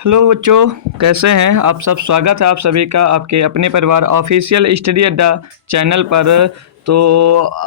Hello बच्चों, कैसे हैं आप सब। स्वागत है आप सभी का आपके अपने परिवार ऑफिशियल स्टडी अड्डा चैनल पर। तो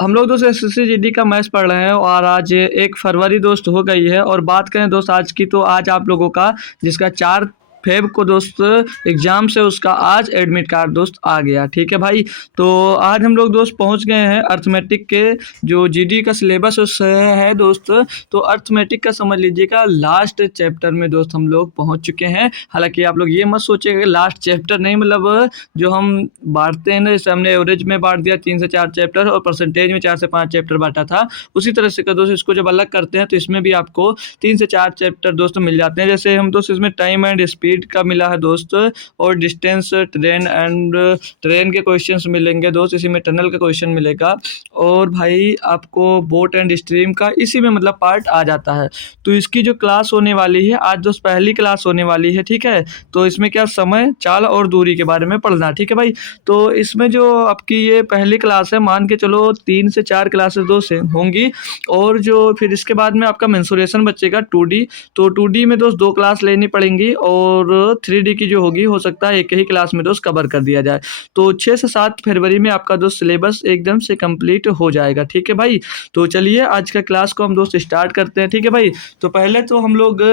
हम लोग दोस्त एसएससी जीडी का मैथ्स पढ़ रहे हैं और आज 1 फरवरी दोस्त हो गई है। और बात करें दोस्त आज की, तो आज आप लोगों का जिसका 4 फेब को दोस्त एग्ज़ाम से उसका आज एडमिट कार्ड दोस्त आ गया। ठीक है भाई। तो आज हम लोग दोस्त पहुंच गए हैं अर्थमेटिक के जो जीडी का सिलेबस उससे है दोस्त। तो अर्थमेटिक का समझ लीजिएगा लास्ट चैप्टर में दोस्त हम लोग पहुंच चुके हैं। हालांकि आप लोग ये मत सोचिएगा कि लास्ट चैप्टर नहीं, मतलब जो हम बांटते हैं ना, जैसे हमने एवरेज में बांट दिया 3 से 4 चैप्टर और परसेंटेज में 4 से 5 चैप्टर बांटा था, उसी तरह से का दोस्त इसको जब अलग करते हैं तो इसमें भी आपको 3 से 4 चैप्टर दोस्त मिल जाते हैं। जैसे हम दोस्त इसमें टाइम एंड स्पीड का मिला है दोस्त, और डिस्टेंस, ट्रेन के क्वेश्चंस मिलेंगे दोस्त, इसी में टनल का क्वेश्चन मिलेगा। और भाई आपको बोट एंड स्ट्रीम का इसी में मतलब पार्ट आ जाता है। तो इसकी जो क्लास होने वाली है आज दोस्त, पहली क्लास होने वाली है। ठीक है। तो इसमें क्या समय, चाल और दूरी के बारे में पढ़ना। ठीक है भाई। तो इसमें जो आपकी ये पहली क्लास है, मान के चलो 3 से 4 क्लासेस दोस्त होंगी। और जो फिर इसके बाद में आपका मेंसुरेशन बचेगा 2D। तो 2D में दोस्त 2 क्लास लेनी पड़ेंगी और 3D की जो होगी हो सकता है एक ही क्लास में दोस्त कवर कर दिया जाए। तो 6 से 7 फरवरी में आपका दोस्त सिलेबस एकदम से कंप्लीट हो जाएगा। ठीक है भाई। तो चलिए आज का क्लास को हम दोस्त स्टार्ट करते हैं। ठीक है भाई। तो पहले तो हम लोग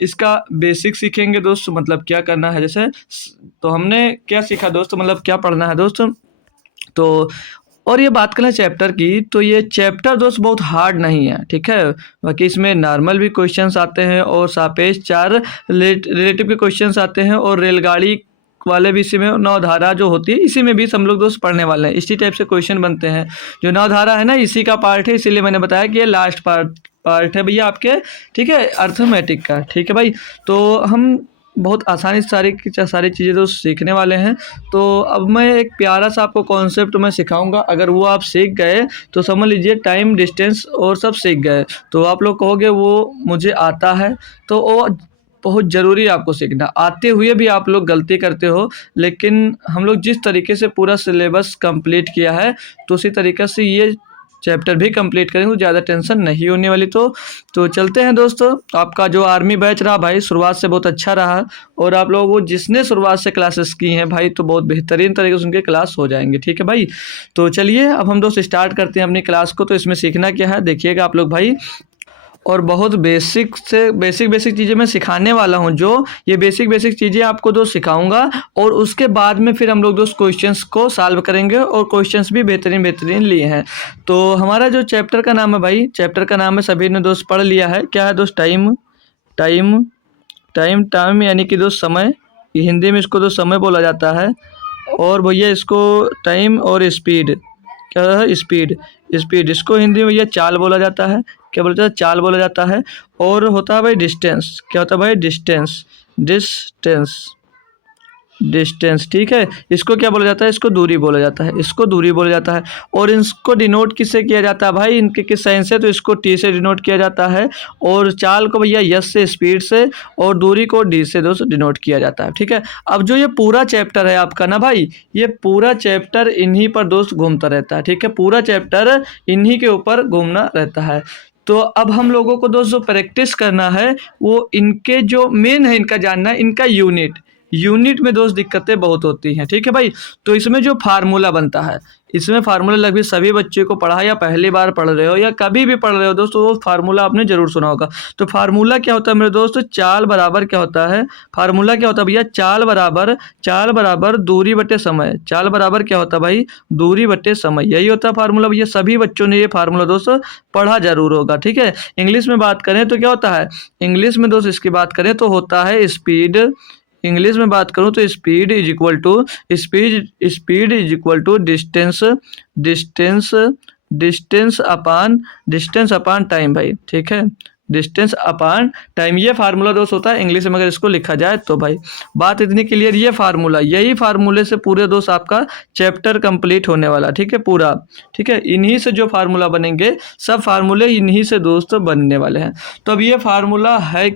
इसका बेसिक सीखेंगे दोस्त, मतलब क्या करना है। जैसे तो हमने क्या सीखा दोस्त, मतलब क्या पढ़ना है दोस्त। तो और ये बात करें चैप्टर की, तो ये चैप्टर दोस्त बहुत हार्ड नहीं है। ठीक है। बाकी इसमें नॉर्मल भी क्वेश्चंस आते हैं और सापेक्ष 4 रिलेटिव के क्वेश्चंस आते हैं, और रेलगाड़ी वाले भी इसी में, नवधारा जो होती है इसी में भी हम लोग दोस्त पढ़ने वाले हैं। इसी टाइप से क्वेश्चन बनते हैं। जो नवधारा है ना, इसी का पार्ट है, इसीलिए मैंने बताया कि ये लास्ट पार्ट है भैया आपके। ठीक है, अर्थमेटिक का। ठीक है भाई। तो हम बहुत आसानी से सारी चीज़ें तो सीखने वाले हैं। तो अब मैं एक प्यारा सा आपको कॉन्सेप्ट मैं सिखाऊंगा, अगर वो आप सीख गए तो समझ लीजिए टाइम, डिस्टेंस और सब सीख गए। तो आप लोग कहोगे वो मुझे आता है, तो वो बहुत ज़रूरी है आपको सीखना। आते हुए भी आप लोग गलती करते हो, लेकिन हम लोग जिस तरीके से पूरा सिलेबस कंप्लीट किया है तो उसी तरीके से ये चैप्टर भी कंप्लीट करेंगे, तो ज़्यादा टेंशन नहीं होने वाली। तो चलते हैं दोस्तों। आपका जो आर्मी बैच रहा भाई, शुरुआत से बहुत अच्छा रहा, और आप लोगों को जिसने शुरुआत से क्लासेस की हैं भाई, तो बहुत बेहतरीन तरीके से उनके क्लास हो जाएंगे। ठीक है भाई। तो चलिए अब हम दोस्त स्टार्ट करते हैं अपनी क्लास को। तो इसमें सीखना क्या है देखिएगा आप लोग भाई, और बहुत बेसिक से बेसिक चीज़ें मैं सिखाने वाला हूँ। जो ये बेसिक चीज़ें आपको दोस्त सिखाऊंगा, और उसके बाद में फिर हम लोग दोस्त क्वेश्चंस को सॉल्व करेंगे, और क्वेश्चंस भी बेहतरीन लिए हैं। तो हमारा जो चैप्टर का नाम है भाई, चैप्टर का नाम है, सभी ने दोस्त पढ़ लिया है, क्या है दोस्त, टाइम। टाइम टाइम यानी कि दोस्त समय, ये हिंदी में इसको दोस्त समय बोला जाता है। और भैया इसको टाइम और स्पीड, क्या है, स्पीड। स्पीड इसको हिंदी में भैया चाल बोला जाता है। क्या बोलता है, चाल बोला जाता है। और होता है भाई डिस्टेंस, क्या होता है भाई, डिस्टेंस। डिस्टेंस ठीक है। इसको क्या बोला जाता है, इसको दूरी बोला जाता है, इसको दूरी बोला जाता है। और इसको डिनोट किससे किया जाता है भाई, इनके किस साइन से, तो इसको टी से डिनोट किया जाता है। और चाल को भैया यस से, स्पीड से, और दूरी को डी से दोस्त डिनोट किया जाता है। ठीक है। अब जो ये पूरा चैप्टर है आपका ना भाई, ये पूरा चैप्टर इन्हीं पर दोस्त घूमता रहता है। ठीक है, पूरा चैप्टर इन्हीं के ऊपर घूमना रहता है। तो अब हम लोगों को दोस्त जो प्रैक्टिस करना है, वो इनके जो मेन है, इनका जानना है, इनका यूनिट में दोस्त दिक्कतें बहुत होती हैं। ठीक है भाई। तो इसमें जो फार्मूला बनता है, इसमें फार्मूला लगभग सभी बच्चे को पढ़ा, या पहली बार पढ़ रहे हो या कभी भी पढ़ रहे हो दोस्तों, वो फार्मूला आपने जरूर सुना होगा। तो फार्मूला क्या होता है मेरे दोस्त, चाल बराबर क्या होता है, फार्मूला क्या होता है भैया, चाल बराबर दूरी बटे समय। चाल बराबर क्या होता है भाई, दूरी बटे समय, यही होता है फार्मूला भैया। सभी बच्चों ने ये फार्मूला दोस्तों पढ़ा जरूर होगा। ठीक है। इंग्लिश में बात करें तो क्या होता है, इंग्लिश में दोस्त इसकी बात करें तो होता है स्पीड। इंग्लिश में बात करूँ तो speed is equal to distance upon time भाई। ठीक है, डिस्टेंस अपॉन टाइम, ये फार्मूला दोस्त होता है इंग्लिश में अगर इसको लिखा जाए तो भाई। बात इतनी क्लियर, ये फार्मूला, यही फार्मूले से पूरे दोस्त आपका चैप्टर कंप्लीट होने वाला। ठीक है, पूरा। ठीक है, इन्हीं से जो फार्मूला बनेंगे, सब फार्मूले इन्हीं से दोस्त बनने वाले हैं। तो अब ये फार्मूला है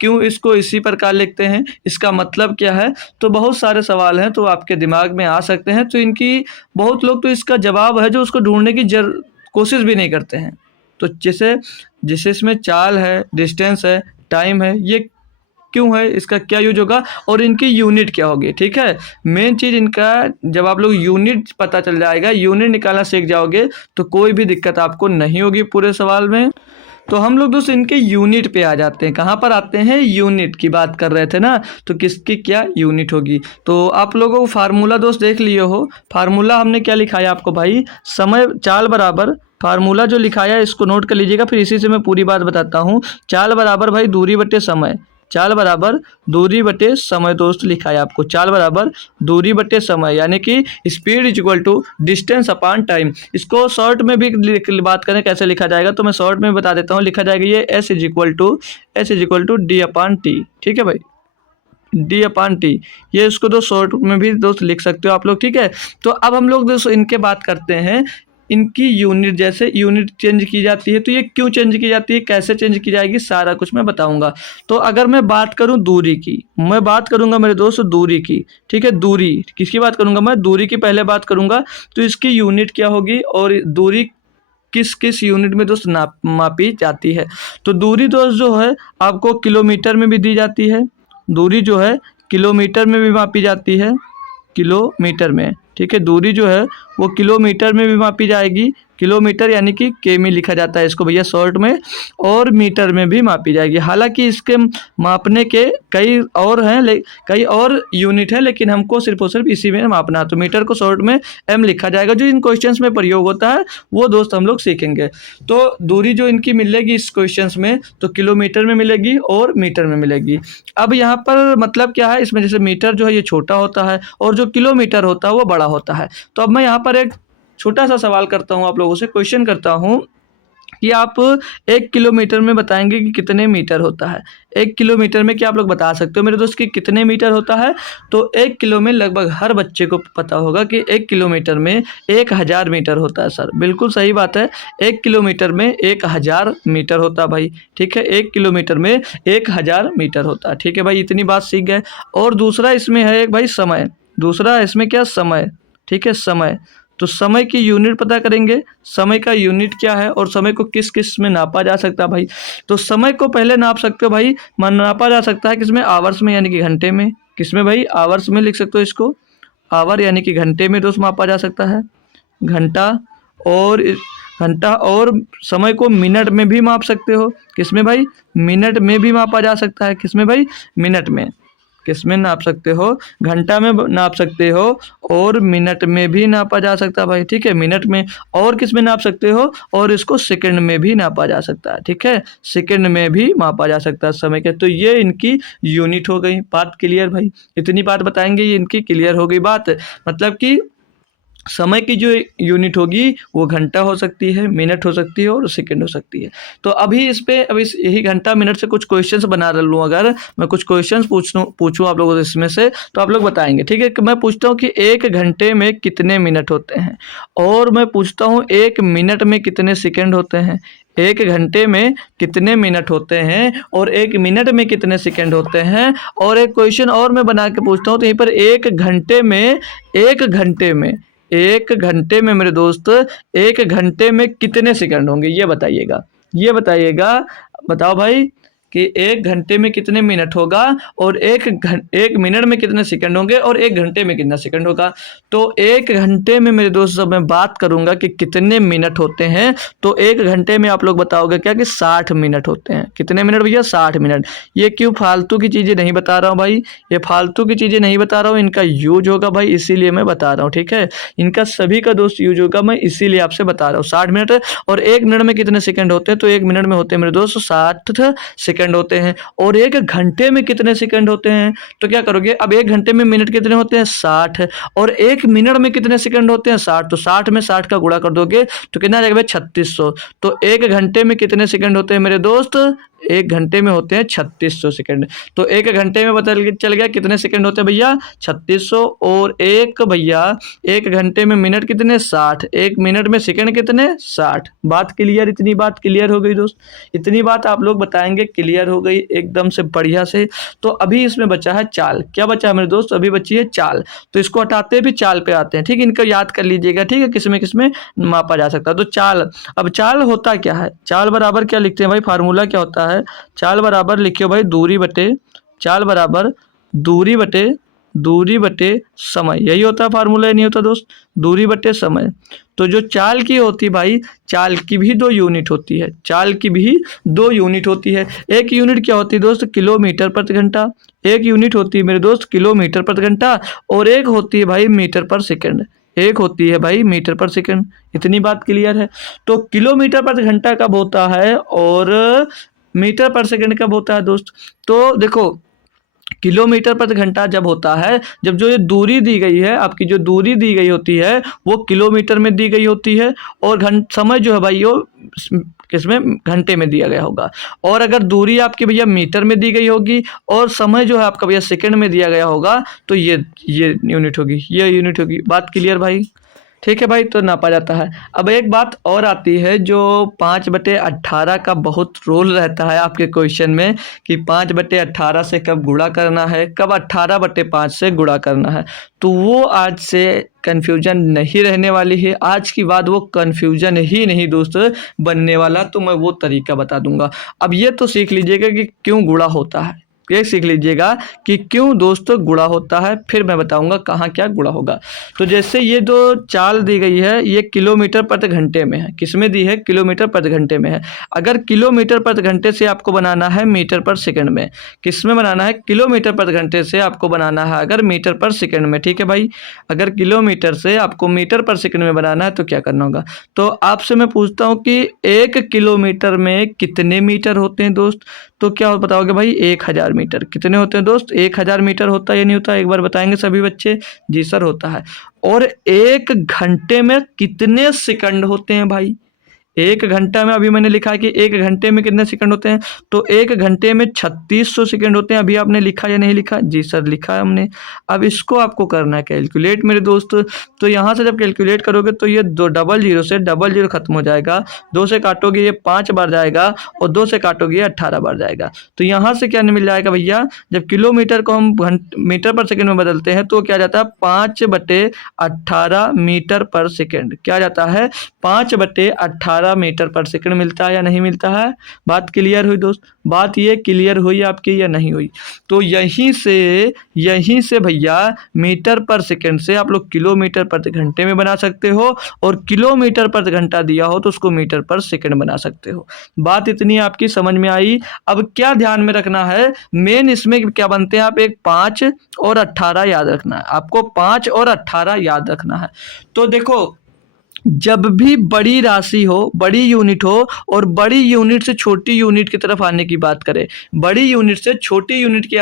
क्यों इसको इसी प्रकार लिखते हैं, इसका मतलब क्या है, तो बहुत सारे सवाल हैं तो आपके दिमाग में आ सकते हैं। तो इनकी बहुत लोग तो इसका जवाब है जो उसको ढूंढने की कोशिश भी नहीं करते हैं। तो जैसे इसमें चाल है, डिस्टेंस है, टाइम है, ये क्यों है, इसका क्या यूज होगा और इनकी यूनिट क्या होगी। ठीक है, मेन चीज़ इनका जब आप लोग यूनिट पता चल जाएगा, यूनिट निकालना सीख जाओगे तो कोई भी दिक्कत आपको नहीं होगी पूरे सवाल में। तो हम लोग दोस्त इनके यूनिट पे आ जाते हैं। कहाँ पर आते हैं, यूनिट की बात कर रहे थे ना, तो किसकी क्या यूनिट होगी। तो आप लोगों को फार्मूला दोस्त देख लिए हो, फार्मूला हमने क्या लिखाया आपको भाई, समय चाल बराबर, फार्मूला जो लिखाया है इसको नोट कर लीजिएगा, फिर इसी से मैं पूरी बात बताता हूँ। चाल बराबर भाई दूरी बटे समय, चाल बराबर दूरी बटे समय दोस्त लिखा है आपको, चाल बराबर दूरी बटे समय, यानी कि speed is equal to distance upon time. इसको शॉर्ट में भी बात करें कैसे लिखा जाएगा, तो मैं शॉर्ट में बता देता हूँ। लिखा जाएगा ये S is equal to D upon T. ठीक है भाई, डी अपॉन टी, ये इसको तो शॉर्ट में भी दोस्त लिख सकते हो आप लोग। ठीक है, तो अब हम लोग दोस्त इनके बात करते हैं, इनकी यूनिट, जैसे यूनिट चेंज की जाती है तो ये क्यों चेंज की जाती है, कैसे चेंज की जाएगी, सारा कुछ मैं बताऊंगा। तो अगर मैं बात करूं दूरी की, मैं बात करूंगा मेरे दोस्त दूरी की। ठीक है, दूरी किसकी बात करूंगा मैं, दूरी की पहले बात करूंगा। तो इसकी यूनिट क्या होगी और दूरी किस किस यूनिट में दोस्त मापी जाती है। तो दूरी दोस्त जो है आपको किलोमीटर में भी दी जाती है, दूरी जो है किलोमीटर में भी मापी जाती है, किलोमीटर में। ठीक है, दूरी जो है वो किलोमीटर में भी मापी जाएगी, किलोमीटर यानी कि के में लिखा जाता है इसको भैया शॉर्ट में, और मीटर में भी मापी जाएगी। हालांकि इसके मापने के कई और हैं, कई और यूनिट है, लेकिन हमको सिर्फ और सिर्फ इसी में मापना है। तो मीटर को शॉर्ट में एम लिखा जाएगा, जो इन क्वेश्चंस में प्रयोग होता है वो दोस्त हम लोग सीखेंगे। तो दूरी जो इनकी मिलेगी इस क्वेश्चंस में, तो किलोमीटर में मिलेगी और मीटर में मिलेगी। अब यहाँ पर मतलब क्या है, इसमें जैसे मीटर जो है ये छोटा होता है और जो किलोमीटर होता है वो बड़ा होता है। तो अब मैं यहाँ पर एक छोटा सा सवाल करता हूँ आप लोगों से, क्वेश्चन करता हूँ कि आप 1 किलोमीटर में बताएंगे कि कितने मीटर होता है। 1 किलोमीटर में क्या आप लोग बता सकते हो मेरे दोस्त कि कितने मीटर होता है। तो 1 किलो में लगभग हर बच्चे को पता होगा कि 1 किलोमीटर में 1000 मीटर होता है। सर बिल्कुल सही बात है, 1 किलोमीटर में 1000 मीटर होता है भाई। ठीक है, 1 किलोमीटर में 1000 मीटर होता है। ठीक है भाई, इतनी बात सीख गए। और दूसरा इसमें है एक भाई समय, दूसरा इसमें क्या, समय। ठीक है, समय, तो समय की यूनिट पता करेंगे, समय का यूनिट क्या है और समय को किस किस में नापा जा सकता है भाई। तो समय को पहले नाप सकते हो भाई, नापा जा सकता है किसमें, आवर्स में यानी कि घंटे में। किसमें भाई, आवर्स में लिख सकते हो इसको, आवर यानी कि घंटे में दोस्त मापा जा सकता है, घंटा। और घंटा और समय को मिनट में भी माप सकते हो, किसमें भाई, मिनट में भी मापा जा सकता है। किसमें भाई, मिनट में। किसमें नाप सकते हो, घंटा में नाप सकते हो और मिनट में भी नापा जा सकता है भाई। ठीक है, मिनट में। और किस में नाप सकते हो, और इसको सेकंड में भी नापा जा सकता है। ठीक है, सेकंड में भी मापा जा सकता है समय के। तो ये इनकी यूनिट हो गई। बात क्लियर भाई, इतनी बात बताएंगे, ये इनकी क्लियर हो गई बात। मतलब कि समय की जो यूनिट होगी वो घंटा हो सकती है, मिनट हो सकती है और सेकंड हो सकती है। तो अभी इस पे, अब इस यही घंटा मिनट से कुछ क्वेश्चंस बना लूँ, अगर मैं कुछ क्वेश्चंस पूछूं आप लोगों से इसमें से, तो आप लोग बताएंगे। ठीक है, मैं पूछता हूँ कि 1 घंटे में कितने मिनट होते हैं, और मैं पूछता हूँ 1 मिनट में कितने सेकंड होते हैं। 1 घंटे में कितने मिनट होते हैं और 1 मिनट में कितने सेकंड होते हैं। और एक क्वेश्चन और मैं बना के पूछता हूँ, तो यहीं पर 1 घंटे में मेरे दोस्त 1 घंटे में कितने सेकंड होंगे, ये बताइएगा, ये बताइएगा। बताओ भाई कि 1 घंटे में कितने मिनट होगा और 1 मिनट में कितने सेकंड होंगे और 1 घंटे में कितना सेकंड होगा। तो 1 घंटे में मेरे दोस्त जब मैं बात करूंगा कि कितने मिनट होते हैं, तो 1 घंटे में आप लोग बताओगे क्या कि 60 मिनट होते हैं। कितने मिनट भैया, 60 मिनट। ये क्यों फालतू की चीज़ें नहीं बता रहा हूँ भाई, ये फालतू की चीज़ें नहीं बता रहा हूँ, इनका यूज होगा भाई, इसीलिए मैं बता रहा हूँ। ठीक है, इनका सभी का दोस्त यूज होगा, मैं इसीलिए आपसे बता रहा हूँ। 60 मिनट। और 1 मिनट में कितने सेकंड होते हैं, तो 1 मिनट में होते हैं मेरे दोस्त 60 सेकंड होते हैं। और 1 घंटे में कितने सेकंड होते हैं, तो क्या करोगे, अब 1 घंटे में मिनट कितने होते हैं, 60। और 1 मिनट में कितने सेकंड होते हैं, 60। तो 60 में 60 का गुणा कर दोगे तो कितना आ जाएगा भाई, 3600। तो 1 घंटे में कितने सेकंड होते हैं मेरे दोस्त, 1 घंटे में होते हैं 3600 सेकंड। तो 1 घंटे में पता चल गया कितने सेकंड होते हैं भैया, 3600। और एक भैया 1 घंटे में मिनट कितने, 60। 1 मिनट में सेकंड कितने, 60। बात क्लियर, इतनी बात क्लियर हो गई दोस्त, इतनी बात आप लोग बताएंगे, क्लियर हो गई एकदम से बढ़िया से। तो अभी इसमें बचा है चाल। क्या बचा है मेरे दोस्त, अभी बची है चाल। तो इसको हटाते भी चाल पे आते हैं। ठीक है, इनको याद कर लीजिएगा। ठीक है, किसमें किसमें मापा जा सकता है। तो चाल, अब चाल होता क्या है, चाल बराबर क्या लिखते हैं भाई, फार्मूला क्या होता है। चाल बराबर लिखियो भाई दूरी बटे चाल बराबर दूरी बटे समय, यही होता है फार्मूला, नहीं होता दोस्त, दूरी बटे समय। तो जो चाल की होती भाई, चाल की भी 2 यूनिट होती है, चाल की भी 2 यूनिट होती है। एक यूनिट क्या होती है दोस्त, किलोमीटर प्रति घंटा, एक यूनिट होती है मेरे दोस्त किलोमीटर प्रति घंटा, और एक होती है भाई मीटर पर सेकंड, एक होती है भाई मीटर पर सेकंड। इतनी बात क्लियर है। तो किलोमीटर प्रति घंटा कब होता है और मीटर पर सेकंड कब होता है दोस्त? तो देखो, किलोमीटर प्रति घंटा जब होता है, जब जो ये दूरी दी गई है, आपकी जो दूरी दी गई होती है वो किलोमीटर में दी गई होती है, और समय जो है भाई वो किसमें, घंटे में दिया गया होगा। और अगर दूरी आपकी भैया मीटर में दी गई होगी और समय जो है आपका भैया सेकंड में दिया गया होगा, तो ये यूनिट होगी, ये यूनिट होगी। बात क्लियर भाई? ठीक है भाई, तो नापा जाता है। अब एक बात और आती है, जो 5/18 का बहुत रोल रहता है आपके क्वेश्चन में, कि 5/18 से कब गुणा करना है, कब 18/5 से गुणा करना है। तो वो आज से कन्फ्यूजन नहीं रहने वाली है, आज की बात वो कन्फ्यूजन ही नहीं दोस्त बनने वाला, तो मैं वो तरीका बता दूंगा। अब ये तो सीख लीजिएगा कि क्यों गुणा होता है, ये सीख लीजिएगा कि क्यों दोस्तों गुणा होता है, फिर मैं बताऊंगा कहाँ क्या गुणा होगा। तो जैसे ये जो चाल दी गई है ये किलोमीटर प्रति घंटे में है, किसमें दी है, किलोमीटर प्रति घंटे में है। अगर किलोमीटर प्रति घंटे से आपको बनाना है मीटर पर सेकंड में, किसमें बनाना है, किलोमीटर प्रति घंटे से आपको बनाना है अगर मीटर पर सेकंड में, ठीक है भाई। अगर किलोमीटर से आपको मीटर पर सेकंड में बनाना है तो क्या करना होगा। तो आपसे मैं पूछता हूँ कि 1 किलोमीटर में कितने मीटर होते हैं दोस्त? तो क्या बताओगे भाई, 1000 मीटर। कितने होते हैं दोस्त, 1000 मीटर होता है या नहीं होता, एक बार बताएंगे सभी बच्चे। जी सर होता है। और 1 घंटे में कितने सेकंड होते हैं भाई, 1 घंटा में, अभी मैंने लिखा है कि 1 घंटे में कितने सेकंड होते हैं, तो 1 घंटे में 3600 सेकंड होते हैं। अभी आपने लिखा या नहीं लिखा? जी सर लिखा है हमने। अब इसको आपको करना है कैलकुलेट मेरे दोस्त। तो यहाँ से जब कैलकुलेट करोगे तो ये 2 डबल जीरो से डबल जीरो खत्म हो जाएगा, 2 से काटोगे ये 5 बार जाएगा, और 2 से काटोगे ये 18 बार जाएगा। तो यहाँ से क्या मिल जाएगा भैया, जब किलोमीटर को हम मीटर पर सेकंड में बदलते हैं तो क्या जाता है, 5/18 मीटर पर सेकंड। क्या जाता है, 5/18 मीटर पर सेकंड मिलता है या नहीं मिलता है। बात क्लियर हुई दोस्त, बात ये क्लियर हुई आपकी या नहीं हुई। तो यहीं से भैया मीटर पर सेकंड से आप लोग किलोमीटर प्रति घंटे में बना सकते हो, और किलोमीटर प्रति घंटा दिया हो तो उसको मीटर पर सेकंड बना सकते हो। बात इतनी आपकी समझ में आई। अब क्या ध्यान में रखना है, मेन इसमें क्या बनते हैं, आप एक 5 और 18 याद रखना है, आपको 5 और 18 याद रखना है। तो देखो, जब भी बड़ी राशि हो, बड़ी यूनिट हो, और बड़ी यूनिट से छोटी यूनिट की तरफ आने की बात करें, बड़ी यूनिट से छोटी यूनिट की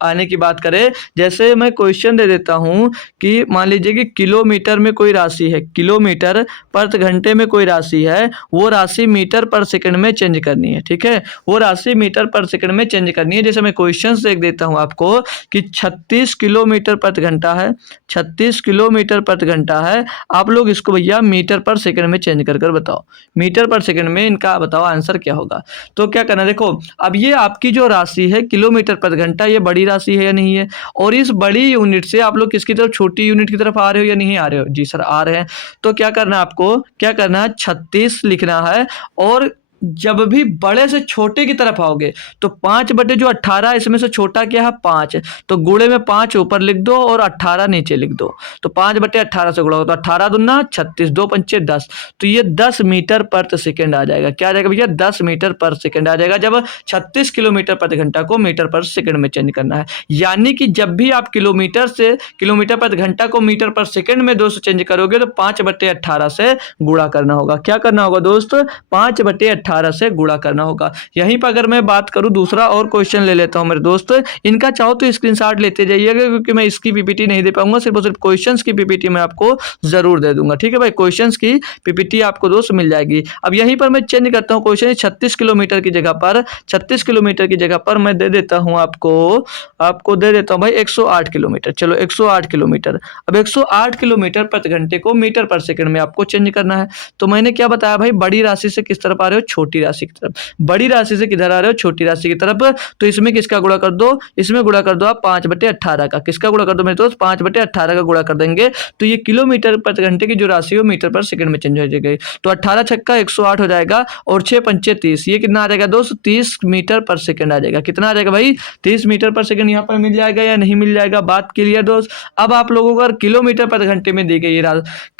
आने की बात करें, जैसे मैं क्वेश्चन दे देता हूं कि मान लीजिए कि किलोमीटर में कोई राशि है, किलोमीटर प्रति घंटे में कोई राशि है, वो राशि मीटर पर सेकंड में चेंज करनी है, ठीक है, वो राशि मीटर पर सेकंड में चेंज करनी है। जैसे मैं क्वेश्चन देख देता हूं आपको कि 36 किलोमीटर प्रति घंटा है, 36 किलोमीटर प्रति घंटा है। आप लोग इसको भैया मीटर पर सेकंड में चेंज कर बताओ, मीटर पर सेकंड में इनका बताओ आंसर क्या होगा। तो क्या करना, देखो अब ये आपकी जो राशि है किलोमीटर प्रति घंटा, ये बड़ी राशि है या नहीं है, और इस बड़ी यूनिट से आप लोग किसकी तरफ, छोटी यूनिट की तरफ आ रहे हो या नहीं आ रहे हो। जी सर आ रहे हैं। तो क्या करना है आपको, क्या करना है, 36 लिखना है, और जब भी बड़े से छोटे की तरफ आओगे तो 5/18, इसमें से छोटा क्या है, 5, तो गुणे में 5 ऊपर लिख दो और 18 नीचे लिख दो। तो 5/18 से गुणा हो तो 18 दूना 36, 2 पंचे 10, तो ये 10 मीटर पर सेकंड आ जाएगा। क्या आ जाएगा भैया, 10 मीटर पर सेकंड आ जाएगा, जब 36 किलोमीटर प्रति घंटा को मीटर पर सेकंड में चेंज करना है। यानी कि जब भी आप किलोमीटर प्रति घंटा को मीटर पर सेकंड में 2 से चेंज करोगे तो 5/18 से गुणा करना होगा। क्या करना होगा दोस्त, 5/18 से गुणा करना होगा। यहीं पर अगर मैं बात करूं, दूसरा और क्वेश्चन ले लेता हूं मेरे दोस्त, इनका चाहो तो स्क्रीनशॉट लेते जाइएगा, क्योंकि मैं इसकी पीपीटी नहीं दे पाऊंगा, सिर्फ और सिर्फ क्वेश्चंस की पीपीटी मैं आपको जरूर दे दूंगा। ठीक है भाई, क्वेश्चंस की पीपीटी आपको दोस्त मिल जाएगी। अब यहीं पर मैं चेंज करता हूं क्वेश्चन, 36 किलोमीटर की जगह पर, 36 किलोमीटर की जगह पर मैं दे देता हूं आपको दे देता हूं भाई 108 किलोमीटर। चलो 108 किलोमीटर। अब 108 किलोमीटर प्रति घंटे को मीटर पर सेकंड में आपको चेंज करना है। तो मैंने क्या बताया भाई, बड़ी राशि से किस तरफ आ रहे हो, छोटी राशि की तरफ, बड़ी राशि से किधर आ रहे हो, छोटी राशि की तरफ। तो इसमें किसका गुणा कर दो, इसमें गुणा कर दो आप 5/18 का। किसका गुणा कर दो मेरे दोस्त, 5/18 का गुणा कर देंगे तो ये किलोमीटर प्रति घंटे की जो राशि है वो मीटर पर सेकंड में चेंज हो जाएगी। तो 18 छक्का 108 हो जाएगा और 6 पंचे 30, ये कितना आ जाएगा दोस्त, 30 मीटर पर सेकंड आ जाएगा। कितना आ जाएगा भाई, 30 मीटर पर सेकंड यहाँ पर मिल जाएगा या नहीं मिल जाएगा, बात क्लियर दोस्त। अब आप लोगों को अगर किलोमीटर पर घंटे में दी गई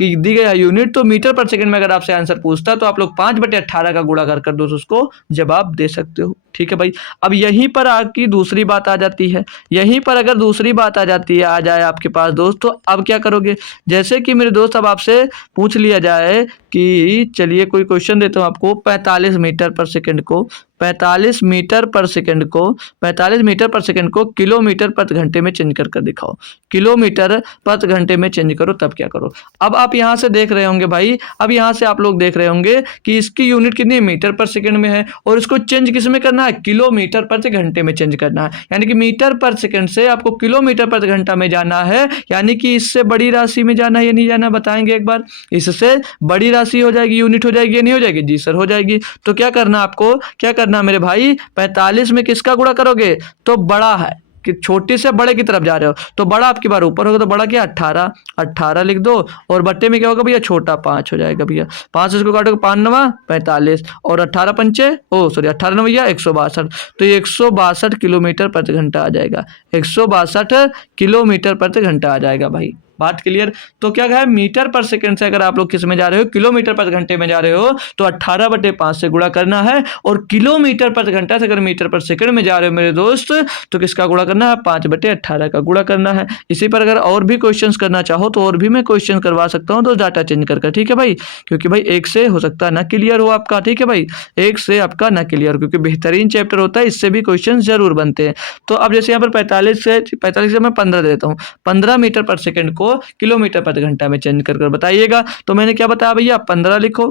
दी गई यूनिट, तो मीटर पर सेकंड में अगर आपसे आंसर पूछता तो आप लोग 5/18 का गुणा कर दोस्त उसको जवाब दे सकते हो। ठीक है भाई। अब यहीं पर आपकी दूसरी बात आ जाती है, यहीं पर अगर दूसरी बात आ जाती है, आ जाए आपके पास दोस्त, तो अब क्या करोगे। जैसे कि मेरे दोस्त अब आपसे पूछ लिया जाए कि चलिए कोई क्वेश्चन देता हूँ आपको, 45 मीटर पर सेकंड को 45 मीटर पर सेकंड को 45 मीटर पर सेकंड को किलोमीटर प्रति घंटे में चेंज कर दिखाओ, किलोमीटर प्रति घंटे में चेंज करो, तब क्या करो। अब आप यहाँ से देख रहे होंगे भाई, अब यहाँ से आप लोग देख रहे होंगे कि इसकी यूनिट कितनी मीटर पर सेकंड में है और इसको चेंज किस में करना है, किलोमीटर प्रति घंटे में चेंज करना है। यानी कि मीटर पर सेकंड से आपको किलोमीटर प्रति घंटा में जाना है, यानी कि इससे बड़ी राशि में जाना है या नहीं जाना, बताएंगे एक बार। इससे बड़ी राशि हो जाएगी, यूनिट हो जाएगी या नहीं हो जाएगी, जी सर हो जाएगी। तो क्या करना आपको, क्या करना मेरे भाई, 45 में किसका गुणा करोगे, तो बड़ा है कि छोटे से बड़े की तरफ जा रहे हो तो बड़ा आपकी बार ऊपर होगा, तो बड़ा क्या 18 लिख दो और बट्टे में क्या होगा भैया, छोटा 5 हो जाएगा भैया। 5 इसको काटोगे 5 9 45 और 18 पंचे 18 9 भैया 162, तो ये 162 किलोमीटर प्रति घंटा आ जाएगा, 162 किलोमीटर प्रति घंटा आ जाएगा भाई। बात क्लियर। तो क्या है, मीटर पर सेकंड से अगर आप लोग किस में जा रहे हो, किलोमीटर प्रति घंटे में जा रहे हो, तो 18/5 से गुणा करना है और किलोमीटर प्रति घंटा से अगर मीटर पर सेकंड में जा रहे हो मेरे दोस्त, तो किसका गुणा करना है, 5/18 का गुणा करना है। इसी पर अगर और भी क्वेश्चंस करना चाहो तो और भी मैं क्वेश्चन करवा सकता हूँ, तो डाटा चेंज कर, ठीक है भाई। क्योंकि भाई एक से हो सकता है ना क्लियर हो आपका, ठीक है भाई, एक से आपका ना क्लियर, क्योंकि बेहतरीन चैप्टर होता है, इससे भी क्वेश्चन जरूर बनते हैं। तो अब जैसे यहाँ पर 45 से मैं 15 देता हूँ, 15 मीटर पर सेकंड को किलोमीटर प्रति घंटा में चेंज कर बताइएगा। तो मैंने क्या बताया भैया, 15 लिखो,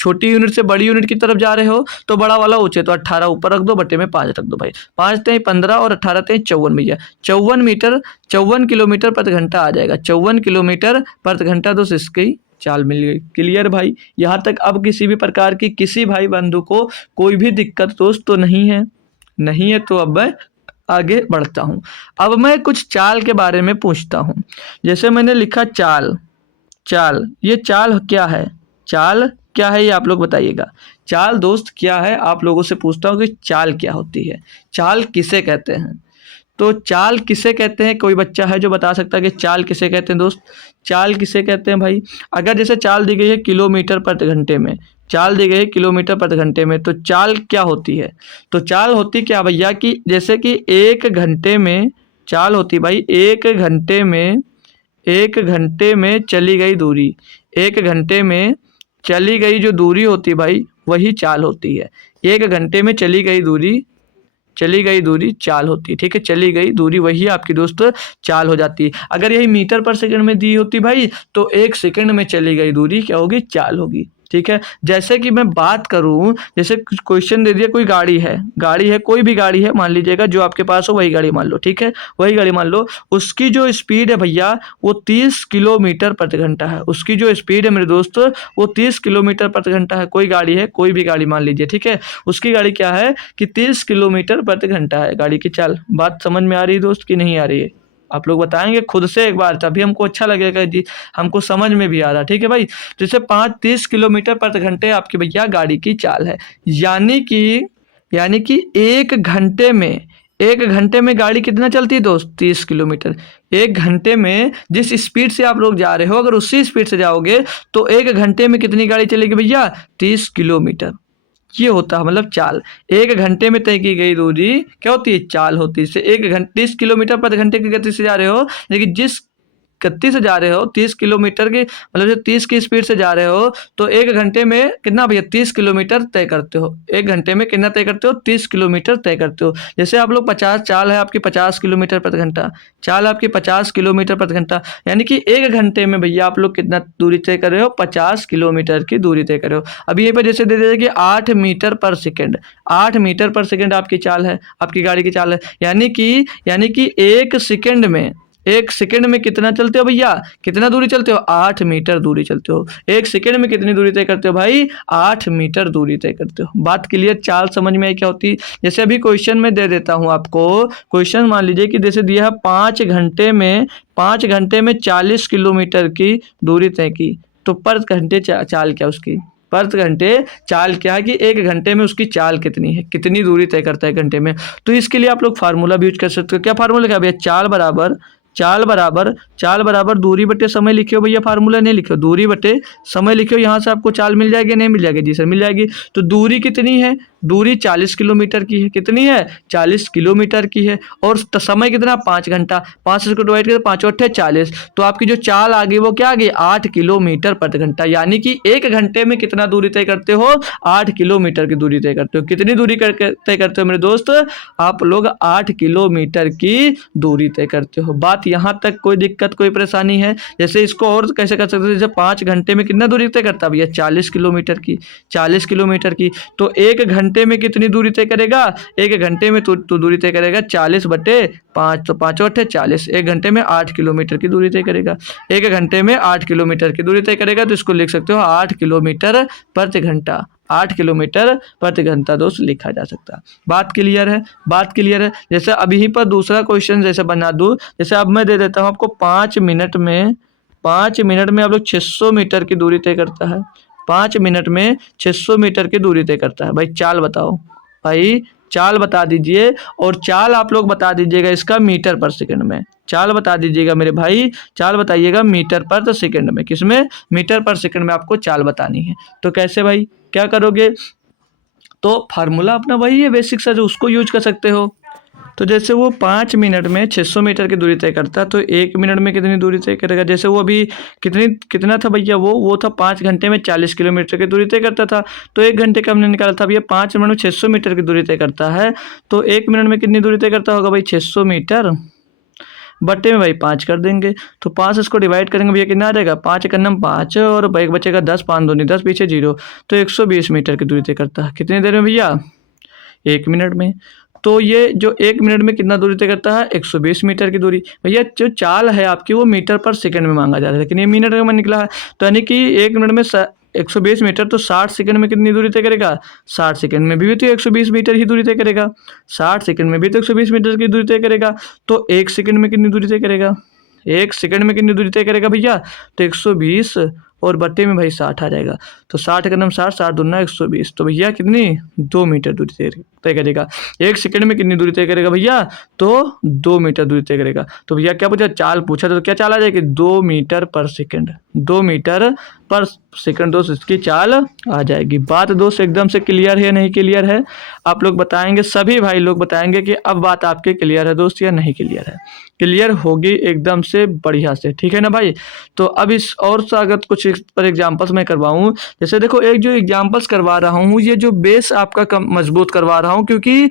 छोटी यूनिट से बड़ी यूनिट की तरफ जा रहे हो तो बड़ा वाला ऊंचे, तो 18 ऊपर रख दो, बट्टे में 5 रख दो भाई। 5 × 15 और 18 × 54 भैया, 54 किलोमीटर प्रति घंटा आ जाएगा, 54 किलोमीटर प्रति घंटा। दोस्त इसकी चाल मिल गई, क्लियर भाई। यहाँ तक अब किसी भी प्रकार की किसी भाई बंधु को कोई भी दिक्कत दोस्त तो नहीं है, तो अब मैं आगे बढ़ता हूँ। अब मैं कुछ चाल के बारे में पूछता हूँ। जैसे मैंने लिखा चाल, ये चाल क्या है, चाल क्या है ये आप लोग बताइएगा। चाल दोस्त क्या है, आप लोगों से पूछता हूँ कि चाल क्या होती है, चाल किसे कहते हैं। तो चाल किसे कहते हैं, कोई बच्चा है जो बता सकता है कि चाल किसे कहते हैं दोस्त, चाल किसे कहते हैं भाई। अगर जैसे चाल दी गई है किलोमीटर प्रति घंटे में, चाल दी गई है किलोमीटर प्रति घंटे में, तो चाल क्या होती है, तो चाल होती क्या भैया कि जैसे कि 1 घंटे में चाल होती भाई, 1 घंटे में चली गई दूरी, 1 घंटे में चली गई जो दूरी होती भाई वही चाल होती है। 1 घंटे में चली गई दूरी चाल होती है, ठीक है, चली गई दूरी वही आपकी दोस्त चाल हो जाती है। अगर यही मीटर पर सेकंड में दी होती भाई, तो 1 सेकंड में चली गई दूरी क्या होगी, चाल होगी, ठीक है। जैसे कि मैं बात करूं, जैसे क्वेश्चन दे दिया, कोई गाड़ी है, कोई भी गाड़ी है, मान लीजिएगा जो आपके पास हो वही गाड़ी मान लो, ठीक है, वही गाड़ी मान लो, उसकी जो स्पीड है भैया वो 30 किलोमीटर प्रति घंटा है, उसकी जो स्पीड है मेरे दोस्त वो 30 किलोमीटर प्रति घंटा है। कोई गाड़ी है, कोई भी गाड़ी मान लीजिए, ठीक है, उसकी गाड़ी क्या है कि 30 किलोमीटर प्रति घंटा है गाड़ी की चाल। बात समझ में आ रही है दोस्त कि नहीं आ रही है, आप लोग बताएंगे खुद से एक बार, तभी हमको अच्छा लगेगा जी, हमको समझ में भी आ रहा, ठीक है भाई। जैसे 30 किलोमीटर प्रति घंटे आपकी भैया गाड़ी की चाल है, यानी कि 1 घंटे में गाड़ी कितना चलती है दोस्त, 30 किलोमीटर। 1 घंटे में जिस स्पीड से आप लोग जा रहे हो, अगर उसी स्पीड से जाओगे तो 1 घंटे में कितनी गाड़ी चलेगी भैया, 30 किलोमीटर। ये होता है मतलब चाल। 1 घंटे में तय की गई दूरी क्या होती है, चाल होती है। 30 किलोमीटर प्रति घंटे की गति से जा रहे हो, लेकिन जिस गति से जा रहे हो 30 किलोमीटर की, मतलब जो 30 की स्पीड से जा रहे हो, तो 1 घंटे में कितना भैया, 30 किलोमीटर तय करते हो। 1 घंटे में कितना तय करते हो, 30 किलोमीटर तय करते हो। जैसे आप लोग 50 चाल है आपकी 50 किलोमीटर प्रति घंटा, चाल आपकी 50 किलोमीटर प्रति घंटा, यानी कि 1 घंटे में भैया आप लोग कितना दूरी तय कर रहे हो, 50 किलोमीटर की दूरी तय कर रहे हो। अभी यहीं पर जैसे दे दीजिए कि 8 मीटर पर सेकेंड, 8 मीटर पर सेकेंड आपकी चाल है, आपकी गाड़ी की चाल है, यानी कि 1 सेकेंड में 1 सेकंड में कितना चलते हो भैया, कितना दूरी चलते हो, 8 मीटर दूरी चलते हो। 1 सेकंड में कितनी दूरी तय करते हो भाई, 8 मीटर दूरी तय करते हो। बात क्लियर, चाल समझ में आई क्या होती है। जैसे अभी क्वेश्चन में दे देता हूं आपको, क्वेश्चन मान लीजिए कि जैसे दिया है 5 घंटे में 40 किलोमीटर की दूरी तय की, तो पर घंटे चाल क्या उसकी, पर घंटे चाल क्या है कि 1 घंटे में उसकी चाल कितनी है, कितनी दूरी तय करता है घंटे में। तो इसके लिए आप लोग फार्मूला भी यूज कर सकते हो। क्या फार्मूला क्या भैया, चाल बराबर दूरी बटे समय लिखियो भैया, फार्मूला नहीं लिखियो, दूरी बटे समय लिखियो। यहाँ से आपको चाल मिल जाएगी, नहीं मिल जाएगी, जी सर मिल जाएगी। तो दूरी कितनी है, दूरी 40 किलोमीटर की है, कितनी है, 40 किलोमीटर की है। और समय कितना, 5 घंटा, 5 से इसको डिवाइड करें, 5 अट्ठे 40। तो आपकी जो चाल आ गई वो क्या आ गई, 8 किलोमीटर प्रति घंटा। यानी कि 1 घंटे में कितना दूरी तय करते हो, 8 किलोमीटर की दूरी तय करते हो। कितनी दूरी तय करते हो मेरे दोस्त, आप लोग 8 किलोमीटर की दूरी तय करते हो। बात यहाँ तक कोई दिक्कत, कोई परेशानी है। जैसे इसको और कैसे कर सकते हो, जैसे 5 घंटे में कितना दूरी तय करता है भैया, 40 किलोमीटर की, 40 किलोमीटर की। तो 1 घंटे में कितनी दूरी तय करेगा, 1 घंटे में तो दूरी तय करेगा 40 बटे 5, तो 5 अट्ठे 40। 1 घंटे में 8 किलोमीटर की दूरी तय करेगा, 1 घंटे में 8 किलोमीटर की दूरी तय करेगा। तो इसको लिख सकते हो 8 किलोमीटर प्रति घंटा, 8 किलोमीटर प्रति घंटा दोस्त लिखा जा सकता है। बात क्लियर है, बात क्लियर है। जैसे अभी पर दूसरा क्वेश्चन जैसे बना दूं, जैसे अब मैं दे देता हूं आपको 5 मिनट में आप लोग 600 मीटर की दूरी तय करता है। 5 मिनट में 600 मीटर की दूरी तय करता है। भाई चाल बताओ, भाई चाल बता दीजिए, और चाल आप लोग बता दीजिएगा इसका मीटर पर सेकंड में। चाल बता दीजिएगा मेरे भाई, चाल बताइएगा मीटर पर सेकंड में, किसमें, मीटर पर सेकंड में आपको चाल बतानी है। तो कैसे भाई, क्या करोगे, तो फार्मूला अपना वही है बेसिक सा, जो उसको यूज कर सकते हो। तो जैसे वो 5 मिनट में 600 मीटर की दूरी तय करता है, तो 1 मिनट में कितनी दूरी तय करेगा। जैसे वो अभी कितना था भैया, वो था 5 घंटे में 40 किलोमीटर की दूरी तय करता था। तो 1 घंटे का हमने निकाला था भैया, 5 मिनट में 600 मीटर की दूरी तय करता है। तो 1 मिनट में कितनी दूरी तय करता होगा भाई, 600 मीटर बट्टे में भाई 5 कर देंगे। तो 5 इसको डिवाइड करेंगे भैया, कितना आ जाएगा, 5 एक नम 5 और भाई बचेगा 10, 5 दूनी 10, पीछे 0। तो 120 मीटर की दूरी तय करता है। कितनी देर में भैया, 1 मिनट में। तो ये जो 1 मिनट में कितना दूरी तय करता है, 120 मीटर की दूरी। भैया जो चाल है आपकी वो मीटर पर सेकंड में मांगा जा रहा है, लेकिन ये मिनट में निकला है। तो यानी कि 1 मिनट में 120 मीटर, तो 60 सेकंड में कितनी दूरी तय करेगा, 60 सेकंड में भी तो 120 मीटर ही दूरी तय करेगा, 60 सेकंड में भी तो 120 मीटर की दूरी तय करेगा। तो 1 सेकंड में कितनी दूरी तय करेगा, 1 सेकंड में कितनी दूरी तय करेगा भैया, तो 120 और बट्टे में भाई 60 आ जाएगा। तो 60 का नाम 60, 60 दूना 120। तो भैया कितनी, 2 मीटर दूरी तय करेगा। 1 सेकंड में कितनी दूरी तय करेगा भैया, तो 2 मीटर दूरी तय करेगा। तो भैया क्या पूछा, चाल पूछा था, तो क्या चाल आ जाएगी, 2 मीटर पर सेकंड, 2 मीटर पर सेकंड दोस्त इसकी चाल आ जाएगी। बात दोस्त एकदम से क्लियर है, नहीं क्लियर है, आप लोग बताएंगे, सभी भाई लोग बताएंगे कि अब बात आपके क्लियर है दोस्त या नहीं क्लियर है। क्लियर होगी एकदम से बढ़िया से, ठीक है ना भाई। तो अब इस और सा अगर कुछ इस पर एग्जाम्पल्स मैं करवाऊँ, जैसे देखो एक जो एग्जाम्पल्स करवा रहा हूँ, ये जो बेस आपका मजबूत करवा रहा हूँ, क्योंकि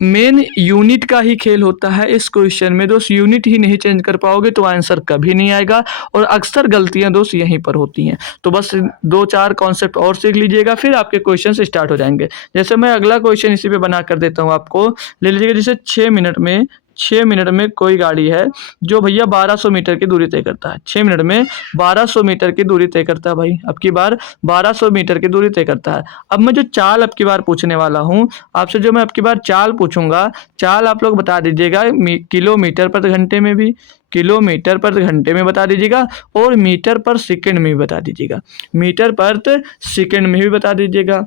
मेन यूनिट का ही खेल होता है इस क्वेश्चन में दोस्त। यूनिट ही नहीं चेंज कर पाओगे तो आंसर कभी नहीं आएगा, और अक्सर गलतियां दोस्त यहीं पर होती हैं। तो बस 2-4 कॉन्सेप्ट और सीख लीजिएगा, फिर आपके क्वेश्चन स्टार्ट हो जाएंगे। जैसे मैं अगला क्वेश्चन इसी पे बना कर देता हूँ आपको, ले लीजिएगा। जैसे 6 मिनट में कोई गाड़ी है जो भैया 1200 मीटर की दूरी तय करता है। 6 मिनट में 1200 मीटर की दूरी तय करता है भाई, अब की बार 1200 मीटर की दूरी तय करता है। अब मैं जो चाल अब की बार पूछने वाला हूँ आपसे, जो मैं अब की बार चाल पूछूंगा, चाल आप लोग बता दीजिएगा किलोमीटर प्रति घंटे में भी, किलोमीटर प्रति घंटे में बता दीजिएगा, और मीटर पर सेकंड में भी बता दीजिएगा, मीटर प्रति सेकंड में भी बता दीजिएगा।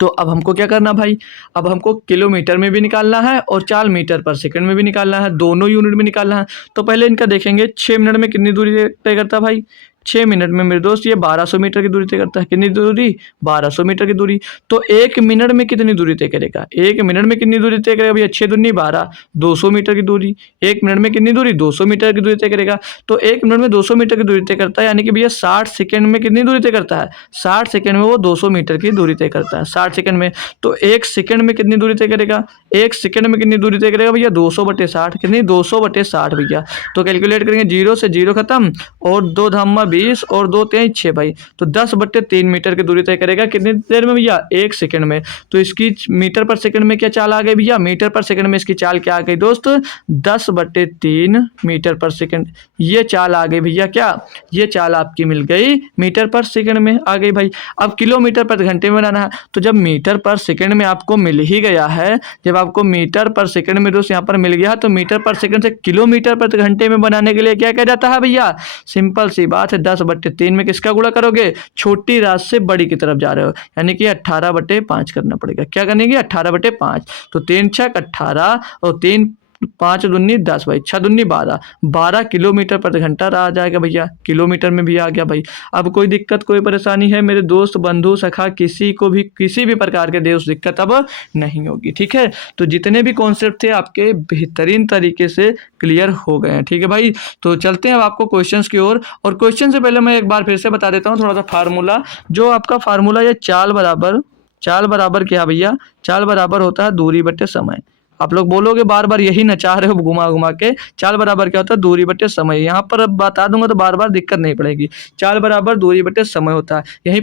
तो अब हमको क्या करना भाई, अब हमको किलोमीटर में भी निकालना है और चाल मीटर पर सेकंड में भी निकालना है, दोनों यूनिट में निकालना है। तो पहले इनका देखेंगे, 6 मिनट में कितनी दूरी तय करता है भाई, 6 मिनट में मेरे दोस्त ये 1200 मीटर की दूरी तय करता है। कितनी दूरी, 1200 मीटर की दूरी। तो 1 मिनट में कितनी दूरी तय करेगा, 1 मिनट में कितनी दूरी तय करेगा भैया, 6 दूनी 12, 200 मीटर की दूरी। 1 मिनट में कितनी दूरी, 200 मीटर की दूरी तय करेगा। तो 1 मिनट में 200 मीटर की दूरी तय करता है, यानी कि भैया 60 सेकंड में कितनी दूरी तय करता है, 60 सेकंड में वो 200 मीटर की दूरी तय करता है, 60 सेकंड में। तो 1 सेकंड में कितनी दूरी तय करेगा, 1 सेकंड में कितनी दूरी तय करेगा भैया, 200/60, कितनी 200/60 भैया। तो कैलकुलेट करेंगे, 0 से 0 खत्म, और 2 धाम 20 और 2 23 6 भाई, तो 10/3 मीटर की दूरी तय करेगा कितनी देर में भैया? 1 सेकंड में। तो इसकी मीटर पर सेकंड में क्या चाल आ गई भैया? मीटर पर सेकंड में इसकी चाल क्या आ गई दोस्त? 10/3 मीटर पर सेकंड। ये चाल आ गई भैया क्या? ये चाल आपकी मिल गई मीटर पर सेकंड में आ गई भाई। अब किलोमीटर प्रति घंटे में बनाना है, तो जब मीटर पर सेकंड में आपको मिल ही गया है, जब आपको मीटर पर सेकंड में दोस्त यहाँ पर मिल गया, तो मीटर पर सेकंड से किलोमीटर प्रति घंटे में बनाने के लिए क्या किया जाता है भैया? सिंपल सी बात है, 10/3 में किसका गुणा करोगे? छोटी राशि से बड़ी की तरफ जा रहे हो, यानी कि 18/5 करना पड़ेगा। क्या करने की? 18/5। तो 3 छक 18 और 3 5 दूनी 10 भाई, 6 दूनी 12, 12 किलोमीटर प्रति घंटा आ जाएगा भैया। किलोमीटर में भी आ गया भाई। अब कोई दिक्कत कोई परेशानी है मेरे दोस्त बंधु सखा, किसी को भी किसी भी प्रकार के दोस्त दिक्कत अब नहीं होगी, ठीक है। तो जितने भी कॉन्सेप्ट थे आपके बेहतरीन तरीके से क्लियर हो गए हैं, ठीक है भाई। तो चलते हैं अब आपको क्वेश्चंस की ओर, और क्वेश्चन से पहले मैं एक बार फिर से बता देता हूँ थोड़ा सा फार्मूला। जो आपका फार्मूला ये चाल बराबर क्या भैया? चाल बराबर होता है दूरी बटे समय। आप लोग बोलोगे बार बार यही नचा रहे हो घुमा घुमा के। चाल बराबर क्या होता है? दूरी बटे समय। यहाँ पर अब बता दूंगा तो बार बार दिक्कत नहीं पड़ेगी। चाल बराबर दूरी बटे समय होता है। यहीं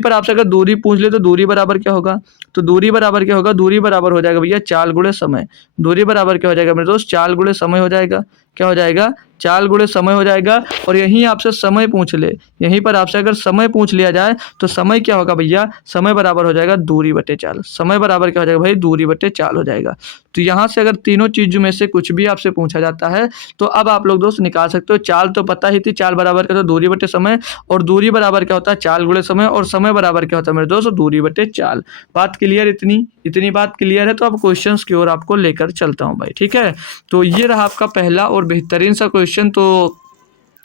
पर आपसे अगर दूरी पूछ ले तो दूरी बराबर क्या होगा? तो दूरी बराबर क्या होगा? दूरी बराबर हो जाएगा भैया चाल गुणे समय। दूरी बराबर क्या हो जाएगा मेरे दोस्त? चाल गुणे समय हो जाएगा। क्या हो जाएगा? चाल गुणे समय हो जाएगा। और यहीं आपसे समय पूछ ले, यहीं पर आपसे अगर समय पूछ लिया जाए तो समय क्या होगा भैया? समय बराबर हो जाएगा दूरी बटे चाल। समय बराबर क्या हो जाएगा भाई? दूरी बटे चाल हो जाएगा। तो यहाँ से अगर तीनों चीजों में से कुछ भी आपसे पूछा जाता है तो अब आप लोग दोस्त निकाल सकते हो। चाल तो पता ही थी, चाल बराबर क्या होता है? दूरी बटे समय। और दूरी बराबर क्या होता है? चाल गुणे समय। और समय बराबर क्या होता है मेरे दोस्त? दूरी बटे चाल। बात क्लियर? इतनी बात क्लियर है तो अब क्वेश्चंस की ओर आपको लेकर चलता हूँ भाई, ठीक है। तो ये रहा आपका पहला और बेहतरीन सा क्वेश्चन। तो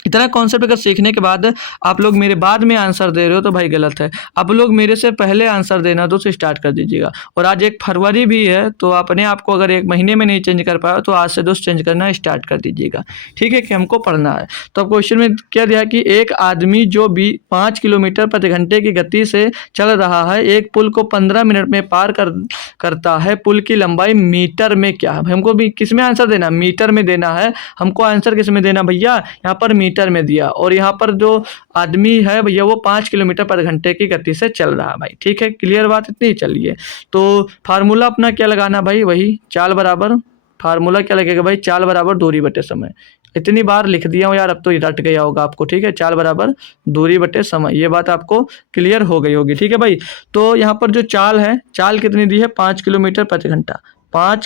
इतना कॉन्सेप्ट अगर सीखने के बाद आप लोग मेरे बाद में आंसर दे रहे हो तो भाई गलत है। आप लोग मेरे से पहले आंसर देना दोस्त स्टार्ट कर दीजिएगा। और आज 1 फरवरी भी है, तो अपने आप को अगर 1 महीने में नहीं चेंज कर पाए तो आज से दोस्त चेंज करना स्टार्ट कर दीजिएगा, ठीक है, कि हमको पढ़ना है। तो अब क्वेश्चन में क्या दिया कि एक आदमी जो 5 किलोमीटर प्रति घंटे की गति से चल रहा है, एक पुल को 15 मिनट में पार करता है। पुल की लंबाई मीटर में क्या है? हमको भी किस में आंसर देना? मीटर में देना है हमको। आंसर किस में देना भैया? यहाँ पर मीटर में दिया। और यहाँ पर जो आदमी है भैया वो 5 किलोमीटर प्रति घंटे की गति से चल रहा है भाई, ठीक है। क्लियर बात इतनी? चलिए, तो फार्मूला अपना क्या लगाना भाई? वही चाल बराबर। फार्मूला क्या लगेगा भाई? चाल बराबर दूरी बटे समय। इतनी बार लिख दिया हूँ यार, अब तो रट गया होगा आपको, ठीक है। चाल बराबर दूरी बटे समय, ये बात आपको क्लियर हो गई होगी, ठीक है भाई। तो यहाँ पर जो चाल है, चाल कितनी दी है? 5 किलोमीटर प्रति घंटा। 5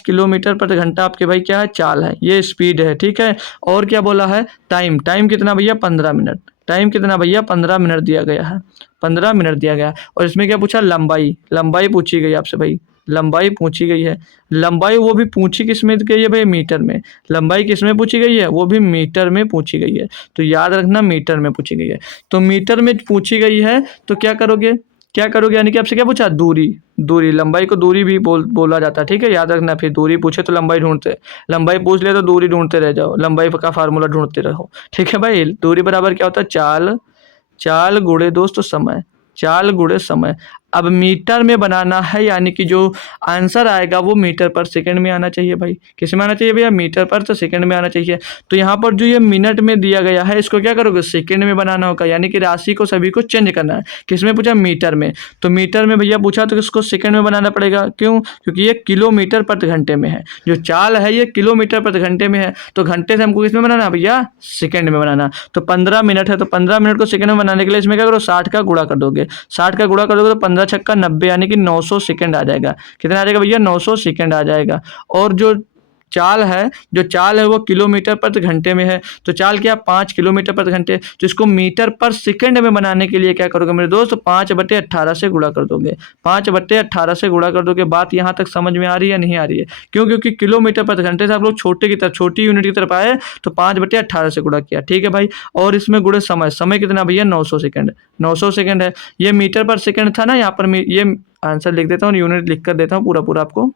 किलोमीटर प्रति घंटा आपके भाई क्या है? चाल है, ये स्पीड है, ठीक है। और क्या बोला है? टाइम कितना भैया? 15 मिनट। टाइम कितना भैया? 15 मिनट दिया गया है। 15 मिनट दिया गया। और इसमें क्या पूछा? लंबाई पूछी गई आपसे भाई। लंबाई पूछी गई है। लंबाई वो भी पूछी किस में गई है भाई? मीटर में। लंबाई किस में पूछी गई है? वो भी मीटर में पूछी गई है। तो याद रखना मीटर में पूछी गई है। तो मीटर में पूछी गई है तो क्या करोगे? यानी कि आपसे क्या पूछा? दूरी। लंबाई को दूरी भी बोला जाता है, ठीक है, याद रखना। फिर दूरी पूछे तो लंबाई ढूंढते, लंबाई पूछ ले तो दूरी ढूंढते रह जाओ, लंबाई का फार्मूला ढूंढते रहो, ठीक है भाई। दूरी बराबर क्या होता है? चाल गुणे दोस्तों समय। चाल गुणे समय। अब मीटर में बनाना है, यानी कि जो आंसर आएगा वो मीटर पर सेकंड में आना चाहिए भाई। किस में आना चाहिए भैया? मीटर पर तो सेकंड में आना चाहिए। तो यहाँ पर जो ये मिनट में दिया गया है इसको क्या करोगे? सेकंड में बनाना होगा, यानी कि राशि को सभी को चेंज करना है। किस में पूछा? मीटर में। तो मीटर में भैया पूछा तो इसको सेकंड में बनाना पड़ेगा। क्यों? क्योंकि ये किलोमीटर प्रति घंटे में है। जो चाल है ये किलोमीटर प्रति घंटे में है, तो घंटे से हमको किस में बनाना है भैया? सेकंड में बनाना। तो 15 मिनट है, तो 15 मिनट को सेकंड में बनाने के लिए इसमें क्या करो? 60 का गुणा कर दोगे। 60 का गुणा कर दोगे तो 15 छक्का 90, यानी कि 900 सेकंड आ जाएगा। कितना आ जाएगा भैया? 900 सेकंड आ जाएगा। और जो चाल है वो किलोमीटर प्रति घंटे में है। तो चाल क्या? 5 किलोमीटर प्रति घंटे। तो इसको मीटर पर सेकंड में बनाने के लिए क्या करोगे मेरे दोस्त? 5/18 से गुणा कर दोगे। 5/18 से गुणा कर दोगे। बात यहाँ तक समझ में आ रही है? नहीं आ रही है? क्यों? क्योंकि किलोमीटर प्रति घंटे से आप लोग छोटी यूनिट की तरफ आए तो 5/18 से गुणा किया, ठीक है भाई। और इसमें गुणे समय कितना भैया? 900 सेकंड। 900 सेकंड है। ये मीटर पर सेकंड था ना, यहाँ पर ये आंसर लिख देता हूँ, यूनिट लिख कर देता हूँ पूरा आपको।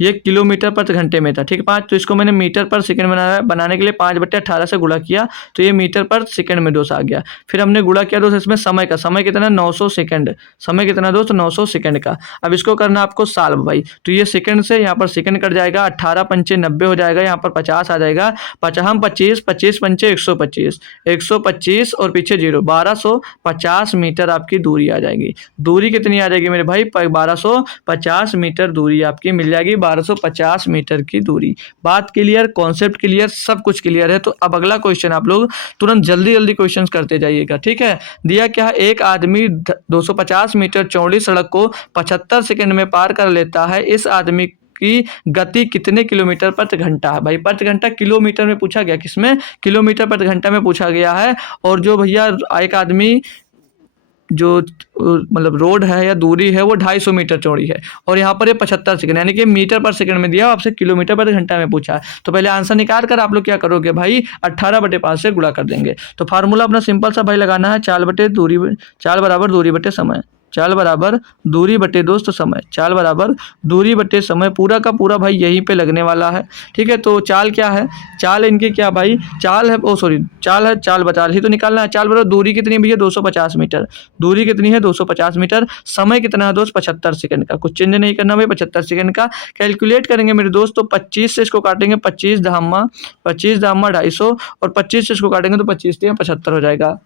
ये किलोमीटर प्रति घंटे में था, ठीक है 5, तो इसको मैंने मीटर पर सेकंड बनाने के लिए 5/18 से गुणा किया, तो ये मीटर पर सेकंड में दोस्त आ गया। फिर हमने गुणा किया दोस्त इसमें समय का, समय कितना 900 सेकंड, समय कितना दोस्त 900 सेकंड का। अब इसको करना आपको साल्व भाई, तो ये सेकंड से यहाँ पर सेकंड कट जाएगा, 18 पंचे 90 हो जाएगा, यहाँ पर 50 आ जाएगा, 50 25 25 पंचे 125, 125 और पीछे 0, 1250 मीटर आपकी दूरी आ जाएगी। दूरी कितनी आ जाएगी मेरे भाई 1250 मीटर दूरी आपकी मिल जाएगी, 1250 मीटर की दूरी। बात क्लियर, कॉन्सेप्ट क्लियर, सब कुछ क्लियर है। तो अब अगला क्वेश्चन आप लोग तुरंत जल्दी जल्दी क्वेश्चन करते जाइएगा, ठीक है। दिया क्या है, एक आदमी 250 मीटर चौड़ी सड़क को 75 सेकंड में पार कर लेता है, इस आदमी की गति कितने किलोमीटर प्रति घंटा है। भाई प्रति घंटा किलोमीटर में पूछा गया, किसमें किलोमीटर प्रति घंटा में पूछा गया है। और जो भैया एक आदमी जो मतलब रोड है या दूरी है वो 250 मीटर चौड़ी है, और यहाँ पर ये 75 सेकंड, यानी कि मीटर पर सेकंड में दिया, आपसे किलोमीटर पर घंटा में पूछा है। तो पहले आंसर निकाल कर आप लोग क्या करोगे भाई 18/5 से गुणा कर देंगे। तो फार्मूला अपना सिंपल सा भाई लगाना है, चाल बराबर दूरी बटे समय, चाल बराबर दूरी बटे दोस्त समय, चाल बराबर दूरी बटे समय, पूरा का पूरा भाई यहीं पे लगने वाला है, ठीक है। तो चाल क्या है, चाल इनकी क्या भाई, चाल है चाल है, चाल बता ही तो निकालना है। चाल बराबर दूरी कितनी है भैया 250 मीटर, दूरी कितनी है 250 मीटर, समय कितना है दोस्त 75 सेकंड का, कुछ चेंज नहीं करना भाई 75 सेकंड का। कैलकुलेट करेंगे मेरे दोस्त, तो 25 से इसको काटेंगे, 25 धामा 250 और 25 से इसको काटेंगे तो 25 75 हो जाएगा।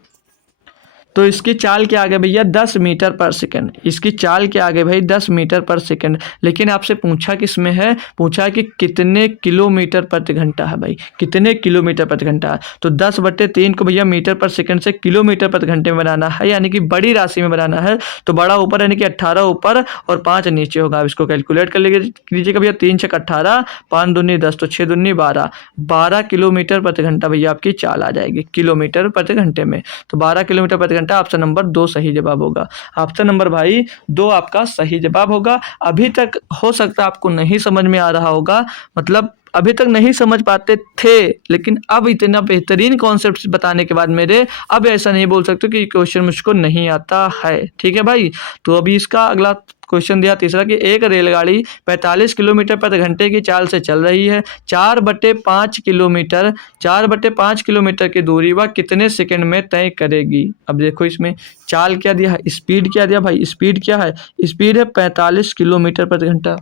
तो इसकी चाल क्या आ गया भैया 10 मीटर पर सेकंड, इसकी चाल क्या आ गई भाई 10 मीटर पर सेकंड। लेकिन आपसे पूछा किस में है, पूछा कि कितने किलोमीटर प्रति घंटा है भाई, कितने किलोमीटर प्रति घंटा है। तो 10/3 को भैया मीटर पर सेकंड से किलोमीटर प्रति घंटे में बनाना है, यानी कि बड़ी राशि में बनाना है। तो बड़ा ऊपर यानी कि 18 ऊपर और 5 नीचे होगा। अब इसको कैलकुलेट कर लीजिएगा भैया, 3 छक 18, 5 दूनी 10, तो 6 दूनी 12, 12 किलोमीटर प्रति घंटा भैया आपकी चाल आ जाएगी किलोमीटर प्रति घंटे में। तो 12 किलोमीटर प्रति घंटा ऑप्शन नंबर 2 सही जवाब होगा। ऑप्शन नंबर भाई 2 आपका सही जवाब होगा। अभी तक हो सकता है आपको नहीं समझ में आ रहा होगा, मतलब अभी तक नहीं समझ पाते थे, लेकिन अब इतना बेहतरीन कॉन्सेप्ट बताने के बाद मेरे, अब ऐसा नहीं बोल सकते कि क्वेश्चन मुझको नहीं आता है, ठीक है भाई। तो अभी इसका अगला क्वेश्चन दिया तीसरा कि एक रेलगाड़ी 45 किलोमीटर प्रति घंटे की चाल से चल रही है, 4/5 किलोमीटर 4/5 किलोमीटर की दूरी वह कितने सेकंड में तय करेगी। अब देखो इसमें चाल क्या दिया है, स्पीड क्या दिया भाई, स्पीड क्या है, स्पीड है 45 किलोमीटर प्रति घंटा,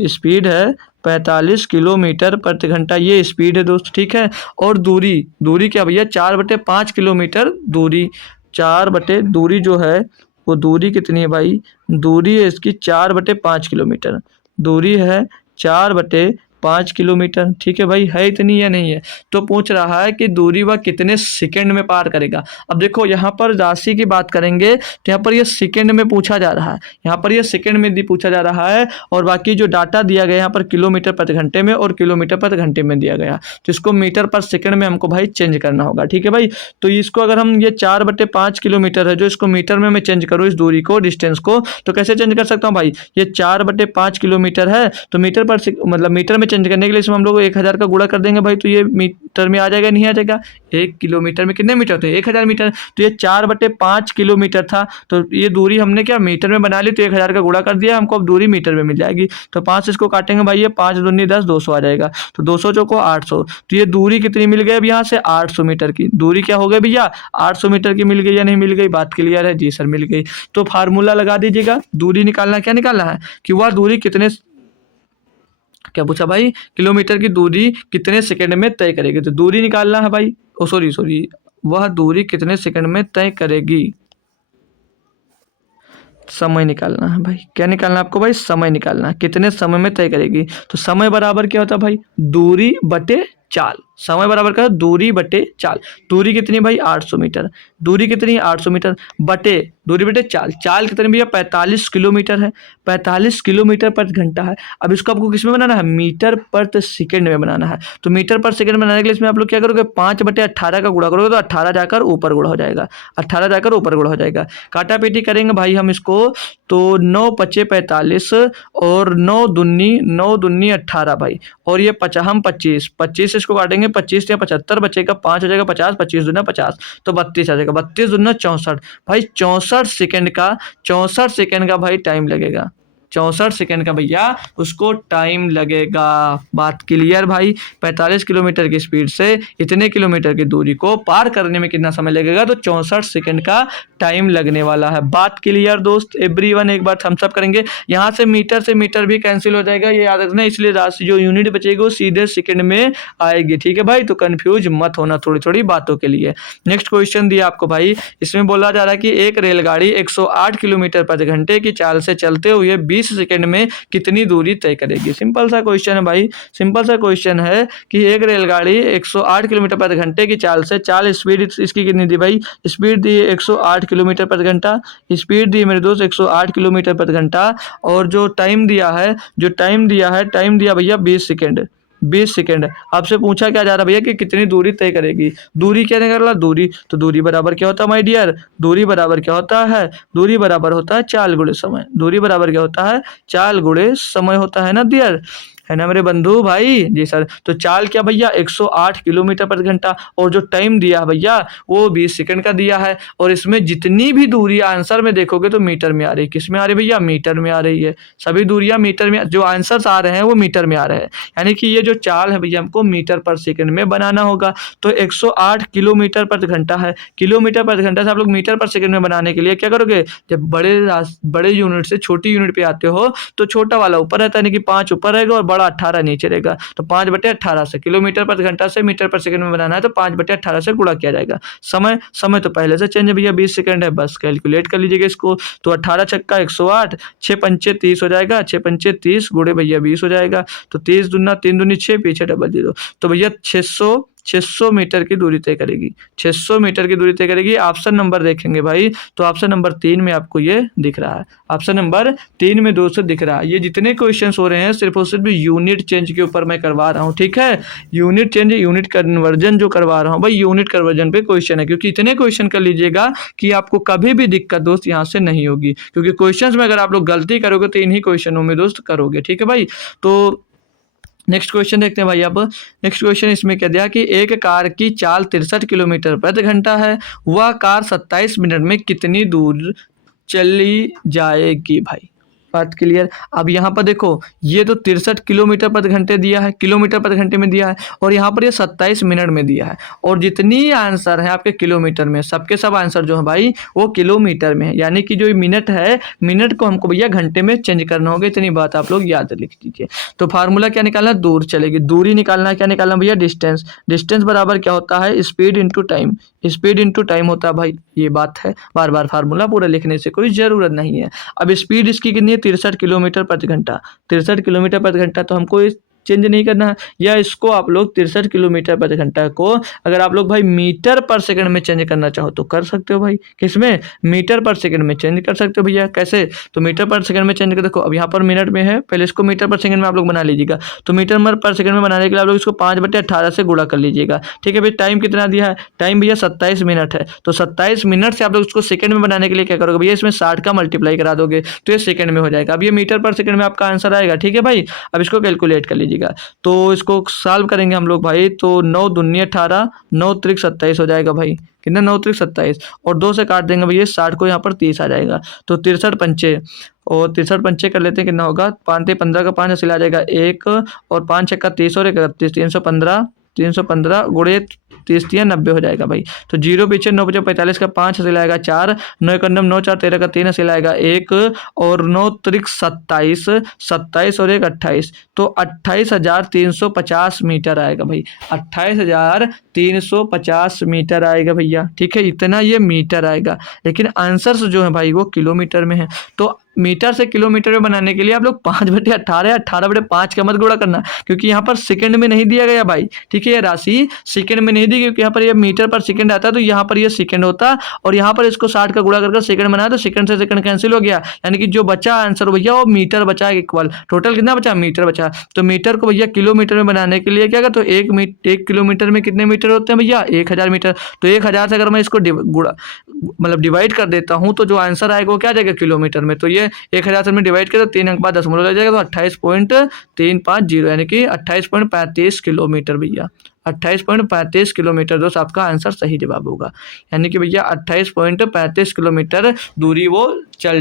स्पीड है 45 किलोमीटर प्रति घंटा, ये स्पीड है दोस्त, ठीक है। और दूरी क्या भैया 4/5 किलोमीटर दूरी, दूरी जो है वो दूरी कितनी है भाई, दूरी है इसकी 4/5 किलोमीटर, दूरी है 4/5 किलोमीटर, ठीक है भाई, है इतनी या नहीं है। तो पूछ रहा है कि दूरी वह कितने सेकंड में पार करेगा। अब देखो यहाँ पर राशि की बात करेंगे तो यहाँ पर ये सेकंड में पूछा जा रहा है, यहाँ पर ये सेकंड में पूछा जा रहा है, और बाकी जो डाटा दिया गया यहाँ पर किलोमीटर प्रति घंटे में और किलोमीटर प्रति घंटे में दिया गया, तो इसको मीटर पर सेकंड में हमको भाई चेंज करना होगा, ठीक है भाई। तो इसको अगर हम ये 4/5 किलोमीटर है जो, इसको मीटर में मैं चेंज करूँ इस दूरी को, डिस्टेंस को, तो कैसे चेंज कर सकता हूँ भाई, ये 4/5 किलोमीटर है, तो मीटर पर मतलब मीटर में चेंज करने के लिए इसमें हम लोग 1000 का गुणा कर देंगे भाई, तो ये मीटर में आ जाएगा, नहीं आ जाएगा। 1 किलोमीटर में कितने मीटर होते हैं 1000 मीटर, तो ये 4/5 किलोमीटर था, तो ये दूरी हमने क्या मीटर में बना ली, तो 1000 का गुणा कर दिया, हमको अब दूरी मीटर में मिल जाएगी। तो 5 इसको काटेंगे भाई, ये 5 दूनी 10, 200 आ जाएगा, तो 200 चौको 800, तो ये दूरी कितनी मिल गई अब यहाँ से 800 मीटर की दूरी क्या हो गई भैया 800 मीटर की मिल गई या नहीं मिल गई, बात क्लियर है जी सर मिल गई। तो फार्मूला लगा दीजिएगा, दूरी निकालना, क्या निकालना है कि वह दूरी कितने, क्या पूछा भाई किलोमीटर की दूरी कितने सेकंड में तय करेगी, तो दूरी निकालना है भाई, सॉरी वह दूरी कितने सेकंड में तय करेगी, समय निकालना है भाई, क्या निकालना है आपको भाई, समय निकालना है, कितने समय में तय करेगी। तो समय बराबर क्या होता है भाई दूरी बटे चाल, समय बराबर का दूरी बटे चाल, दूरी कितनी भाई 800 मीटर, दूरी कितनी 800 मीटर बटे दूरी बटे चाल, चाल कितनी भैया 45 किलोमीटर है, 45 किलोमीटर प्रति घंटा है। अब इसको आपको किस में बनाना है, मीटर प्रति सेकंड में बनाना है। तो मीटर पर सेकंड बनाने के लिए इसमें आप लोग क्या करोगे 5/18 का गुणा करोगे, तो 18 जाकर ऊपर गुणा हो जाएगा, 18 जाकर ऊपर गुणा हो जाएगा। काटा पीटी करेंगे भाई हम इसको, तो 9 पचे 45 और 9 दूनी 18 भाई, और ये 25 इसको काटेंगे 25 या 75 बचेगा, 5 हो जाएगा 50, 25 दूना 50, तो 32 आ जाएगा, 32 दूना 64 भाई, 64 सेकंड का भाई टाइम लगेगा। 64 सेकंड का भैया उसको टाइम लगेगा। बात क्लियर भाई। 45 किलोमीटर की स्पीड से इतने किलोमीटर की दूरी को पार करने में कितना समय लगेगा, तो 64 सेकंड का टाइम लगने वाला है। बात क्लियर दोस्त, एवरीवन एक बार थम्स अप करेंगे। यहाँ से मीटर भी कैंसिल हो जाएगा, ये याद रखना, इसलिए राशि जो यूनिट बचेगी वो सीधे सेकंड में आएगी। ठीक है भाई, तो कंफ्यूज मत होना थोड़ी थोड़ी बातों के लिए। नेक्स्ट क्वेश्चन दिया आपको भाई, इसमें बोला जा रहा है कि एक रेलगाड़ी 108 किलोमीटर प्रति घंटे की चाल से चलते हुए 20 सेकंड में कितनी दूरी तय करेगी। सिंपल सा क्वेश्चन है भाई, सिंपल सा क्वेश्चन है कि एक रेलगाड़ी 108 किलोमीटर प्रति घंटे की चाल से, चाल स्पीड इसकी कितनी दी भाई, स्पीड दी 108 किलोमीटर प्रति घंटा, स्पीड दी मेरे दोस्त 108 किलोमीटर प्रति घंटा, और जो टाइम दिया है, टाइम दिया भैया 20 सेकंड। 20 सेकंड। आपसे पूछा क्या जा रहा है भैया कि कितनी दूरी तय करेगी। दूरी क्या निकाला, दूरी, तो दूरी बराबर क्या होता है माय डियर, दूरी बराबर क्या होता है, दूरी बराबर होता है चाल गुणे समय। दूरी बराबर क्या होता है, चाल गुणे समय होता है ना डियर, है ना मेरे बंधु भाई। जी सर, तो चाल क्या भैया 108 किलोमीटर प्रति घंटा, और जो टाइम दिया है भैया वो 20 सेकंड का दिया है। और इसमें जितनी भी दूरी आंसर में देखोगे तो मीटर में आ रही है। किस में आ रही है भैया, मीटर में आ रही है। सभी दूरियां मीटर में, जो आंसर्स आ रहे हैं वो मीटर में आ रहे हैं, यानी कि ये जो चाल है भैया हमको मीटर पर सेकंड में बनाना होगा। तो 108 किलोमीटर प्रति घंटा है, किलोमीटर प्रति घंटा से आप लोग मीटर पर सेकंड में बनाने के लिए क्या करोगे, जब बड़े यूनिट से छोटी यूनिट पे आते हो तो छोटा वाला ऊपर रहता है, यानी कि 5 ऊपर रहेगा और 18 नीचे रहेगा। तो 5/18 से, किलोमीटर प्रति घंटा से मीटर पर सेकंड में बनाना है तो 5/18 से गुणा किया जाएगा। समय तो पहले से चेंज है भैया, 20 सेकंड है, बस कैलकुलेट कर लीजिएगा इसको। तो 18 छक्का 108, 6 पंचे 30 हो जाएगा, 6 पंचे 30 गुणे भैया 20 हो जाएगा। तो 30 दूना 3 दूनी 6, पीछे डबल 0, तो भैया 600 मीटर की दूरी तय करेगी। 600 मीटर की दूरी तय करेगी। ऑप्शन नंबर देखेंगे भाई तो ऑप्शन नंबर 3 में आपको ये दिख रहा है, ऑप्शन नंबर 3 में दोस्तों दिख रहा है। ये जितने क्वेश्चंस हो रहे हैं सिर्फ और सिर्फ यूनिट चेंज के ऊपर मैं करवा रहा हूँ, ठीक है। यूनिट चेंज, यूनिट कन्वर्जन जो करवा रहा हूँ भाई, यूनिट कन्वर्जन पे क्वेश्चन है, क्योंकि इतने क्वेश्चन कर लीजिएगा कि आपको कभी भी दिक्कत दोस्त यहाँ से नहीं होगी, क्योंकि क्वेश्चंस में अगर आप लोग गलती करोगे तो इन्हीं क्वेश्चनों में दोस्त करोगे, ठीक है भाई। तो नेक्स्ट क्वेश्चन देखते हैं भाई। अब नेक्स्ट क्वेश्चन इसमें क्या दिया कि एक कार की चाल 63 किलोमीटर प्रति घंटा है, वह कार 27 मिनट में कितनी दूर चली जाएगी भाई। बात क्लियर। अब यहाँ पर देखो ये तो 63 किलोमीटर प्रति घंटे दिया है, किलोमीटर प्रति घंटे में दिया है, और यहाँ पर ये 27 मिनट में दिया है, और जितनी आंसर है आपके किलोमीटर में, सबके सब आंसर जो है भाई वो किलोमीटर में है, यानी कि जो मिनट है, मिनट को हमको भैया घंटे में चेंज करना होगा। इतनी बात आप लोग याद लिख दीजिए। तो फार्मूला क्या निकालना, दूर चलेगी, दूरी निकालना, क्या निकालना भैया, डिस्टेंस। डिस्टेंस बराबर क्या होता है, speed into time, speed into time होता है भाई। ये बात है, बार बार फार्मूला पूरा लिखने से कोई ज़रूरत नहीं है। अब स्पीड इसकी कितनी है, 63 किलोमीटर प्रति घंटा, 63 किलोमीटर प्रति घंटा, तो हमको इस चेंज नहीं करना है, या इसको आप लोग 63 किलोमीटर प्रति घंटा को अगर आप लोग भाई मीटर पर सेकंड में चेंज करना चाहो तो कर सकते हो भाई। किसमें, मीटर पर सेकंड में चेंज कर सकते हो भैया। कैसे, तो मीटर पर सेकंड में चेंज कर, देखो अब यहाँ पर मिनट में है, पहले इसको मीटर पर सेकंड में आप लोग बना लीजिएगा। तो मीटर पर सेकंड में बनाने के लिए आप लोग इसको 5/18 से गुणा कर लीजिएगा, ठीक है भाई। टाइम कितना दिया है, टाइम भैया 27 मिनट है, तो 27 मिनट से आप लोग उसको सेकंड में बनाने के लिए क्या करोगे भैया, इसमें 60 का मल्टीप्लाई करा दोगे तो ये सेकंड में हो जाएगा। अब ये मीटर पर सेकंड में आपका आंसर आएगा, ठीक है भाई। अब इसको कैलकुलेट कर लीजिएगा, तो इसको सॉल्व करेंगे हम लोग भाई, तो 9 दूनी 18, 9 त्रिक 27 हो जाएगा भाई। कितना, 9 त्रिक 27, और 2 से काट देंगे भैया 60 को, यहाँ पर 30 आ जाएगा। तो 63 पंचे, और 63 पंचे कर लेते हैं, कितना होगा, 5 15 का 5 हासिल आ जाएगा 1, और 5 छक्का 30 और 31, 315 गुणे 30 90 हो जाएगा भाई। तो 0 पीछे, 9 पीछे 45 का 5 हासिल आएगा 4, 9 1 9 4 13 का 3 हासिल आएगा 1, और 9 त्रिक 27, 27 और 1 28, तो 28,350 मीटर आएगा भाई। 28,350 मीटर आएगा भैया, ठीक है। इतना ये मीटर आएगा, लेकिन आंसर्स जो है भाई वो किलोमीटर में है। तो मीटर से किलोमीटर में बनाने के लिए आप लोग 5/18 18/5 का मत गुणा करना, क्योंकि यहाँ पर सेकंड में नहीं दिया गया भाई, ठीक है। ये राशि सेकंड में नहीं दी, क्योंकि यहाँ पर ये मीटर पर सेकंड आता है, तो यहाँ पर ये सेकंड होता, और यहाँ पर इसको 60 का गुणा करके सेकंड बनाया, तो सेकंड से सेकंड कैंसिल हो गया, यानी कि जो बचा आंसर भैया वो मीटर बचा इक्वल। टोटल कितना बचा, मीटर बचा। तो मीटर को भैया किलोमीटर में बनाने के लिए क्या करते हो, 1 किलोमीटर में कितने मीटर होते हैं भैया, 1000 मीटर। तो 1000 से अगर मैं इसको डिवाइड कर देता हूँ तो जो आंसर आएगा वो क्या जाएगा, किलोमीटर में। तो ये 1000 से में डिवाइड करें तो 3 अंक बाद दशमलव लग जाएगा, तो 28.350, यानी कि 28.35 किलोमीटर भैया, 28.35 किलोमीटर दोस्त आपका आंसर सही जवाब होगा। यानी कि भैया 28.35 किलोमीटर दूरी वो चली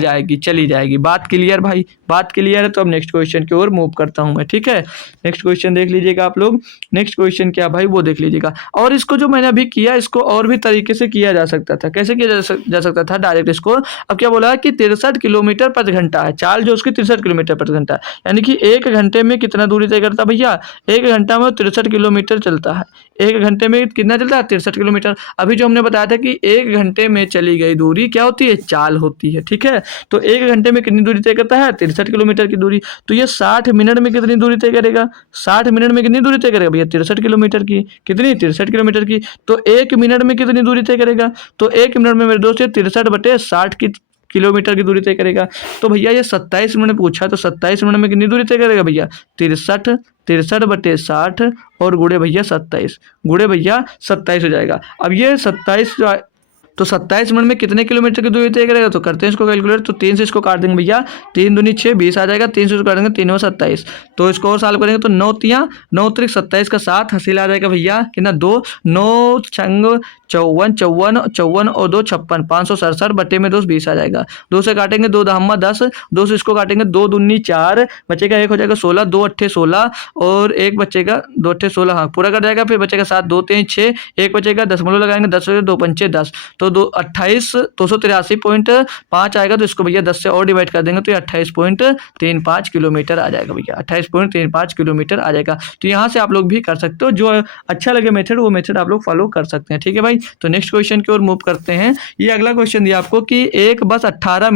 जाएगी। बात क्लियर भाई, बात क्लियर है। तो अब नेक्स्ट क्वेश्चन की ओर मूव करता हूँ मैं, ठीक है। नेक्स्ट क्वेश्चन देख लीजिएगा आप लोग। नेक्स्ट क्वेश्चन क्या भाई वो देख लीजिएगा। और इसको जो मैंने अभी किया इसको और भी तरीके से किया जा सकता था। कैसे किया जा सकता था डायरेक्ट इसको। अब क्या बोला कि 63 किलोमीटर प्रति घंटा है चाल जो उसकी 63 किलोमीटर प्रति घंटा है। यानी कि 1 घंटे में कितना दूरी तय करता है भैया, 1 घंटा में 63 किलोमीटर चलता है। 1 घंटे में कितना चलता है 63 किलोमीटर। अभी जो हमने बताया था कि 1 घंटे में चली गई दूरी क्या होती है, चाल होती है, ठीक है। तो 1 घंटे में कितनी दूरी तय करता है 63 किलोमीटर की दूरी। तो ये 60 मिनट में कितनी दूरी तय करेगा, 60 मिनट में कितनी दूरी तय करेगा भैया 63 किलोमीटर की। कितनी 63 किलोमीटर की। तो 1 मिनट में कितनी दूरी तय करेगा, तो 1 मिनट में मेरे दोस्त 63/60 की किलोमीटर की दूरी तय करेगा। तो भैया ये 27 मिनट में पूछा, तो 27 मिनट में कितनी दूरी तय करेगा भैया 63/60 और गुणे भैया 27, गुणे भैया 27 हो जाएगा। अब ये 27 तो 27 मिनट में कितने किलोमीटर की दूरी तय करेगा, तो करते हैं इसको कैलकुलेट। तो 3 से इसको काट देंगे भैया, 3 दूनी 6 20 आ जाएगा। 3 से इसको काटेंगे 3 और 27, तो इसको और सॉल्व करेंगे तो 9 तियाँ 9 त्रिक 27 का 7 हासिल आ जाएगा भैया कितना 2 9 छंग 54 और 2 56 567 में 20 आ जाएगा। 2 से काटेंगे 2 दहम्मा 10, 2 से इसको काटेंगे 2 दूनी 4 बचेगा 1 हो जाएगा 16, 2 अट्ठे 16 और 1 बचेगा 2 अट्ठे 16 हाँ पूरा कर जाएगा। फिर बचेगा 7 2 3 6 1 बचेगा दशमलव लगाएंगे 10 2 पंचे 10 तो 283.5 आएगा। तो इसको भैया 10 से और डिवाइड कर देंगे तो ये 28.35 किलोमीटर आ जाएगा भैया 28.35 किलोमीटर आ जाएगा। तो यहाँ से आप लोग भी कर सकते हो, जो अच्छा लगे मेथड वो मेथड आप लोग फॉलो कर सकते हैं, ठीक है भाई। तो नेक्स्ट क्वेश्चन की ओर मूव करते हैं। ये अगला क्वेश्चन दिया आपको कि एक बस 18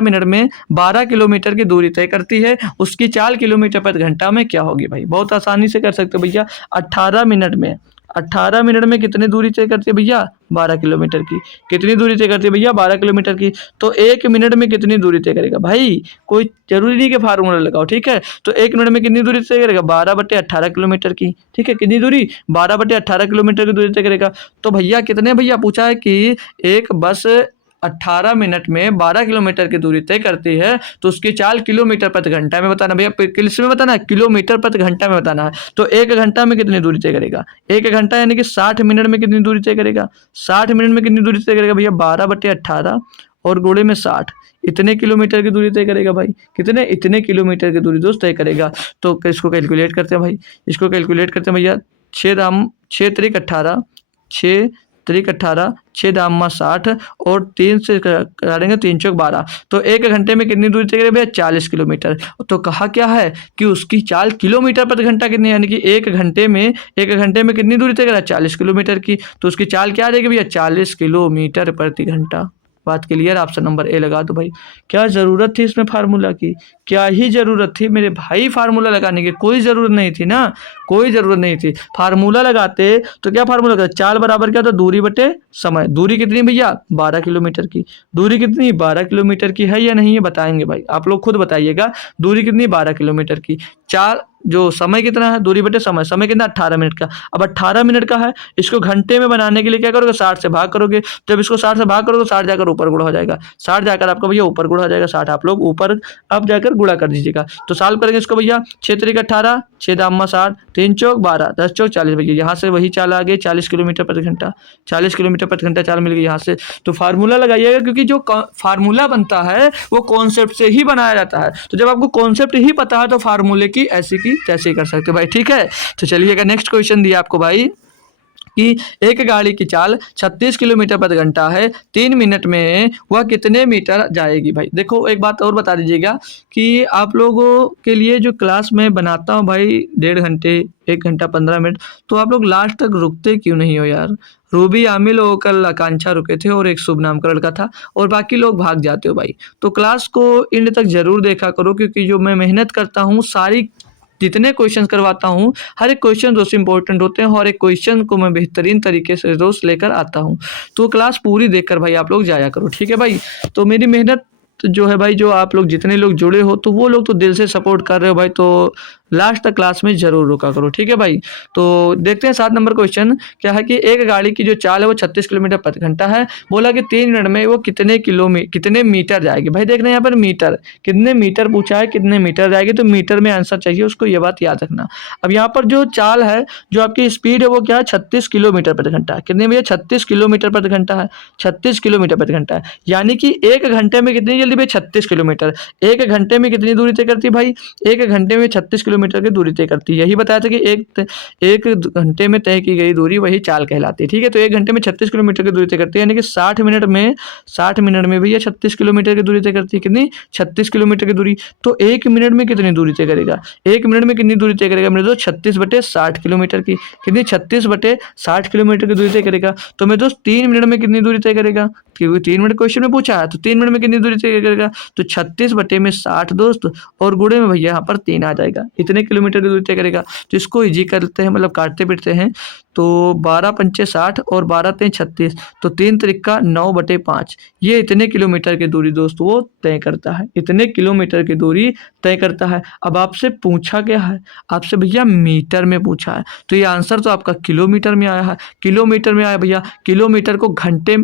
मिनट में 12 किलोमीटर की दूरी तय करती है, उसकी चाल किलोमीटर प्रति घंटा में क्या होगी भाई। बहुत आसानी से कर सकते हो भैया। 18 मिनट में कितनी दूरी तय करती है भैया 12 किलोमीटर की। कितनी दूरी तय करती है भैया 12 किलोमीटर की। तो 1 मिनट में कितनी दूरी तय करेगा भाई, कोई जरूरी नहीं कि फार्मूला लगाओ, ठीक है। तो 1 मिनट में कितनी दूरी तय करेगा 12/18 किलोमीटर की, ठीक है। कितनी दूरी 12/18 किलोमीटर की दूरी तय करेगा। तो भैया कितने भैया पूछा है कि एक बस 18 मिनट में 12 किलोमीटर की दूरी तय करती है, तो उसकी चाल किलोमीटर प्रति घंटा में बताना भैया। किस में बताना है, किलोमीटर प्रति घंटा में बताना है। तो 1 घंटा में कितनी दूरी तय करेगा, 1 घंटा यानी कि 60 मिनट में कितनी दूरी तय करेगा, 60 मिनट में कितनी दूरी तय करेगा भैया 12/18 और गुणे में 60, इतने किलोमीटर की दूरी तय करेगा भाई। कितने, इतने किलोमीटर की दूरी दोस्त तय करेगा। तो इसको कैलकुलेट करते हैं भाई, इसको कैलकुलेट करते हैं भैया। 6 त्रिक 18 6 दामा 60 और 3 से करेंगे 3 चौक 12, तो 1 घंटे में कितनी दूरी तय करेगा भैया 40 किलोमीटर। तो कहा क्या है कि उसकी चाल किलोमीटर प्रति घंटा कितनी, यानी कि 1 घंटे में कितनी दूरी तय करेगा 40 किलोमीटर की। तो उसकी चाल क्या आ जाएगी भैया 40 किलोमीटर प्रति घंटा। बात क्लियर, ऑप्शन नंबर ए लगा दो भाई। क्या ज़रूरत थी इसमें फार्मूला की, क्या ही ज़रूरत थी मेरे भाई फार्मूला लगाने की, कोई ज़रूरत नहीं थी ना, कोई ज़रूरत नहीं थी। फार्मूला लगाते तो क्या फार्मूला लगाते, चाल बराबर क्या था दूरी बटे समय। दूरी कितनी भैया 12 किलोमीटर की। दूरी कितनी 12 किलोमीटर की है या नहीं है बताएंगे भाई, आप लोग खुद बताइएगा। दूरी कितनी 12 किलोमीटर की। चाल जो समय कितना है दूरी बटे समय, समय कितना 18 मिनट का। अब 18 मिनट का है, इसको घंटे में बनाने के लिए क्या करोगे 60 से भाग करोगे। जब इसको 60 से भाग करोगे 60 जाकर ऊपर गुणा हो जाएगा, 60 जाकर आपका भैया ऊपर गुणा हो जाएगा 60, आप लोग ऊपर अब जाकर गुणा कर दीजिएगा। तो सॉल्व करेंगे इसको भैया 6 त्रिक 18 6 दामा 60 3 चौक 12 10 चौक 40 भैया यहाँ से वही चाल आ गई 40 किलोमीटर प्रति घंटा। 40 किलोमीटर प्रति घंटा चाल मिल गई यहाँ से। तो फार्मूला लगाइएगा, क्योंकि जो फार्मूला बनता है वो कॉन्सेप्ट से ही बनाया जाता है। तो जब आपको कॉन्सेप्ट ही पता है तो फार्मूले की ऐसी की तैसे कर सकते हो भाई, ठीक है। तो चलिएगा नेक्स्ट क्वेश्चन दिया आपको भाई कि एक गाड़ी की चाल 36 किलोमीटर प्रति घंटा है, 3 मिनट में वह कितने मीटर जाएगी भाई। देखो एक बात और बता दीजिएगा कि आप लोगों के लिए जो क्लास में बनाता हूँ भाई 1.5 घंटे 1 घंटा 15 मिनट, तो आप लोग लास्ट तक रुकते क्यों नहीं हो यार। रूबी आमिल और कल आकांक्षा रुके थे और एक शुभ नाम का लड़का था और बाकी लोग भाग जाते हो भाई। तो क्लास को एंड तक जरूर देखा करो, क्योंकि जो मैं मेहनत करता हूँ सारी जितने क्वेश्चन करवाता हूँ हर एक क्वेश्चन दोस्त इंपॉर्टेंट होते हैं और एक क्वेश्चन को मैं बेहतरीन तरीके से दोस्त लेकर आता हूँ। तो क्लास पूरी देखकर भाई आप लोग जाया करो, ठीक है भाई। तो मेरी मेहनत जो है भाई, जो आप लोग जितने लोग जुड़े हो तो वो लोग तो दिल से सपोर्ट कर रहे हो भाई, तो लास्ट तक क्लास में जरूर रुका करो, ठीक है भाई। तो देखते हैं 7 नंबर क्वेश्चन क्या है कि एक गाड़ी की जो चाल है वो 36 किलोमीटर प्रति घंटा है। बोला कि 3 मिनट में वो कितने मीटर जाएगी। भाई देखना यहाँ पर मीटर, कितने मीटर पूछा है, कितने मीटर जाएगी, तो मीटर में आंसर चाहिए उसको, ये बात याद रखना। अब यहाँ पर जो चाल है, जो आपकी स्पीड है वो क्या है, 36 किलोमीटर प्रति घंटा। कितने भैया, 36 किलोमीटर प्रति घंटा है, 36 किलोमीटर प्रति घंटा है। यानी कि 1 घंटे में कितनी जल्दी भाई, 36 किलोमीटर। 1 घंटे में कितनी दूरी तय करती है भाई, 1 घंटे में 36 किलोमीटर की दूरी तय करती है। यही बताया था कि एक घंटे में तय की गई दूरी वही चाल कहलाती है, ठीक है। तो 1 घंटे में 36 किलोमीटर की दूरी तय करती है, यानी कि 60 मिनट में भैया 36 किलोमीटर की दूरी तय करती है। कितनी, 36 किलोमीटर की दूरी। तो 1 मिनट में कितनी दूरी तय करेगा, 1 मिनट में कितनी दूरी तय करेगा मेरे दोस्त, 36/60 किलोमीटर की। कितनी, 36/60 किलोमीटर की दूरी तय करेगा। तो मेरे दोस्त 3 मिनट में कितनी दूरी तय करेगा, क्योंकि 3 मिनट क्वेश्चन में पूछा है, तो 3 मिनट में कितनी दूरी तय करेगा, तो 36/60 दोस्त, और गुणे में भैया यहाँ पर 3 आ जाएगा, इतने किलोमीटर की दूरी तय करेगा। तो इसको इजी करते हैं, मतलब काटते पिटते हैं। तो 12 पंचे 60 और 12 तें 36, तो 3 त्रिका 9/5, ये इतने किलोमीटर की दूरी दोस्त वो तय करता है, इतने किलोमीटर की दूरी तय करता है। अब आपसे पूछा क्या है, आपसे भैया मीटर में पूछा है, तो ये आंसर तो आपका किलोमीटर में आया है, किलोमीटर में आया भैया। किलोमीटर को घंटे,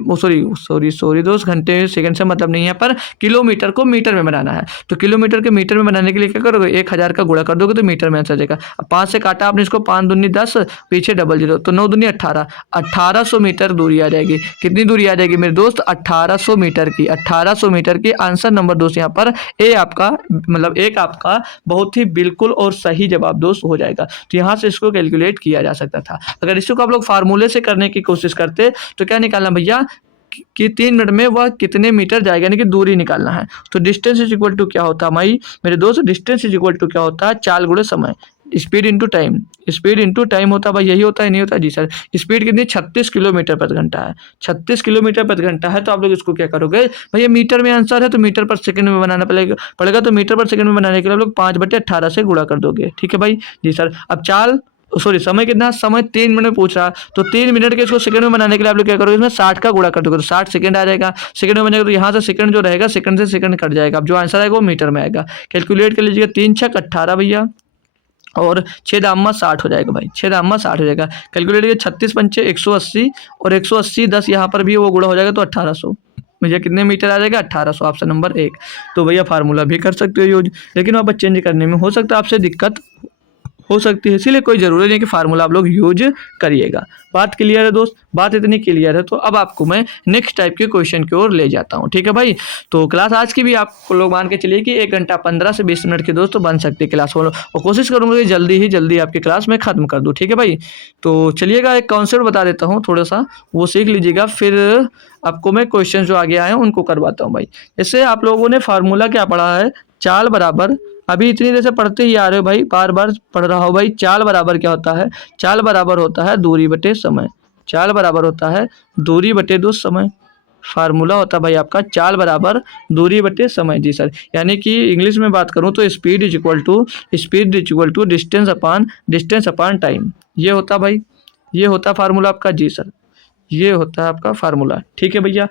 सॉरी दोस्त, घंटे सेकंड से मतलब नहीं है, पर किलोमीटर को मीटर में बनाना है। तो किलोमीटर के मीटर में बनाने के लिए क्या करोगे, 1000 का गुणा कर दोगे तो मीटर में आंसर जाएगा। अब 5 से काटा आपने इसको, 5 दूनी 10, पीछे डबल 0, तो 9 दूनी 18, 1800 मीटर दूरी आ जाएगी। कितनी दूरी आ जाएगी मेरे दोस्त, 1800 मीटर की, 1800 मीटर की। आंसर नंबर दोस्त यहाँ पर ए आपका, मतलब एक आपका बहुत ही बिल्कुल और सही जवाब दोस्त हो जाएगा। तो यहाँ से इसको कैलकुलेट किया जा सकता था। अगर इसको आप लोग फार्मूले से करने की कोशिश करते तो क्या निकालना भैया कि 3 मिनट में वह कितने मीटर जाएगा, यानी कि दूरी निकालना है। तो डिस्टेंस इज इक्वल टू क्या होता है भाई मेरे दोस्त, डिस्टेंस इज इक्वल टू क्या होता है, चाल गुणे समय, speed into time, speed into time होता है भाई, यही होता है, नहीं होता जी सर। स्पीड कितनी, 36 किलोमीटर प्रति घंटा है, 36 किलोमीटर प्रति घंटा है। तो आप लोग इसको क्या करोगे भैया, मीटर में आंसर है तो मीटर पर सेकंड में बनाना पड़ेगा। तो मीटर पर सेकंड में बनाने के लिए आप लोग 5/18 से गुणा कर दोगे, ठीक है भाई जी सर। अब समय कितना, समय 3 मिनट में पूछ रहा, तो 3 मिनट के इसको सेकंड में बनाने के लिए आप लोग क्या करोगे, इसमें 60 का गुणा कर दोगे तो 60 सेकंड आ जाएगा। सेकंड में बनेगा तो यहाँ से सेकंड जो रहेगा, सेकंड से सेकंड कट जाएगा। अब जो आंसर आएगा वो मीटर में आएगा। कैलकुलेट कर लीजिएगा, 3 छक 18 भैया, और 6 दामा 60 हो जाएगा भाई, 6 दामा 60 हो जाएगा। कैलकुलेट किया, 36 पंचे 180, और 180 10 यहाँ पर भी वो गुणा हो जाएगा, तो 1800 भैया कितने मीटर आ जाएगा, 1800, ऑप्शन नंबर 1। तो भैया फार्मूला भी कर सकते हो यूज, लेकिन वहाँ पर चेंज करने में हो सकता है आपसे दिक्कत हो सकती है, इसीलिए कोई ज़रूरी नहीं कि फार्मूला आप लोग यूज करिएगा। बात क्लियर है दोस्त, बात इतनी क्लियर है। तो अब आपको मैं नेक्स्ट टाइप के क्वेश्चन की ओर ले जाता हूँ, ठीक है भाई। तो क्लास आज की भी आप लोग मान के चलिए कि 1 घंटा 15 से 20 मिनट की दोस्त बन सकती है क्लास, और कोशिश करूँगा कि जल्दी आपकी क्लास में ख़त्म कर दूँ, ठीक है भाई। तो चलिएगा, एक कॉन्सेप्ट बता देता हूँ थोड़ा सा, वो सीख लीजिएगा, फिर आपको मैं क्वेश्चन जो आगे आए हैं उनको करवाता हूँ भाई। जैसे आप लोगों ने फार्मूला क्या पढ़ा है, चाल बराबर, अभी इतनी देर से पढ़ते ही आ रहे हो भाई, बार बार पढ़ रहा हो भाई। चाल बराबर क्या होता है, चाल बराबर होता है दूरी बटे समय, चाल बराबर होता है दूरी बटे दो समय। फार्मूला होता है भाई आपका चाल बराबर दूरी बटे समय, जी सर। यानी कि इंग्लिश में बात करूं तो speed is equal to distance upon time. ये होता भाई, ये होता फार्मूला आपका, जी सर, ये होता है आपका फार्मूला, ठीक है भैया।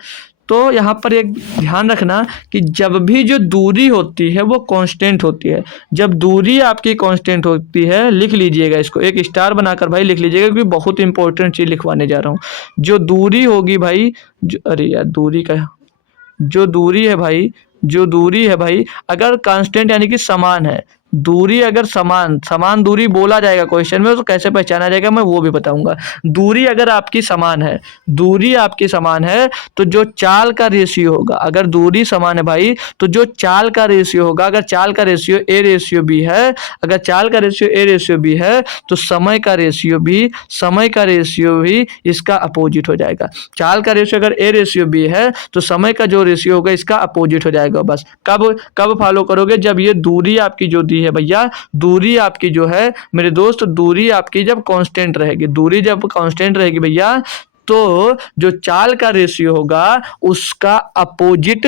तो यहाँ पर एक ध्यान रखना कि जब भी जो दूरी होती है वो कांस्टेंट होती है। जब दूरी आपकी कांस्टेंट होती है, लिख लीजिएगा इसको, एक स्टार बनाकर भाई लिख लीजिएगा, क्योंकि बहुत इंपॉर्टेंट चीज़ लिखवाने जा रहा हूँ। जो दूरी होगी भाई, अरे यार दूरी का, जो दूरी है भाई अगर कांस्टेंट यानी कि समान है, दूरी अगर समान दूरी बोला जाएगा क्वेश्चन में, तो कैसे पहचाना जाएगा मैं वो भी बताऊंगा। दूरी अगर आपकी समान है तो जो चाल का रेशियो होगा, अगर दूरी समान है भाई तो जो चाल का रेशियो होगा, अगर चाल का रेशियो ए रेशियो बी है, अगर चाल का रेशियो ए रेशियो बी है तो समय का रेशियो भी इसका अपोजिट हो जाएगा। चाल का रेशियो अगर ए रेशियो बी है तो समय का जो रेशियो होगा इसका अपोजिट हो जाएगा। बस कब फॉलो करोगे, जब ये दूरी आपकी जो दी है भैया, दूरी आपकी जो है मेरे दोस्त, दूरी आपकी जब कांस्टेंट रहेगी, दूरी जब कांस्टेंट रहेगी भैया, तो जो चाल का रेशियो होगा उसका अपोजिट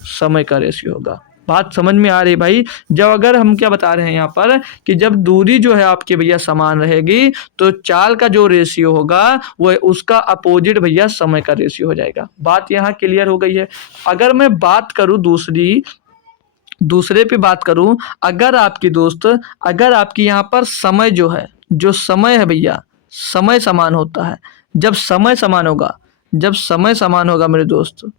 समय का रेशियो होगा। बात समझ में आ रही भाई। जब अगर हम क्या बता रहे हैं यहाँ पर कि जब दूरी जो है आपकी भैया समान रहेगी तो चाल का जो रेशियो होगा वो उसका अपोजिट भैया समय का रेशियो हो जाएगा। बात यहाँ क्लियर हो गई है। अगर मैं बात करूँ दूसरी दूसरे पे बात करूं, अगर आपकी दोस्त, अगर आपकी यहाँ पर समय जो है, जो समय है भैया, समय समान होता है। जब समय समान होगा, जब समय समान होगा मेरे दोस्त,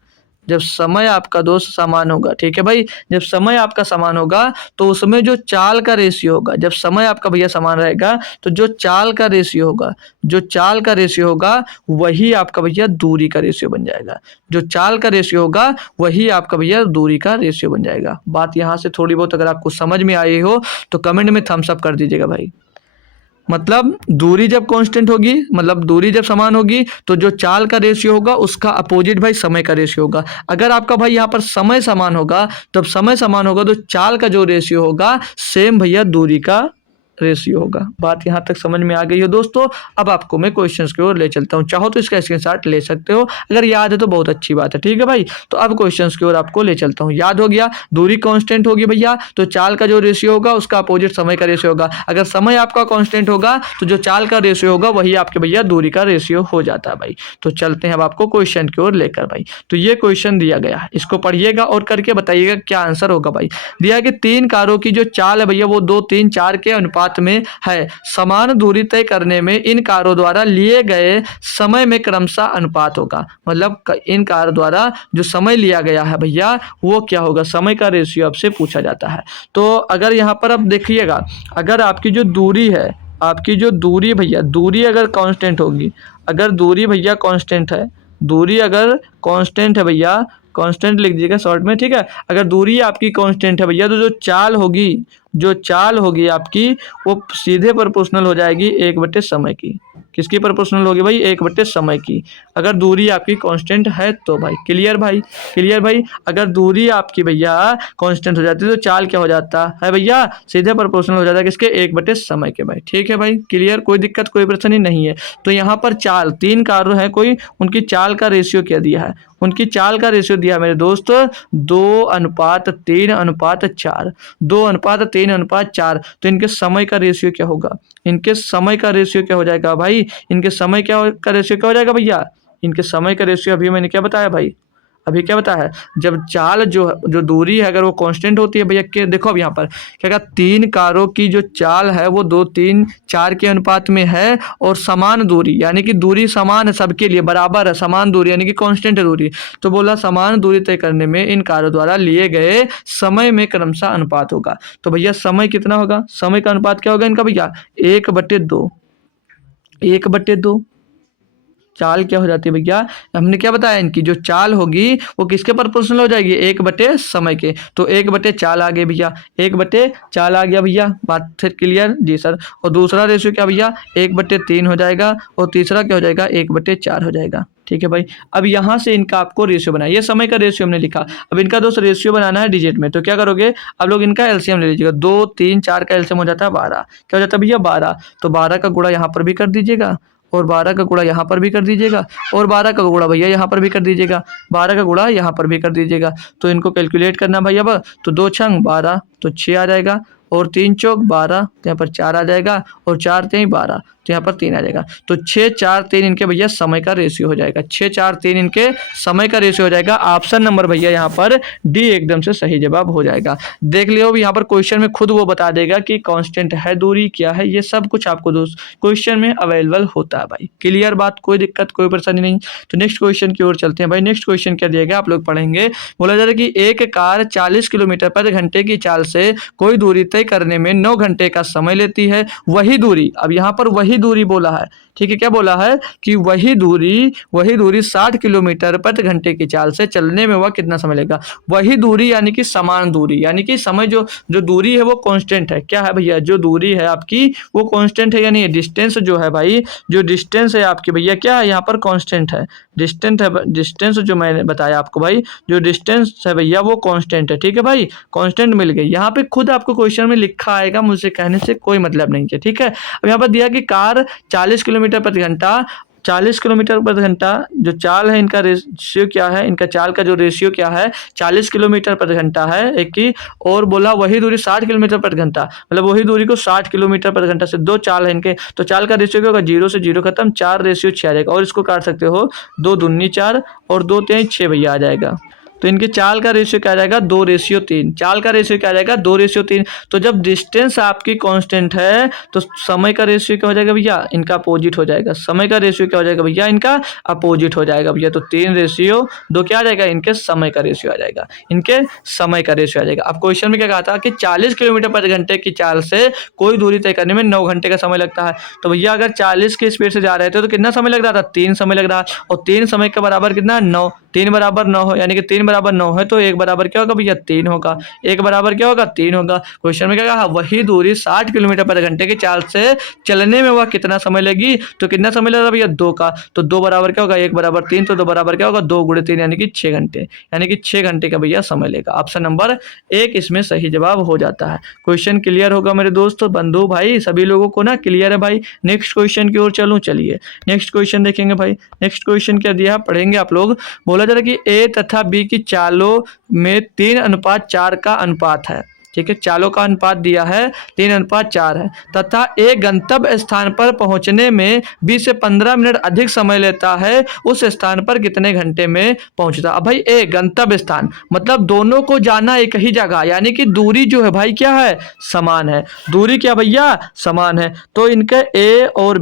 जब समय आपका दोस्त समान होगा, ठीक है भाई, जब समय आपका समान होगा तो उसमें जो चाल का रेशियो होगा, जब समय आपका भैया समान रहेगा तो जो चाल का रेशियो होगा, जो चाल का रेशियो होगा वही आपका भैया दूरी का रेशियो बन जाएगा। जो चाल का रेशियो होगा वही आपका भैया दूरी का रेशियो बन जाएगा। बात यहाँ से थोड़ी बहुत अगर आपको समझ में आई हो तो कमेंट में थम्स अप कर दीजिएगा भाई। मतलब दूरी जब कांस्टेंट होगी, मतलब दूरी जब समान होगी तो जो चाल का रेशियो होगा उसका अपोजिट भाई समय का रेशियो होगा। अगर आपका भाई यहाँ पर समय समान होगा, तब समय समान होगा तो चाल का जो रेशियो होगा सेम भैया दूरी का रेशियो होगा। बात यहाँ तक समझ में आ गई हो दोस्तों। अब आपको मैं क्वेश्चंस की ओर ले चलता हूँ, चाहो तो इसका स्क्रीनशॉट ले सकते हो, अगर याद है तो बहुत अच्छी बात है, ठीक है भाई। तो अब क्वेश्चंस की ओर आपको ले चलता हूँ। याद हो गया, दूरी कांस्टेंट होगी भैया तो चाल का जो रेशियो होगा उसका अपोजिट समय का रेशियो होगा। अगर समय आपका कांस्टेंट होगा तो जो चाल का रेशियो होगा वही आपके भैया दूरी का रेशियो हो जाता है भाई। तो चलते हैं अब आपको क्वेश्चन की ओर लेकर भाई। तो ये क्वेश्चन दिया गया है, इसको पढ़िएगा और करके बताइएगा क्या आंसर होगा भाई। दिया है कि 3 कारों की जो चाल है भैया वो 2, 3, 4 के अनुपात में है। समान दूरी तय करने में इन कारों द्वारा लिए गए समय में क्रमशः अनुपात होगा। मतलब इन कारों द्वारा जो समय लिया गया है भैया वो क्या होगा, समय का रेशियो आपसे पूछा जाता है। तो अगर यहाँ पर आप देखिएगा, अगर आपकी जो दूरी है, आपकी जो दूरी भैया, दूरी अगर कांस्टेंट होगी, अगर दूरी भैया कांस्टेंट है, दूरी अगर कांस्टेंट है भैया, कांस्टेंट लिख दीजिएगा शॉर्ट में, ठीक है। अगर दूरी आपकी कांस्टेंट है भैया तो जो चाल होगी, जो चाल होगी आपकी वो सीधे प्रोपोर्शनल हो जाएगी 1/समय समय की। किसकी प्रोपोर्शनल होगी भाई, 1/समय समय की। अगर दूरी आपकी कांस्टेंट है तो भाई क्लियर भाई, क्लियर भाई। अगर दूरी आपकी भैया कांस्टेंट हो जाती है तो चाल क्या हो जाता है भैया, सीधे प्रोपोर्शनल हो जाता है किसके, 1/समय समय के भाई। ठीक है भाई, क्लियर, कोई दिक्कत कोई परेशानी नहीं है। तो यहाँ पर चाल 3 कार्य है कोई, उनकी चाल का रेशियो क्या दिया है, उनकी चाल का रेशियो दिया मेरे दोस्त 2:3:4, 2:3:4। तो इनके समय का रेशियो क्या होगा, इनके समय का रेशियो क्या हो जाएगा भाई, इनके समय का रेशियो क्या हो जाएगा भैया, इनके समय का रेशियो अभी मैंने क्या बताया भाई, अभी क्या बताया है, जब चाल जो दूरी है अगर वो कांस्टेंट होती है भैया के, देखो अब यहाँ पर क्या कहा, 3 कारों की जो चाल है वो 2:3:4 के अनुपात में है और समान दूरी, यानी कि दूरी समान है सबके लिए, बराबर है, समान दूरी यानी कि कांस्टेंट है दूरी। तो बोला समान दूरी तय करने में इन कारों द्वारा लिए गए समय में क्रमशः अनुपात होगा। तो भैया समय कितना होगा, समय का अनुपात क्या होगा इनका भैया, 1/2, 1/2। चाल क्या हो जाती है भैया, हमने क्या बताया, इनकी जो चाल होगी वो किसके प्रोपोर्शनल हो जाएगी, 1/समय के। तो 1/चाल आ गए भैया, 1/चाल आ गया भैया, बात फिर क्लियर जी सर। और दूसरा रेशियो क्या भैया, 1/3 हो जाएगा और तीसरा क्या हो जाएगा, 1/4 हो जाएगा। ठीक है भाई। अब यहाँ से इनका आपको रेशियो बनाना, ये समय का रेशियो हमने लिखा। अब इनका दोस्त रेशियो बनाना है डिजिट में, तो क्या करोगे, अब लोग इनका एलसीएम ले लीजिएगा। 2, 3, 4 का एलसीएम हो जाता है 12, क्या हो जाता है भैया 12। तो 12 का गुणा यहाँ पर भी कर दीजिएगा और 12 का गुणा यहाँ पर भी कर दीजिएगा और 12 का गुणा भैया यहाँ पर भी कर दीजिएगा, 12 का गुणा यहाँ पर भी कर दीजिएगा। तो इनको कैलकुलेट करना भाई। अब तो 2 छंग 12 तो 6 आ जाएगा और 3 चौक 12 तो यहाँ पर 4 आ जाएगा और 4 3 12 तो यहाँ पर 3 आ जाएगा। तो 6 4 3 इनके भैया समय का रेशियो हो जाएगा, 6 4 3 इनके समय का रेशियो हो जाएगा। ऑप्शन नंबर भैया यहाँ पर डी एकदम से सही जवाब हो जाएगा। देख लियो यहाँ पर क्वेश्चन में खुद वो बता देगा कि कांस्टेंट है, दूरी क्या है, ये सब कुछ आपको दोस्त क्वेश्चन में अवेलेबल होता है भाई। क्लियर बात, कोई दिक्कत कोई परेशानी नहीं। तो नेक्स्ट क्वेश्चन की ओर चलते हैं भाई। नेक्स्ट क्वेश्चन क्या दिया गया आप लोग पढ़ेंगे। बोला जा रहा है कि एक कार 40 किलोमीटर पर घंटे की चाल से कोई दूरी तय करने में 9 घंटे का समय लेती है। वही दूरी, अब यहाँ पर वही दूरी बोला है, ठीक है, क्या बोला है कि वही दूरी 60 किलोमीटर प्रति घंटे की चाल से चलने में वह कितना समय लेगा। वही दूरी यानी कि समान दूरी, यानी कि समय जो दूरी है वो कांस्टेंट है। क्या है भैया, जो दूरी है आपकी वो कांस्टेंट है, यानी डिस्टेंस जो है भाई, जो डिस्टेंस है आपकी भैया क्या है यहाँ पर कांस्टेंट है, डिस्टेंस जो मैंने बताया आपको भाई, जो डिस्टेंस है भैया वो कांस्टेंट है। ठीक है भाई, कांस्टेंट मिल गई। यहाँ पे खुद आपको क्वेश्चन में लिखा आएगा, मुझसे कहने से कोई मतलब नहीं है। ठीक है, अब यहाँ पर दिया कि कार 40 किलोमीटर प्रति घंटा, 40 किलोमीटर प्रति घंटा जो चाल है इनका रेशियो क्या है, इनका चाल का जो रेशियो क्या है 40 किलोमीटर प्रति घंटा है एक की, और बोला वही दूरी 60 किलोमीटर प्रति घंटा, मतलब वही दूरी को 60 किलोमीटर प्रति घंटा से 2 चाल है इनके। तो चाल का रेशियो क्या होगा, 0 से 0 खत्म, 4 रेशियो 6 आ जाएगा। और इसको काट सकते हो, 2 दूनी 4 और 2 3 6 भैया आ जाएगा। तो इनके चाल का रेशियो क्या आ जाएगा 2:3। चाल का रेशियो क्या आ जाएगा 2:3। तो जब डिस्टेंस आपकी कांस्टेंट है तो समय का रेशियो क्या हो जाएगा भैया, इनका अपोजिट हो जाएगा। समय का रेशियो क्या हो जाएगा भैया, इनका अपोजिट हो जाएगा भैया। तो 3:2 क्या आ जाएगा, इनके समय का रेशियो आ जाएगा, इनके समय का रेशियो आ जाएगा। अब क्वेश्चन में क्या कहा था कि 40 किलोमीटर पर घंटे की चाल से कोई दूरी तय करने में 9 घंटे का समय लगता है। तो भैया अगर 40 की स्पीड से जा रहे थे तो कितना समय लग रहा था, 3 समय लग रहा है। और 3 समय के बराबर कितना, 9। 3 बराबर 9 हो, यानी कि 3 बराबर 9 है तो 1 बराबर क्या होगा भैया, 3 होगा। 1 बराबर क्या होगा, 3 होगा। क्वेश्चन में क्या कहा, वही दूरी 60 किलोमीटर पर घंटे की चाल से चलने में वह कितना समय लेगी। तो कितना समय लग रहा है भैया, 2 का। तो 2 बराबर क्या होगा, 1 बराबर 3, तो 2 बराबर क्या होगा, 2 गुणे 3 यानी कि 6 घंटे, यानी कि 6 घंटे का भैया समय लेगा। ऑप्शन नंबर 1 इसमें सही जवाब हो जाता है। क्वेश्चन क्लियर होगा मेरे दोस्त बंधु भाई, सभी लोगों को ना क्लियर है भाई। नेक्स्ट क्वेश्चन की ओर चलूं, चलिए नेक्स्ट क्वेश्चन देखेंगे भाई। नेक्स्ट क्वेश्चन क्या दिया पढ़ेंगे आप लोग। बोला जा रहा है कि ए तथा बी की चालों में 3:4 का अनुपात है। ठीक है, चालों का अनुपात दिया है 3:4 है, तथा ए गंतव्य स्थान पर पहुंचने में 20 से 15 मिनट अधिक समय लेता है, उस स्थान पर कितने घंटे में पहुंचता। अब भाई ए गंतव्य स्थान मतलब दोनों को जाना एक ही जगह, यानी कि दूरी जो है भाई क्या है, समान है। दूरी क्या भैया, समान है। तो इनके ए और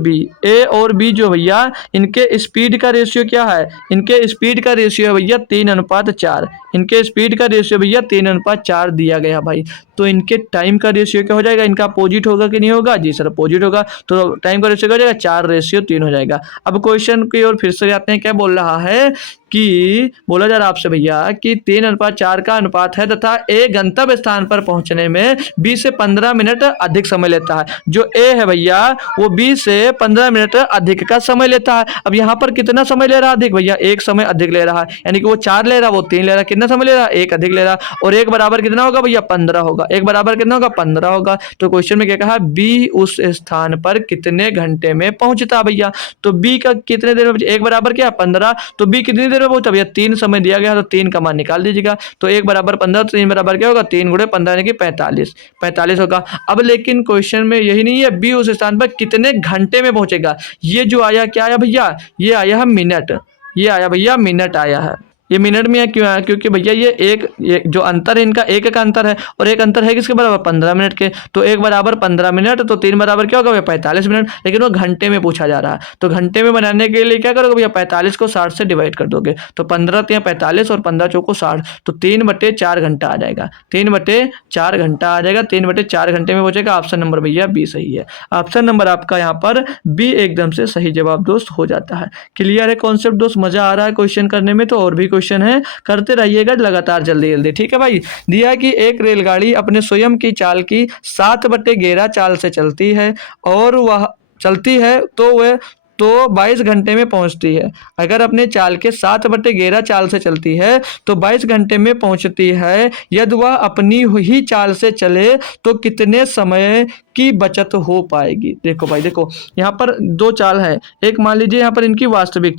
बी जो भैया इनके स्पीड का रेशियो क्या है, इनके स्पीड का रेशियो है भैया 3:4। इनके स्पीड का रेशियो भैया 3:4 दिया गया भाई। तो इनके टाइम का रेशियो क्या हो जाएगा, इनका अपोजिट होगा कि नहीं होगा, जी सर अपोजिट होगा। तो टाइम का रेशियो क्या हो जाएगा, 4:3 हो जाएगा। अब क्वेश्चन की ओर फिर से आते हैं, क्या बोल रहा है कि बोला जा रहा है आपसे भैया कि 3:4 का अनुपात है तथा ए गंतव्य स्थान पर पहुंचने में 20 से 15 मिनट अधिक समय लेता है। जो ए है भैया वो 20 से 15 मिनट अधिक का समय लेता है। अब यहाँ पर कितना समय ले रहा है अधिक भैया, 1 समय अधिक ले रहा है, यानी कि वो 4 ले रहा है वो 3 ले रहा है। कितना समय ले रहा है, 1 अधिक ले रहा है। और 1 बराबर कितना होगा भैया, 15 होगा। 1 बराबर कितना होगा, 15 होगा। तो क्वेश्चन में क्या कहा, बी उस स्थान पर कितने घंटे में पहुंचता भैया। तो बी का कितने देर में, 1 बराबर क्या 15, तो बी कितनी देर में पहुंचा भैया, 3 समय दिया गया तो 3 का मान निकाल दीजिएगा। तो 1 बराबर 15, तो 3 बराबर क्या होगा, 3 गुणे 15 यानी कि 45 होगा। अब लेकिन क्वेश्चन में यही नहीं है, बी उस स्थान पर कितने घंटे में पहुंचेगा। ये जो आया क्या आया भैया, ये आया है मिनट, ये आया भैया मिनट आया है। ये मिनट में है, क्यों आया, क्योंकि भैया ये जो अंतर है इनका 1 का अंतर है, और एक अंतर है किसके बराबर, 15 मिनट के। तो 1 बराबर 15 मिनट, तो 3 बराबर क्या होगा भैया 45 मिनट। लेकिन वो घंटे में पूछा जा रहा है, तो घंटे में बनाने के लिए क्या करोगे भैया, 45 को 60 से डिवाइड कर दोगे, तो 15 या 45 और 15 चौको 60, तो 3/4 घंटा आ जाएगा। 3/4 घंटा आ जाएगा, 3/4 घंटे में पहुंचेगा। ऑप्शन नंबर भैया बी सही है। ऑप्शन नंबर आपका यहाँ पर बी एकदम से सही जवाब दोस्त हो जाता है। क्लियर है कॉन्सेप्ट दोस्त, मजा आ रहा है क्वेश्चन करने में, तो और भी क्वेश्चन है करते रहिएगा लगातार जल्दी जल्दी, ठीक है भाई। दिया कि एक रेलगाड़ी अपने स्वयं की चाल की 7/11 चाल से चलती है और वह चलती है तो वह 22 घंटे में पहुंचती है। अगर अपने चाल के 7/11 चाल से चलती है तो 22 घंटे में पहुंचती है। यदि वह अपनी ही चाल से चले तो कितने समय की बचत हो पाएगी। देखो भाई देखो, यहाँ पर 2 चाल है। एक मान लीजिए यहाँ पर इनकी वास्तविक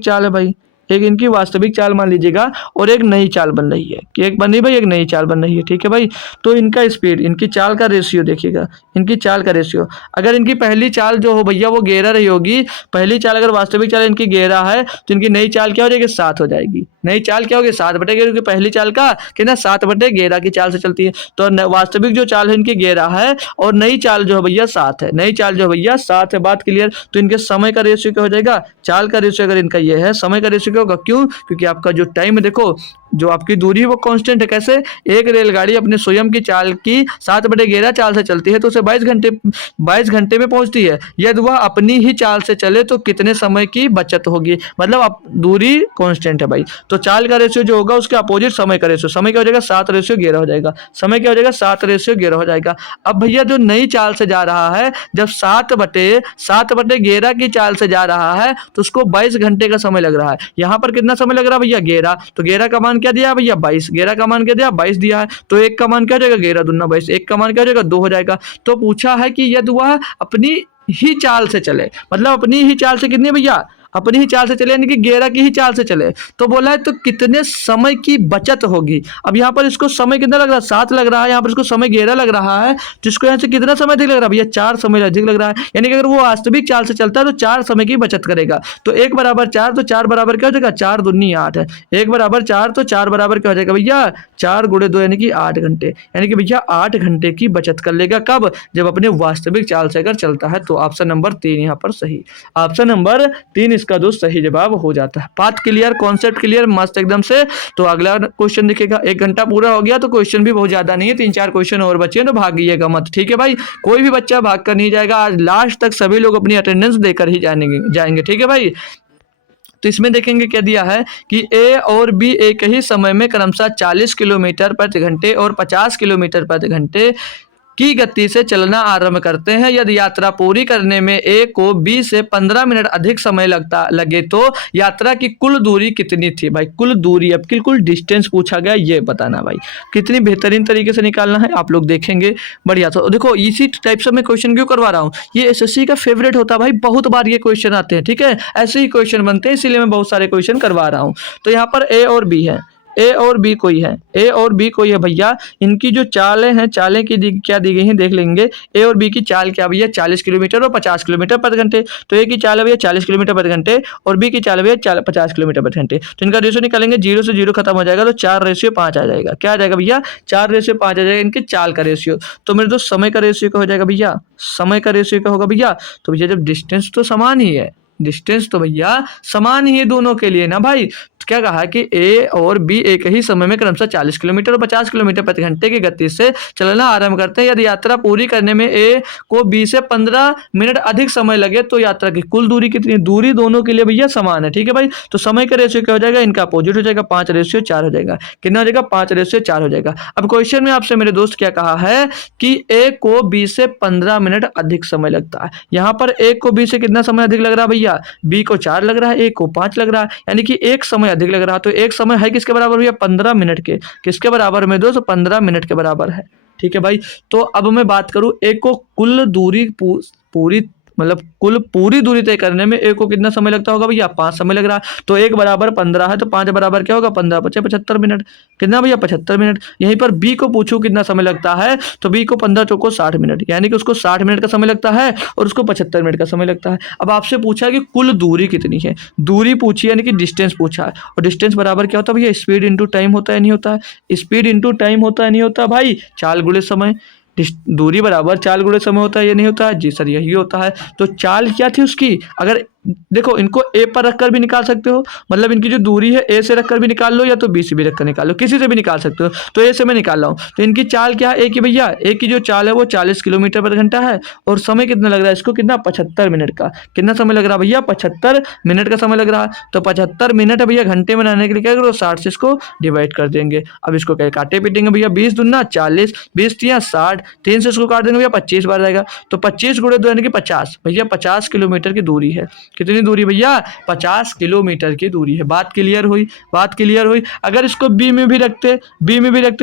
चाल है भाई, एक इनकी वास्तविक चाल मान लीजिएगा, और एक नई चाल बन रही है कि एक बन रही भाई, एक नई चाल बन रही है, ठीक है भाई। तो इनका स्पीड, इनकी चाल का रेशियो देखिएगा, इनकी चाल का रेशियो, अगर इनकी पहली चाल जो हो भैया वो 11 रही होगी, पहली चाल अगर वास्तविक चाल इनकी 11 है तो इनकी नई चाल क्या हो जाएगी, 7 हो जाएगी। नई चाल क्या होगी, 7/11, क्योंकि पहली चाल का कितना 7/11 की चाल से चलती है। तो वास्तविक जो चाल है इनकी 11 है और नई चाल जो है भैया 7 है। नई चाल जो भैया 7 है, बात क्लियर। तो इनके समय का रेशियो क्या हो जाएगा, चाल का रेशियो अगर इनका ये है, समय का रेशियो क्या होगा, क्यों, क्योंकि आपका जो टाइम है देखो, जो आपकी दूरी है वो कांस्टेंट है। कैसे, एक रेलगाड़ी अपने स्वयं की चाल की 7/11 चाल से चलती है तो उसे 22 घंटे में पहुंचती है। यदि वह अपनी ही चाल से चले तो कितने समय की बचत होगी, मतलब दूरी कांस्टेंट है भाई। तो चाल का रेशियो जो होगा उसके अपोजिट समय का रेशियो, समय क्या हो जाएगा 7:11 हो जाएगा, समय क्या हो जाएगा 7:11 हो जाएगा। अब भैया जो नई चाल से जा रहा है, जब 7/11 की चाल से जा रहा है तो उसको 22 घंटे का समय लग रहा है। यहाँ पर कितना समय लग रहा है भैया, 11, तो 11 का मान क्या दिया है भैया 22, 11 का मान क्या दिया 22 दिया है। तो 1 का मान क्या हो जाएगा, 11 दूना 22, 1 का मान क्या हो जाएगा 2 हो जाएगा। तो पूछा है कि यदि वह अपनी ही चाल से चले, मतलब अपनी ही चाल से कितनी भैया, अपनी ही चाल से चले, यानी कि 11 की ही चाल से चले। तो बोला है तो कितने समय की बचत होगी। अब यहाँ पर इसको समय कितना लग रहा है, 7 लग रहा है, यहाँ पर इसको समय 11 लग रहा है, तो इसको यहाँ से कितना समय अधिक लग रहा है भैया, 4 समय अधिक लग रहा है। यानी कि अगर वो वास्तविक चाल से चलता है तो 4 समय की बचत करेगा। तो 1 बराबर 4, तो 4 बराबर क्या हो जाएगा, 4 दूनी 8 है। 1 बराबर 4, तो 4 बराबर क्या हो जाएगा भैया, 4 गुणे 2 यानी कि 8 घंटे। यानी कि भैया 8 घंटे की बचत कर लेगा, कब, जब अपने वास्तविक चाल से अगर चलता है। तो ऑप्शन नंबर 3 यहाँ पर सही, ऑप्शन नंबर 3 इसका दोस्त सही जवाब हो जाता है। बात क्लियर, कॉन्सेप्ट क्लियर, मस्त एकदम से। तो अगला क्वेश्चन दिखेगा। 1 घंटा पूरा हो गया, तो क्वेश्चन भी बहुत ज्यादा नहीं है, 3-4 क्वेश्चन और बचे हैं, तो भागिएगा मत, ठीक है भाई। कोई भी बच्चा भाग कर नहीं जाएगा, आज लास्ट तक सभी लोग अपनी अटेंडेंस देकर ही जाएंगे, ठीक है भाई। तो इसमें देखेंगे क्या दिया है कि ए और बी एक ही समय में क्रमशः 40 किलोमीटर प्रति घंटे और 50 किलोमीटर प्रति घंटे की गति से चलना आरंभ करते हैं। यदि यात्रा पूरी करने में ए को बी से 15 मिनट अधिक समय लगे तो यात्रा की कुल दूरी कितनी थी। भाई कुल दूरी, अब कुल डिस्टेंस पूछा गया, ये बताना भाई। कितनी बेहतरीन तरीके से निकालना है आप लोग देखेंगे, बढ़िया। तो देखो इसी टाइप से मैं क्वेश्चन क्यों करवा रहा हूँ, ये एसएससी का फेवरेट होता है भाई, बहुत बार ये क्वेश्चन आते हैं, ठीक है, ऐसे ही क्वेश्चन बनते हैं, इसीलिए मैं बहुत सारे क्वेश्चन करवा रहा हूँ। तो यहाँ पर ए और बी है, ए और बी कोई है, ए और बी कोई है भैया। इनकी जो चालें हैं, चालें की क्या दी गई हैं देख लेंगे। ए और बी की चाल क्या भैया, 40 किलोमीटर और 50 किलोमीटर प्रति घंटे। तो ए की चाल है भैया 40 किलोमीटर प्रति घंटे और बी की चाल है भैया 50 किलोमीटर प्रति घंटे। तो इनका रेशियो निकालेंगे, 0 से 0 खत्म हो जाएगा, तो 4:5 आ जाएगा। क्या आ जाएगा भैया, 4:5 आ जाएगा इनके चाल का रेशियो। तो मेरे दोस्त समय का रेशियो क्या हो जाएगा भैया, समय का रेशियो क्या होगा भैया। तो भैया जब डिस्टेंस तो समान ही है, डिस्टेंस तो भैया समान ही है दोनों के लिए ना भाई। तो क्या कहा कि ए और बी एक ही समय में क्रमशः 40 किलोमीटर और 50 किलोमीटर प्रति घंटे की गति से चलना आरंभ करते हैं। यदि यात्रा पूरी करने में ए को बी से 15 मिनट अधिक समय लगे तो यात्रा की कुल दूरी कितनी, दूरी दोनों के लिए भैया समान है, ठीक है भाई। तो समय का रेशियो क्या हो जाएगा, इनका अपोजिट हो जाएगा, 5:4 हो जाएगा। कितना हो जाएगा, 5:4 हो जाएगा। अब क्वेश्चन में आपसे मेरे दोस्त क्या कहा है कि ए को बी से 15 मिनट अधिक समय लगता है। यहाँ पर ए को बी से कितना समय अधिक लग रहा है भैया, बी को 4 लग रहा है, ए को 5 लग रहा है, यानी कि एक समय अधिक लग रहा है। तो एक समय है किसके बराबर भैया, 15 मिनट के। किसके बराबर में दोस्तों, 15 मिनट के बराबर है, ठीक है भाई। तो अब मैं बात करूं, ए को कुल दूरी पूरी मतलब कुल पूरी दूरी तय करने में ए को कितना समय लगता होगा भैया, 5 समय लग रहा है। तो 1 बराबर 15 है, तो 5 बराबर क्या होगा, 15 × 5 = 75 मिनट। कितना भैया, 75 मिनट। यहीं पर बी को पूछूं कितना समय लगता है, तो बी को 15 चौको 60 मिनट, यानी कि उसको 60 मिनट का समय लगता है और उसको 75 मिनट का समय लगता है। अब आपसे पूछा कि कुल दूरी कितनी है, दूरी पूछी यानी कि डिस्टेंस पूछा है। और डिस्टेंस बराबर क्या होता है भैया, स्पीड इंटू टाइम होता है, नहीं होता है, स्पीड इंटू टाइम होता है, नहीं होता भाई, चाल गुणे समय। दूरी बराबर चाल गुणे समय होता है, ये नहीं होता है जी सर, यही होता है। तो चाल क्या थी उसकी, अगर देखो इनको ए पर रखकर भी निकाल सकते हो, मतलब इनकी जो दूरी है ए से रखकर भी निकाल लो या तो बी से भी रखकर निकाल लो, किसी से भी निकाल सकते हो। तो ए से मैं निकाल रहा हूँ, तो इनकी चाल क्या है ए की भैया, ए की जो चाल है वो 40 किलोमीटर प्रति घंटा है और समय कितना लग रहा है इसको, कितना, 75 मिनट का। कितना समय लग रहा है भैया, 75 मिनट का समय लग रहा है। तो 75 मिनट है भैया, घंटे में बनाने के लिए क्या करो, 60 से इसको डिवाइड कर देंगे। अब इसको क्या काटे पीटेंगे भैया, 20 दूना 40, 20 तिया 60, 3 से इसको काट देंगे भैया, 25 बार जाएगा। तो 25 × 2 यानी कि 50 भैया, 50 किलोमीटर की दूरी है। कितनी दूरी भैया, 50 किलोमीटर की दूरी है। बात क्लियर हुई, बात क्लियर हुई। अगर इसको बी में भी रखते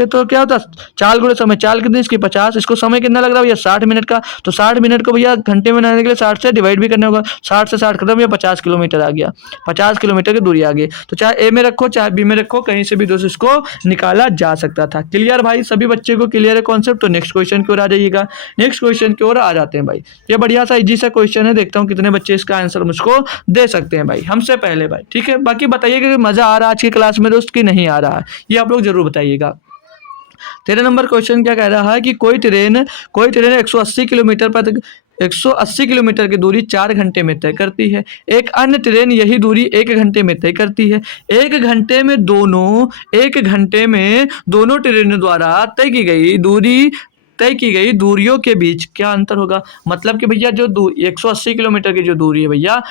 तो क्या होता, चाल गुणे समय, चाल कितनी इसकी 50, इसको समय कितना लग रहा है भैया 60 मिनट का। तो 60 मिनट को भैया घंटे में बनाने के लिए 60 से डिवाइड भी करना होगा, 60 से 60 खत्म भैया, 50 किलोमीटर आ गया, 50 किलोमीटर की दूरी आ गई। तो चाहे ए में रखो चाहे बी में रखो, कहीं से भी दोस्तों इसको निकाला जा सकता था। क्लियर भाई, सभी बच्चे को क्लियर है कॉन्सेप्ट। तो नेक्स्ट क्वेश्चन की ओर आ जाइएगा, नेक्स्ट क्वेश्चन की ओर आ जाते हैं भाई। ये बढ़िया सा इजी सा क्वेश्चन है, देखता हूँ कितने बच्चे इसका आंसर मुझको दे सकते हैं भाई हमसे पहले भाई, ठीक है। बाकी बताइएगा कि मजा आ रहा है आज की क्लास में दोस्त की नहीं आ रहा है, ये आप लोग जरूर बताइएगा। 13 नंबर क्वेश्चन क्या कह रहा है कि कोई ट्रेन 180 किलोमीटर पर 180 किलोमीटर की दूरी 4 घंटे में तय करती है। एक अन्य ट्रेन यही दूरी 1 घंटे में तय करती है। 1 घंटे में दोनों ट्रेनों द्वारा तय की गई दूरियों के बीच क्या अंतर होगा। मतलब कि भैया जो 180 किलोमीटर की जो दूरी है भैया,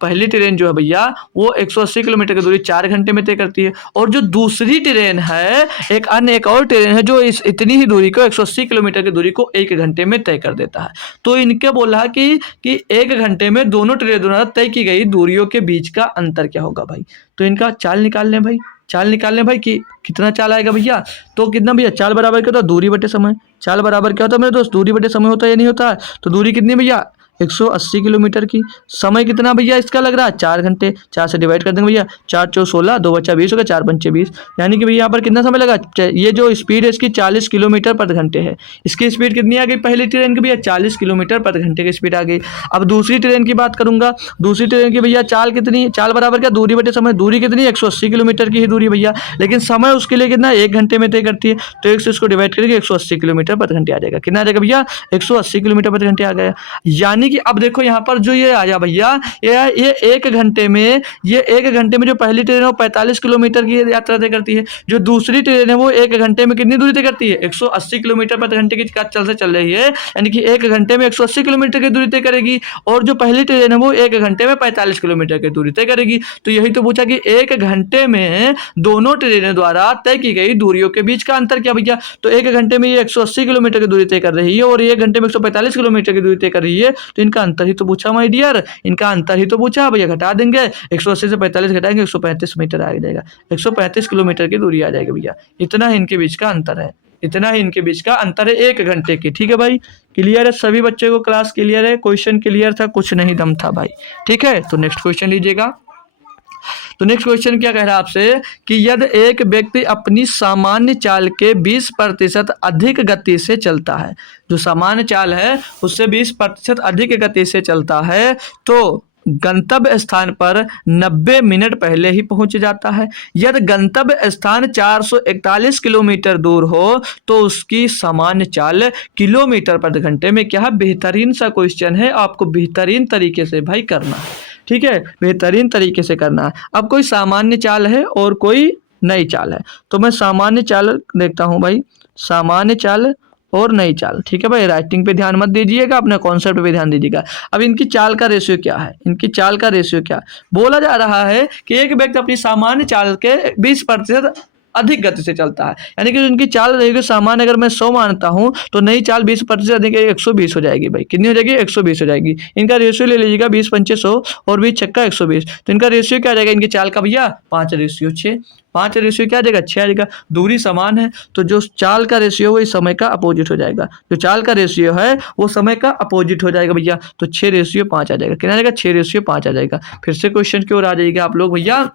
पहली ट्रेन जो है भैया वो 180 किलोमीटर की दूरी 4 घंटे में तय करती है, और जो दूसरी ट्रेन है एक और ट्रेन है जो इतनी ही दूरी को 180 किलोमीटर की दूरी को 1 घंटे में तय कर देता है। तो इनके बोला कि 1 घंटे में दोनों ट्रेन द्वारा तय की गई दूरियों के बीच का अंतर क्या होगा भाई। तो इनका चाल निकाल लें भाई कि कितना चाल आएगा भैया। तो कितना भैया, चाल बराबर क्या होता है, दूरी बटे समय। चाल बराबर क्या होता है मेरे दोस्त, दूरी बटे समय होता है या नहीं होता है। तो दूरी कितनी भैया, 180 किलोमीटर की। समय कितना भैया इसका लग रहा है 4 घंटे। 4 से डिवाइड कर देंगे भैया, 4 चौ 16, 2 बचा 20 हो गया, 4 पंचे 20, यानी कि भैया यहाँ पर कितना समय लगा। ये जो स्पीड है इसकी 40 किलोमीटर प्रति घंटे है। इसकी स्पीड कितनी आ गई पहली ट्रेन की भैया, 40 किलोमीटर प्रति घंटे की स्पीड आ गई। अब दूसरी ट्रेन की बात करूंगा, दूसरी ट्रेन की भैया चाल कितनी, चाल बराबर क्या, दूरी बटे समय। दूरी कितनी, 180 किलोमीटर की ही दूरी भैया, लेकिन समय उसके लिए कितना 1 घंटे में तय करती है। तो एक से इसको डिवाइड करके 180 किलोमीटर प्रति घंटे आ जाएगा। कितना आ जाएगा भैया, 180 किलोमीटर प्रति घंटे आ गया। यानी कि अब देखो यहाँ पर जो ये आया भैया, ये 1 घंटे में, ये 1 घंटे में जो पहली ट्रेन है वो 45 किलोमीटर की यात्रा तय करती है। जो दूसरी ट्रेन है वो 1 घंटे में कितनी दूरी तय करती है, 180 किलोमीटर प्रति घंटे की चल से चल रही है, यानी कि 1 घंटे में 180 किलोमीटर की दूरी तय करेगी। और जो पहली ट्रेन है वो 1 घंटे में 45 किलोमीटर की दूरी तय करेगी। तो यही तो पूछा कि 1 घंटे में दोनों ट्रेनों द्वारा तय की गई दूरियों के बीच का अंतर क्या भैया। तो 1 घंटे में ये 180 किलोमीटर की दूरी तय कर रही है और 1 घंटे में 145 किलोमीटर की दूरी तय कर रही है। तो इनका अंतर ही तो पूछा माय डियर, इनका अंतर ही तो पूछा भैया। घटा देंगे, 180 से 45 घटाएंगे, 135 मीटर आ जाएगा, 135 किलोमीटर की दूरी आ जाएगी भैया। इतना ही इनके बीच का अंतर है, इतना ही इनके बीच का अंतर है 1 घंटे की। ठीक है भाई, क्लियर है सभी बच्चों को, क्लास क्लियर है, क्वेश्चन क्लियर था, कुछ नहीं दम था भाई। ठीक है, तो नेक्स्ट क्वेश्चन लीजिएगा। तो नेक्स्ट क्वेश्चन क्या कह रहा है आपसे कि यदि एक व्यक्ति अपनी सामान्य चाल के 20% अधिक गति से चलता है, जो सामान्य चाल है उससे 20% अधिक गति से चलता है, तो गंतव्य स्थान पर 90 मिनट पहले ही पहुंच जाता है। यदि गंतव्य स्थान 441 किलोमीटर दूर हो तो उसकी सामान्य चाल किलोमीटर प्रति घंटे में क्या है। बेहतरीन सा क्वेश्चन है, आपको बेहतरीन तरीके से भाई करना है। ठीक है, बेहतरीन तरीके से करना है। अब कोई सामान्य चाल है और कोई नई चाल है, तो मैं सामान्य चाल देखता हूं भाई, सामान्य चाल और नई चाल। ठीक है भाई, राइटिंग पे ध्यान मत दीजिएगा, अपने कॉन्सेप्ट पे ध्यान दीजिएगा। अब इनकी चाल का रेशियो क्या है, इनकी चाल का रेशियो क्या बोला जा रहा है कि एक व्यक्ति अपनी सामान्य चाल के 20% अधिक गति से चलता है, यानी कि इनकी चाल रहेगी सामान्य, अगर मैं 100 मानता हूं तो नई चाल 20% अधिक 120 हो जाएगी भाई। कितनी हो जाएगी, 120 हो जाएगी। इनका रेशियो ले लीजिएगा 20 पंचे 100 और 20 छक्का 120, तो इनका रेशियो क्या आ जाएगा इनकी चाल का भैया, 5 रेशियो 6। 5 रेशियो क्या आ जाएगा, 6 आ जाएगा। दूरी समान है तो जो चाल का रेशियो वो इस समय का अपोजिट हो जाएगा, जो चाल का रेशियो है वो समय का अपोजिट हो जाएगा भैया। तो 6 रेशियो 5 आ जाएगा। कितना आ जाएगा, 6 रेशियो 5 आ जाएगा। फिर से क्वेश्चन की ओर आ जाएगा आप लोग भैया।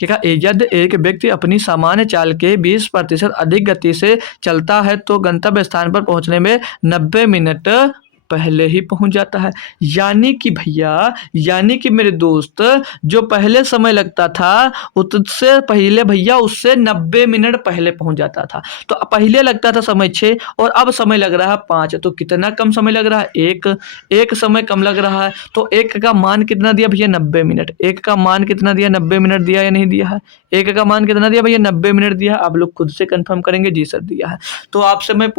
क्या यदि एक व्यक्ति अपनी सामान्य चाल के 20% अधिक गति से चलता है तो गंतव्य स्थान पर पहुंचने में 90 मिनट पहले ही पहुंच जाता है। यानी कि भैया, यानी कि मेरे दोस्त, जो पहले समय लगता था उससे पहले भैया उससे 90 मिनट पहले पहुंच जाता था। तो पहले लगता था समय 6 और अब समय लग रहा है 5, तो कितना कम समय लग रहा है, एक समय कम लग रहा है। तो एक का मान कितना दिया भैया, 90 मिनट। एक का मान कितना दिया, 90 मिनट दिया या नहीं दिया है। एक का मान कितना दिया भैया, 90 मिनट दिया। आप लोग खुद से कंफर्म करेंगे, जी सर दिया है। तो आपसे मैं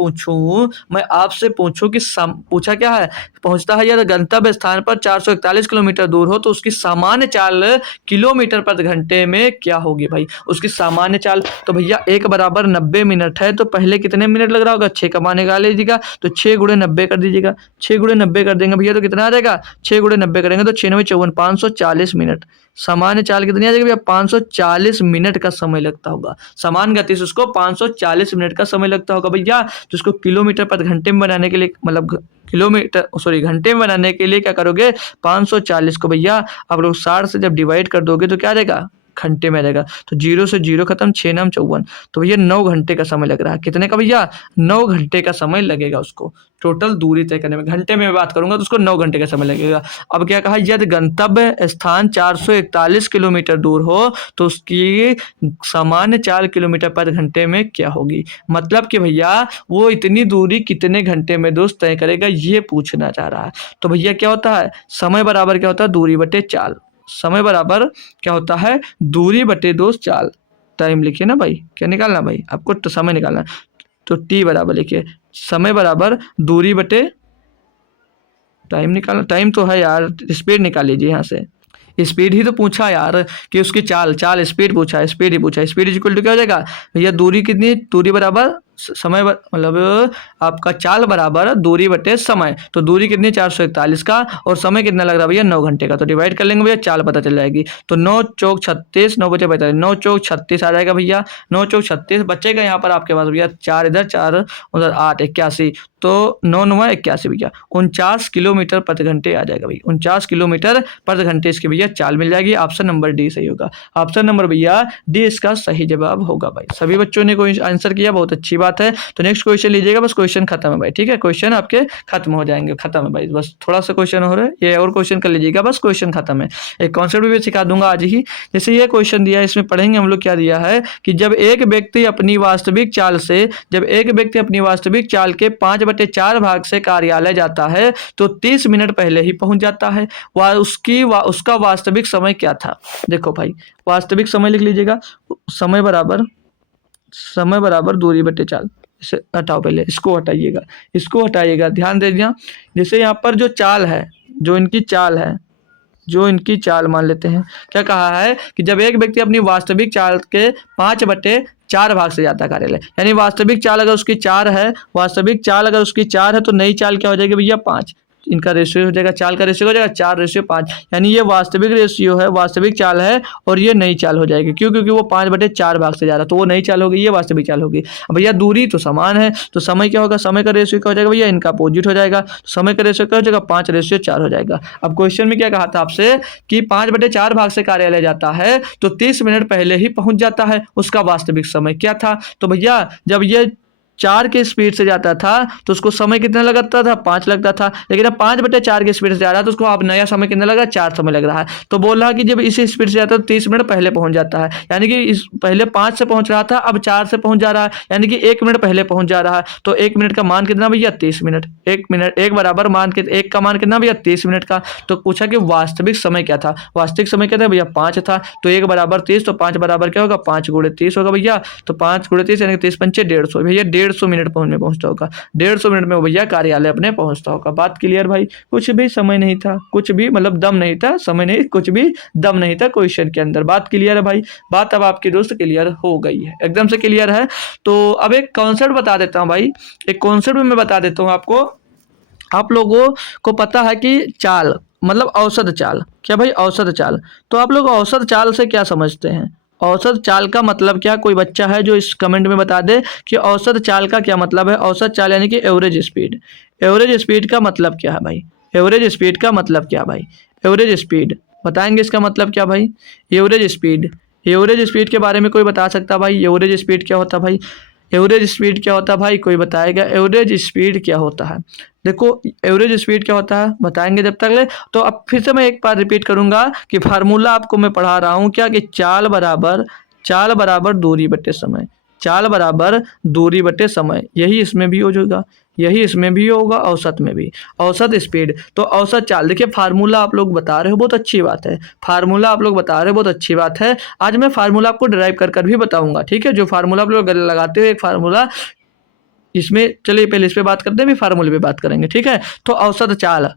आपसे पूछूं कि पूछा क्या है, पहुंचता है यदि गंतव्य स्थान पर 441 किलोमीटर दूर हो तो उसकी सामान्य चाल किलोमीटर प्रति घंटे में क्या होगी भाई, उसकी सामान्य चाल। तो भैया 1 बराबर 90 मिनट है, तो पहले कितने मिनट लग रहा होगा, 6 का मान निकाल लीजिएगा, तो 6 गुणे 90 कर दीजिएगा। 6 गुणे 90 कर देंगे भैया तो कितना आ जाएगा, 6 गुणे 90 करेंगे तो 6 9 54, 540 मिनट। सामान्य चाल कितनी आ जाएगी भैया, 540 मिनट का समय लगता होगा। समान गति से उसको 540 मिनट का समय लगता होगा भैया। तो उसको किलोमीटर प्रति घंटे में बनाने के लिए, मतलब घंटे में बनाने के लिए क्या करोगे, 540 को भैया आप लोग 60 से जब डिवाइड कर दोगे तो क्या आ जाएगा, घंटे में आ जाएगा। तो 0 से 0 खत्म, 6 नाम 54, तो भैया 9 घंटे का समय लग रहा है। कितने का भैया, 9 घंटे का समय लगेगा उसको टोटल दूरी तय करने में। घंटे में बात करूंगा तो उसको 9 घंटे का समय लगेगा। अब क्या कहा, यदि गंतव्य स्थान 441 किलोमीटर दूर हो तो उसकी सामान्य चाल किलोमीटर पर घंटे में क्या होगी। मतलब कि भैया वो इतनी दूरी कितने घंटे में दोस्त तय करेगा, ये पूछना चाह रहा है। तो भैया क्या होता है, समय बराबर क्या होता है, दूरी बटे चाल। समय बराबर क्या होता है, दूरी बटे दोस्त चाल। टाइम लिखिए ना भाई, क्या निकालना भाई आपको, तो समय निकालना। तो टी बराबर लिखिए समय बराबर दूरी बटे टाइम निकालना। टाइम तो है यार, स्पीड निकाल लीजिए यहाँ से। स्पीड ही तो पूछा यार कि उसकी चाल स्पीड पूछा है, स्पीड ही पूछा है। स्पीड इक्वल टू क्या हो जाएगा भैया, दूरी कितनी, दूरी बराबर समय मतलब आपका चाल बराबर दूरी बटे समय। तो दूरी कितनी 441 का और समय कितना लग रहा है भैया 9 घंटे का। तो डिवाइड कर लेंगे भैया, चाल पता चल जाएगी। तो 9 चौक 36, 9 बचे 45, 9 चौक 36 आ जाएगा भैया। 9 चौक 36 बचेगा यहाँ पर आपके पास भैया 4 इधर 4 उधर 8 81। तो 9 9 81 भैया 49 किलोमीटर प्रति घंटे आ जाएगा भैया। 49 किलोमीटर प्रति घंटे इसकी भैया चाल मिल जाएगी। ऑप्शन नंबर डी सही होगा। ऑप्शन नंबर भैया डी इसका सही जवाब होगा भाई। सभी बच्चों ने कोई आंसर किया, बहुत अच्छी बात है। तो नेक्स्ट क्वेश्चन लीजिएगा, बस क्वेश्चन खत्म है भाई, ठीक है। क्वेश्चन आपके खत्म हो जाएंगे, खत्म है भाई, बस थोड़ा सा क्वेश्चन हो रहा है, ये और क्वेश्चन कर लीजिएगा, बस क्वेश्चन खत्म है। एक कॉन्सेप्ट भी सिखा दूंगा आज ही। जैसे ये क्वेश्चन दिया है, इसमें पढ़ेंगे हम लोग क्या दिया है कि जब एक व्यक्ति अपनी वास्तविक चाल के 5/4 भाग से कार्यालय जाता है तो 30 मिनट पहले ही पहुंच जाता है। उसका वास्तविक समय क्या था। देखो भाई, वास्तविक समय लिख लीजिएगा, समय बराबर दूरी बटे चाल। इसे हटाओ, पहले इसको हटाइएगा, ध्यान दे दिया। जैसे यहाँ पर जो इनकी चाल मान लेते हैं, क्या कहा है कि जब एक व्यक्ति अपनी वास्तविक चाल के 5/4 भाग से जाता है कार्यालय, यानी वास्तविक चाल अगर उसकी 4 है तो नई चाल क्या हो जाएगी भैया 5। इनका रेशियो हो जाएगा, चाल का रेशियो हो जाएगा 4:5, यानी ये वास्तविक रेशियो है, वास्तविक चाल है और ये नई चाल हो जाएगी। क्यों? क्योंकि वो 5/4 भाग से जा रहा है, तो वो नई चाल होगी, ये वास्तविक चाल होगी। अब भैया दूरी तो समान है, तो समय क्या होगा, समय का रेशियो क्या हो जाएगा भैया, इनका अपोजिट हो जाएगा। तो समय का रेशियो क्या हो जाएगा, 5:4 हो जाएगा। अब क्वेश्चन में क्या कहा था आपसे कि 5/4 भाग से कार्यालय जाता है तो 30 मिनट पहले ही पहुंच जाता है, उसका वास्तविक समय क्या था। तो भैया जब ये 4 के स्पीड से जाता था तो उसको समय कितना लगता था, 5 लगता था। लेकिन अब 5/4 के स्पीड से जा रहा है तो उसको अब नया समय कितना लगा, 4 समय लग रहा है। तो बोल रहा है कि जब इसी स्पीड से जाता है तो 30 मिनट पहले पहुंच जाता है, यानी कि इस पहले 5 से पहुंच रहा था, अब 4 से पहुंच जा रहा है, यानी कि 1 मिनट पहले पहुंच जा रहा है। तो 1 मिनट का मान कितना भैया 30 मिनट। 1 बराबर मान के 1 का मान कितना भैया 30 मिनट का। तो पूछा कि वास्तविक समय क्या था, वास्तविक समय क्या था भैया 5 था। तो 1 बराबर 30, तो 5 बराबर क्या होगा 5 × 30 होगा भैया। तो 5 × 30 यानी 30 पंचे 150 भैया, 150 मिनट पहुंचता होगा। 150 मिनट में भैया कार्यालय अपने पहुंचता होगा। बात क्लियर भाई, कुछ भी समय नहीं था, कुछ भी मतलब दम नहीं था, समय नहीं, कुछ भी दम नहीं था क्वेश्चन के अंदर। बात क्लियर है भाई, बात अब आपकी दोस्त क्लियर हो गई है, एकदम से क्लियर है। तो अब एक कॉन्सेप्ट बता देता हूं भाई, एक कॉन्सेप्ट मैं बता देता हूं आपको। आप लोगों को पता है कि चाल मतलब औसत चाल, क्या भाई औसत चाल। तो आप लोग औसत चाल से क्या समझते हैं, औसत चाल का मतलब क्या, कोई बच्चा है जो इस कमेंट में बता दे कि औसत चाल का क्या मतलब है। औसत चाल यानी कि एवरेज स्पीड। एवरेज स्पीड का मतलब क्या है भाई, एवरेज स्पीड का मतलब क्या भाई, एवरेज स्पीड बताएंगे इसका मतलब क्या भाई। एवरेज स्पीड के बारे में कोई बता सकता भाई, एवरेज स्पीड क्या होता भाई, एवरेज स्पीड क्या होता भाई, कोई बताएगा एवरेज स्पीड क्या होता है। देखो एवरेज स्पीड क्या होता है बताएंगे जब तक ले। तो अब फिर से मैं एक बार रिपीट करूंगा कि फार्मूला आपको मैं पढ़ा रहा हूं क्या, कि चाल बराबर दूरी बटे समय, चाल बराबर दूरी बटे समय, यही इसमें भी हो जाएगा, यही इसमें भी होगा, औसत में भी। औसत स्पीड तो औसत चाल, देखिए फार्मूला आप लोग बता रहे हो बहुत अच्छी बात है, फार्मूला आप लोग बता रहे हो बहुत अच्छी बात है। आज मैं फार्मूला आपको ड्राइव कर भी बताऊंगा, ठीक है। जो फार्मूला आप लोग लगाते हो एक फार्मूला, इसमें चलिए पहले इस पे बात करते हैं, भी फार्मूले पे बात करेंगे, ठीक है। तो औसत चाल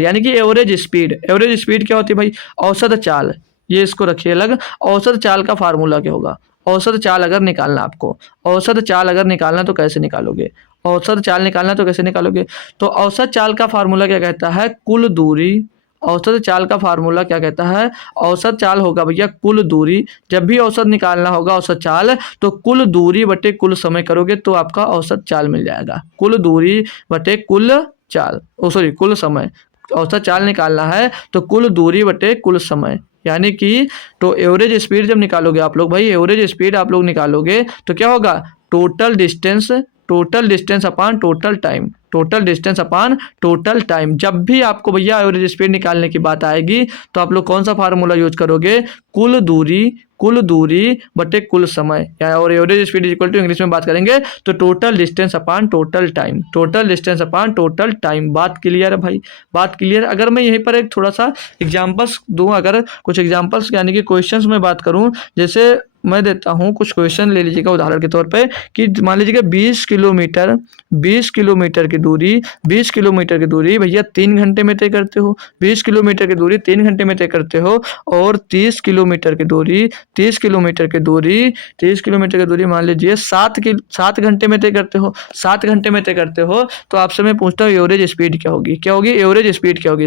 यानी कि एवरेज स्पीड क्या होती है भाई, औसत चाल, ये इसको रखिए अलग। औसत चाल का फार्मूला क्या होगा, औसत चाल अगर निकालना आपको, औसत चाल अगर निकालना तो कैसे निकालोगे, औसत चाल निकालना तो कैसे निकालोगे। तो औसत चाल का फार्मूला क्या कहता है, कुल दूरी। औसत चाल का फार्मूला क्या कहता है, औसत चाल होगा भैया कुल दूरी। जब भी औसत निकालना होगा औसत चाल, तो कुल दूरी बटे कुल समय करोगे तो आपका औसत चाल मिल जाएगा। कुल दूरी बटे कुल चाल, सॉरी कुल समय। औसत चाल निकालना है तो कुल दूरी बटे कुल समय, यानी कि तो एवरेज स्पीड जब निकालोगे आप लोग भाई, एवरेज स्पीड आप लोग निकालोगे तो क्या होगा, total distance upon total time, total distance upon total time. जब भी आपको भैया एवरेज स्पीड निकालने की बात आएगी तो आप लोग कौन सा फार्मूला यूज करोगे, कुल दूरी बटे कुल समय, या और average speed equal to English में बात करेंगे तो total distance upon total time, total distance upon total time. बात क्लियर है भाई, बात क्लियर। अगर मैं यहीं पर एक थोड़ा सा एग्जांपल्स दूं, अगर कुछ एग्जांपल्स यानी कि क्वेश्चंस में बात करूं, जैसे मैं देता हूं कुछ क्वेश्चन ले लीजिएगा उदाहरण के तौर पे, कि मान लीजिएगा 20 किलोमीटर की दूरी भैया 3 घंटे में तय करते हो, 20 किलोमीटर की दूरी 3 घंटे में तय करते हो, और 30 किलोमीटर की दूरी 30 किलोमीटर की दूरी 30 किलोमीटर की दूरी मान लीजिए 7 घंटे में तय करते हो, 7 घंटे में तय करते हो, तो आपसे मैं पूछता हूँ एवरेज स्पीड क्या होगी? क्या होगी एवरेज स्पीड? क्या होगी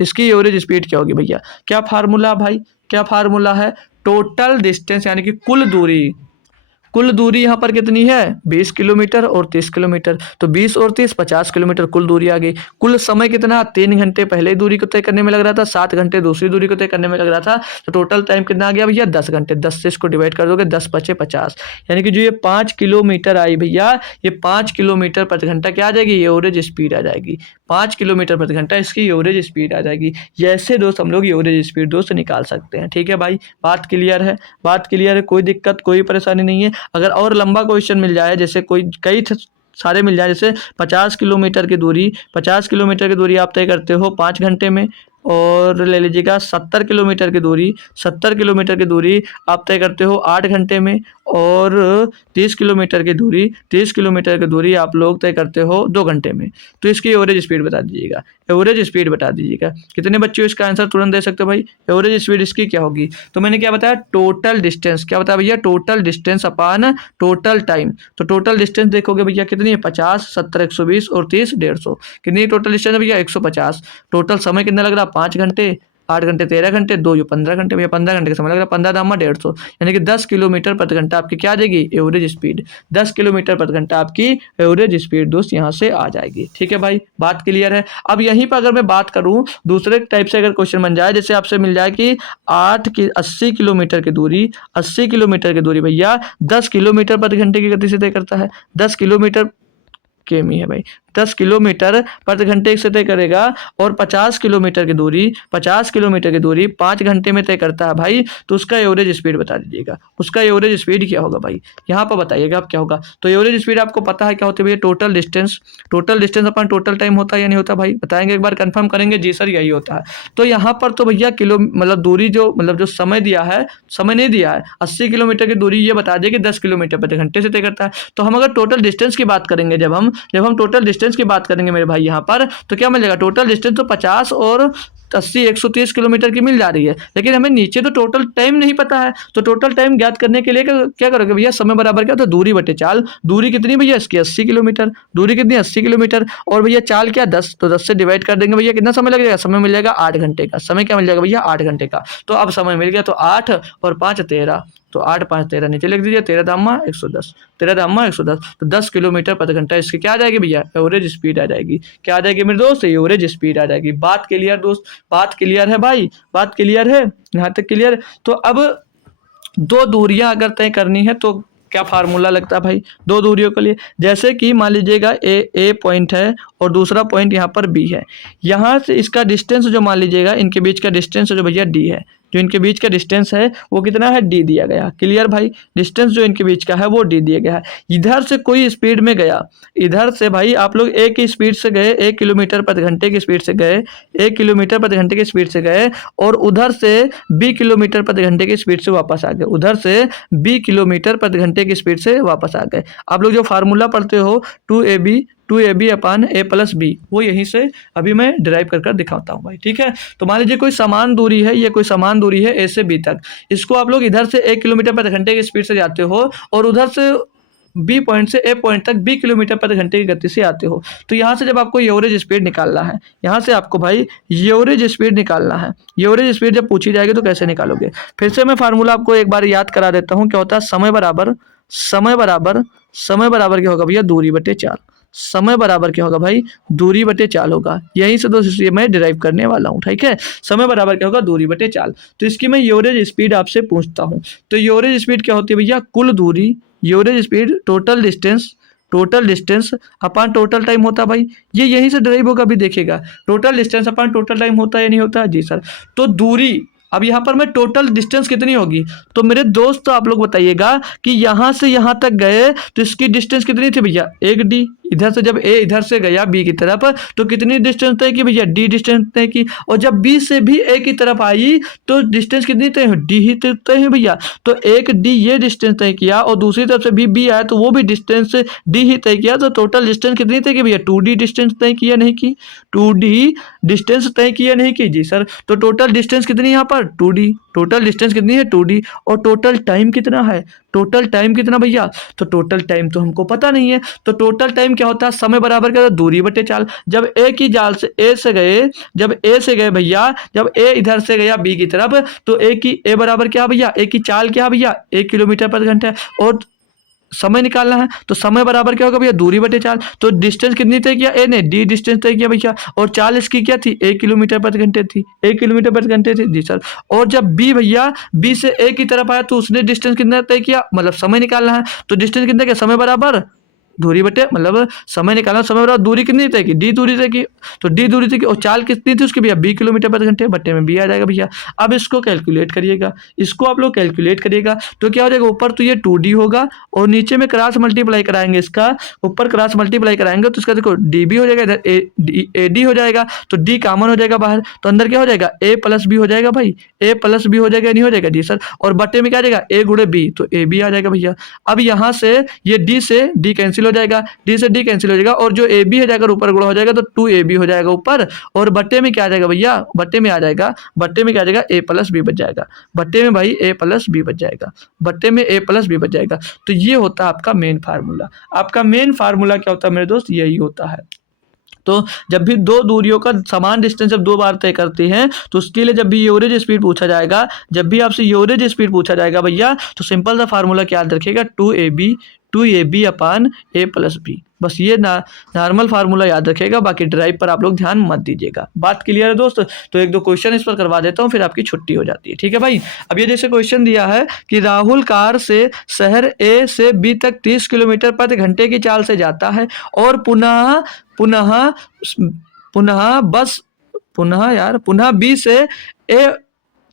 इसकी एवरेज स्पीड क्या होगी भैया? क्या फार्मूला भाई? क्या फार्मूला है? टोटल डिस्टेंस यानी कि कुल दूरी यहाँ पर कितनी है? 20 किलोमीटर और 30 किलोमीटर, तो 20 और 30 50 किलोमीटर कुल दूरी आ गई। कुल समय कितना? 3 घंटे पहले दूरी को तय करने में लग रहा था, 7 घंटे दूसरी दूरी को तय करने में लग रहा था, तो टोटल टाइम कितना आ गया भैया? 10 घंटे। 10 से इसको डिवाइड कर दोगे, 10 पचे 50, यानी कि जो ये 5 किलोमीटर आई भैया, ये 5 किलोमीटर प्रति घंटा क्या आ जाएगी? एवरेज स्पीड आ जाएगी। 5 किलोमीटर प्रति घंटा इसकी एवरेज स्पीड आ जाएगी। ऐसे दोस्त हम लोग एवरेज स्पीड दोस्त निकाल सकते हैं। ठीक है भाई, बात क्लियर है? बात क्लियर है, कोई दिक्कत कोई परेशानी नहीं है। अगर और लंबा क्वेश्चन मिल जाए, जैसे कई सारे मिल जाए, जैसे 50 किलोमीटर की दूरी आप तय करते हो 5 घंटे में, और ले लीजिएगा 70 किलोमीटर की दूरी आप तय करते हो 8 घंटे में, और 30 किलोमीटर की दूरी आप लोग तय करते हो 2 घंटे में। तो इसकी एवरेज स्पीड बता दीजिएगा। कितने बच्चे इसका आंसर तुरंत दे सकते हो भाई? एवरेज स्पीड इसकी क्या होगी? तो मैंने क्या बताया? Total distance. क्या बताया भैया? टोटल डिस्टेंस अपान टोटल टाइम। तो टोटल डिस्टेंस देखोगे भैया कितनी है? 50, 70, 120 और 30, 150। कितनी टोटल डिस्टेंस है भैया? 150। टोटल समय कितना लग रहा? 5 घंटे, 8 घंटे 13 घंटे, 2 ये 15 घंटे भैया, 15 घंटे का समय लग रहा है। 15 दामा 150, यानी कि 10 किलोमीटर प्रति घंटा आपकी क्या आ जाएगी? Average speed. 10 किलोमीटर प्रति घंटा आपकी एवरेज स्पीड दोस्त यहाँ से आ जाएगी। ठीक है भाई, बात क्लियर है? अब यहीं पर अगर मैं बात करूँ दूसरे टाइप से, अगर क्वेश्चन बन जाए, जैसे आपसे मिल जाए कि 80 किलोमीटर की दूरी भैया 10 किलोमीटर प्रति घंटे की गति से तय करता है। 10 किलोमीटर केमी है भाई, 10 किलोमीटर प्रति घंटे से तय करेगा, और 50 किलोमीटर की दूरी 5 घंटे में तय करता है भाई, तो उसका एवरेज स्पीड बता दीजिएगा। उसका एवरेज स्पीड क्या होगा भाई? यहाँ पर बताइएगा आप क्या होगा। तो एवरेज स्पीड आपको पता है क्या होती है भैया? टोटल डिस्टेंस अपन टोटल टाइम होता है या नहीं होता भाई? बताएंगे, एक बार कंफर्म करेंगे। जी सर यही होता है। तो यहाँ पर तो भैया दूरी जो समय दिया है, समय नहीं दिया है, 80 किलोमीटर की दूरी ये बता दिए कि 10 किलोमीटर प्रति घंटे से तय करता है। तो हम अगर टोटल डिस्टेंस की बात करेंगे, जब हम टोटल डिस्टेंस की बात करेंगे मेरे भाई यहाँ पर, तो क्या मिलेगा? टोटल डिस्टेंस तो 50 और 80 130 किलोमीटर की मिल जा रही है, लेकिन हमें नीचे तो टोटल टाइम नहीं पता है। तो टोटल टाइम ज्ञात करने के लिए क्या करोगे भैया? समय बराबर क्या? तो दूरी बटे चाल। दूरी कितनी भैया इसकी? 80 किलोमीटर। दूरी कितनी? 80 किलोमीटर। और भैया चाल क्या? 10, तो 10 से डिवाइड कर देंगे भैया, कितना समय लग जाएगा? समय मिल जाएगा 8 घंटे का। समय क्या मिल जाएगा भैया? 8 घंटे का। तो अब समय मिल गया, तो 8 और 5 13, तो 8 5 13 नीचे लिख दीजिए, 13 दामा 110, 13 दामा 110, तो 10 किलोमीटर प्रति घंटा इसकी क्या आ जाएगी भैया? एवरेज स्पीड आ जाएगी। क्या आ जाएगी मेरे दोस्त? एवरेज स्पीड आ जाएगी। बात क्लियर दोस्त? बात क्लियर है भाई? बात क्लियर है? यहाँ तक क्लियर? तो अब 2 दूरियां अगर तय करनी है तो क्या फार्मूला लगता है भाई 2 दूरियों के लिए? जैसे कि मान लीजिएगा ए पॉइंट है और दूसरा पॉइंट यहाँ पर बी है। यहाँ से इसका डिस्टेंस जो मान लीजिएगा, इनके बीच का डिस्टेंस जो भैया डी है, जो इनके बीच का डिस्टेंस है वो कितना है? डी दिया गया। क्लियर भाई? डिस्टेंस जो इनके बीच का है वो डी दिया गया है। इधर से कोई स्पीड में गया, इधर से भाई आप लोग एक ही स्पीड से गए, 1 किलोमीटर प्रति घंटे की स्पीड से गए, 1 किलोमीटर प्रति घंटे की स्पीड से गए, और उधर से 20 किलोमीटर प्रति घंटे की स्पीड से वापस आ गए। उधर से 20 किलोमीटर प्रति घंटे की स्पीड से वापस आ गए। आप लोग जो फार्मूला पढ़ते हो 2ab upon a plus B, वो यहीं से अभी मैं डिराइव कर दिखाता हूँ भाई। ठीक है? तो मान लीजिए कोई समान दूरी है, ये कोई समान दूरी है ए से बी तक। इसको आप लोग इधर से 1 किलोमीटर प्रति घंटे की स्पीड से जाते हो, और उधर से बी पॉइंट से ए पॉइंट तक 20 किलोमीटर प्रति घंटे की गति से आते हो। तो यहाँ से जब आपको एवरेज स्पीड निकालना है, यहाँ से आपको भाई एवरेज स्पीड निकालना है। एवरेज स्पीड जब पूछी जाएगी तो कैसे निकालोगे? फिर से मैं फार्मूला आपको एक बार याद करा देता हूँ। क्या होता है? समय बराबर क्या होगा भैया? दूरी बटे चाल। समय बराबर क्या होगा भाई? दूरी बटे चाल होगा। यहीं से दोस्तों ये मैं डिराइव करने वाला हूँ। ठीक है? समय बराबर क्या होगा? दूरी बटे चाल। तो इसकी मैं एवरेज स्पीड आपसे पूछता हूँ। तो एवरेज स्पीड क्या होती है भैया? कुल दूरी, एवरेज स्पीड टोटल डिस्टेंस अपान टोटल टाइम होता है भाई। ये यहीं से डिराइव होगा, अभी देखिएगा। टोटल डिस्टेंस अपान टोटल टाइम होता है या नहीं होता? जी सर। तो दूरी, अब यहाँ पर मैं टोटल डिस्टेंस कितनी होगी? तो मेरे दोस्त आप लोग बताइएगा कि यहाँ से यहाँ तक गए तो इसकी डिस्टेंस कितनी थी भैया? 1d। इधर से जब ए इधर से गया बी की तरफ तो कितनी डिस्टेंस तय की भैया? डी डिस्टेंस तय की। और जब बी से भी ए की तरफ आई तो डिस्टेंस कितनी तय हुई? डी ही तय है भैया। तो 1d ये डिस्टेंस तय किया, और दूसरी तरफ से बी आया तो वो भी डिस्टेंस डी ही तय किया। तो टोटल डिस्टेंस कितनी तय की भैया? 2d डिस्टेंस तय किया नहीं की? 2d डिस्टेंस तय किया नहीं की? जी सर। तो टोटल डिस्टेंस कितनी यहाँ पर? बराबर 2d। टोटल डिस्टेंस कितनी है 2d। और टोटल टाइम कितना है, टोटल टाइम कितना भैया, तो टोटल टाइम तो हमको पता नहीं है। तो टोटल टाइम क्या होता है, समय बराबर क्या होता है, दूरी बटे चाल। जब ए की जाल से ए से गए, जब ए से गए भैया, जब ए इधर से गया बी की तरफ, तो ए बराबर क्या भैया, ए की चाल क्या भैया 1 किलोमीटर प्रति घंटा। और समय निकालना है तो समय बराबर क्या होगा भैया, दूरी बटे चाल। तो डिस्टेंस कितनी तय किया, ए ने डी डिस्टेंस तय किया भैया। और चाल इसकी क्या थी, 1 किलोमीटर प्रति घंटे थी, 1 किलोमीटर प्रति घंटे थी जी सर। और जब बी भैया बी से ए की तरफ आया तो उसने डिस्टेंस कितना तय किया, मतलब समय निकालना है। तो डिस्टेंस कितना किया, समय बराबर दूरी बटे, मतलब समय निकालना, समय बराबर दूरी कितनी तय की, डी दूरी तय की। तो डी दूरी तय की और चाल कितनी थी उसकी भैया 20 किलोमीटर प्रति घंटे, बट्टे में बी आ जाएगा भैया। अब इसको कैलकुलेट करिएगा, इसको आप लोग कैलकुलेट करिएगा तो क्या हो जाएगा, ऊपर तो ये 2d होगा और नीचे में क्रॉस मल्टीप्लाई कराएंगे, इसका ऊपर क्रॉस मल्टीप्लाई कराएंगे तो इसका देखो db हो जाएगा, इधर ad हो जाएगा तो d कॉमन हो जाएगा बाहर, तो अंदर क्या हो जाएगा a प्लस बी हो जाएगा भाई, a प्लस बी हो जाएगा, नहीं हो जाएगा जी सर। और बट्टे में क्या आ जाएगा a गुणे b, तो a b आ जाएगा भैया। अब यहाँ से ये d से d कैंसिल हो जाएगा, d से d कैंसिल हो जाएगा और जो a b है जाकर ऊपर गुणा हो जाएगा तो 2ab हो जाएगा ऊपर। और बट्टे में क्या आ जाएगा भैया, बट्टे में आ जाएगा, बट्टे में क्या आ जाएगा a प्लस बी बच जाएगा, बट्टे में भाई a प्लस बी बच जाएगा, बट्टे में a प्लस बी बच जाएगा। तो ये होता है आपका मेन फार्मूला। आपका मेन फार्मूला क्या होता है मेरे दोस्त, यही होता है। तो जब भी दो दूरियों का समान डिस्टेंस जब दो बार तय करते हैं तो उसके लिए जब भी एवरेज स्पीड पूछा जाएगा, जब भी आपसे एवरेज स्पीड पूछा जाएगा भैया, तो सिंपल सा फार्मूला क्या याद रखिएगा, 2ab upon a plus B. बस ये नॉर्मल फार्मूला याद रखिएगा, बाकी ड्राइव पर आप लोग ध्यान मत दीजिएगा। बात क्लियर है दोस्त। तो एक दो क्वेश्चन इस पर करवा देता हूँ फिर आपकी छुट्टी हो जाती है, ठीक है भाई। अब ये जैसे क्वेश्चन दिया है कि राहुल कार से शहर ए से बी तक 30 किलोमीटर प्रति घंटे की चाल से जाता है और पुनः पुनः पुनः बस पुनः बी से ए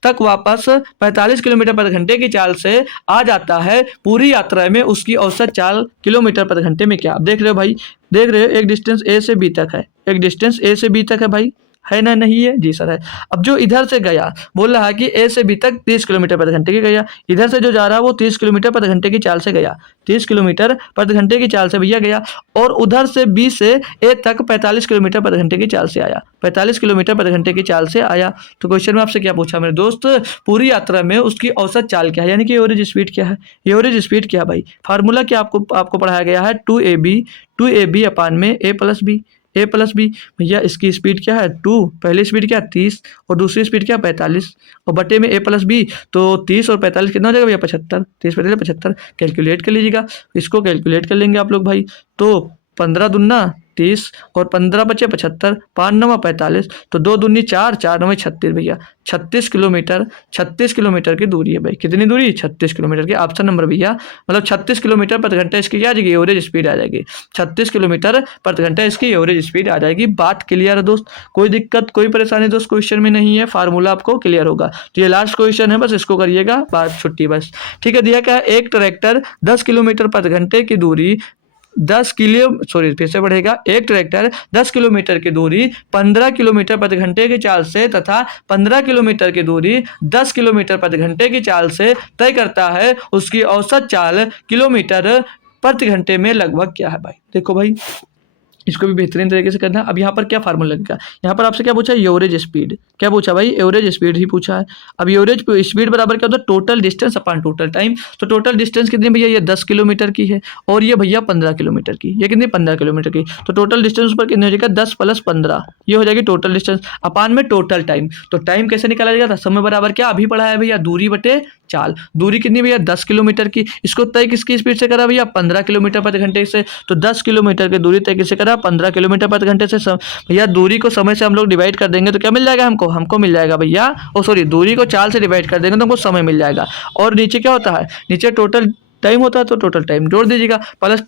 तक वापस 45 किलोमीटर प्रति घंटे की चाल से आ जाता है। पूरी यात्रा में उसकी औसत चाल किलोमीटर प्रति घंटे में क्या, आप देख रहे हो भाई, देख रहे हो एक डिस्टेंस ए से बी तक है, एक डिस्टेंस ए से बी तक है भाई, है ना, नहीं है जी सर है। अब जो इधर से गया बोल रहा है कि ए से बी तक 30 किलोमीटर प्रति घंटे की गया, इधर से जो जा रहा है वो 30 किलोमीटर प्रति घंटे की चाल से गया, 30 किलोमीटर प्रति घंटे की चाल से भैया गया। और उधर से बी से ए तक 45 किलोमीटर प्रति घंटे की चाल से आया, 45 किलोमीटर प्रति घंटे की चाल से आया। तो क्वेश्चन में आपसे क्या पूछा मेरे दोस्त, पूरी यात्रा में उसकी औसत चाल क्या है, यानी कि एवरेज स्पीड क्या है, एवरेज स्पीड क्या भाई। फार्मूला क्या आपको पढ़ाया गया है, 2ab अपान में a प्लस बी। भैया इसकी स्पीड क्या है 2, पहली स्पीड क्या 30 और दूसरी स्पीड क्या 45 और बटे में a प्लस बी, तो 30 और 45 कितना हो जाएगा भैया 75, 30 45 75। कैलकुलेट कर लीजिएगा, इसको कैलकुलेट कर लेंगे आप लोग भाई। तो 15 दूना 30 और 15 बचे 75, 5 9 45, तो 2 दूनी 4, 4 9 36 भैया, 36 किलोमीटर की दूरी है भाई। कितनी दूरी, 36 किलोमीटर की। ऑप्शन नंबर भैया, मतलब 36 किलोमीटर प्रति घंटा इसकी क्या आ जाएगी, एवरेज स्पीड आ जाएगी, 36 किलोमीटर प्रति घंटा इसकी एवरेज स्पीड आ जाएगी। बात क्लियर है दोस्त, कोई दिक्कत कोई परेशानी दोस्त क्वेश्चन में नहीं है, फार्मूला आपको क्लियर होगा। तो ये लास्ट क्वेश्चन है, बस इसको करिएगा, बात छुट्टी बस, ठीक है। दिया क्या है, एक ट्रैक्टर 10 किलोमीटर प्रति घंटे की दूरी फिर से बढ़ेगा। एक ट्रैक्टर 10 किलोमीटर की दूरी 15 किलोमीटर प्रति घंटे की चाल से तथा 15 किलोमीटर की दूरी 10 किलोमीटर प्रति घंटे की चाल से तय करता है, उसकी औसत चाल किलोमीटर प्रति घंटे में लगभग क्या है भाई। देखो भाई इसको भी बेहतरीन तरीके से करना है। अब यहाँ पर क्या फार्मूला लगेगा, यहाँ पर आपसे क्या पूछा है, एवरेज स्पीड। क्या पूछा भाई, एवरेज स्पीड ही पूछा है। अब एवरेज स्पीड बराबर क्या होता है, total distance upon total time. तो टोटल डिस्टेंस कितनी भैया, ये 10 किलोमीटर की है और ये भैया 15 किलोमीटर की, ये कितनी 15 किलोमीटर की। तो टोटल डिस्टेंस पर कितनी हो जाएगा, 10 + 15, ये हो जाएगी टोटल डिस्टेंस अपान में टोटल टाइम। तो टाइम कैसे निकाला जाएगा, समय बराबर क्या अभी पढ़ा है भैया, दूरी बटे चाल। दूरी कितनी भैया 10 किलोमीटर की, इसको तय किसकी स्पीड से करा भैया 15 किलोमीटर प्रति घंटे से। तो 10 किलोमीटर की दूरी तय किससे करा, 15 किलोमीटर प्रति घंटे से। भैया दूरी को समय से हम लोग डिवाइड कर देंगे तो क्या मिल जाएगा हमको मिल जाएगा भैया, दूरी को चाल से डिवाइड कर देंगे तो हमको समय मिल जाएगा। और नीचे क्या होता है, नीचे टोटल टाइम होता है, तो टोटल टाइम जोड़ दीजिएगा प्लस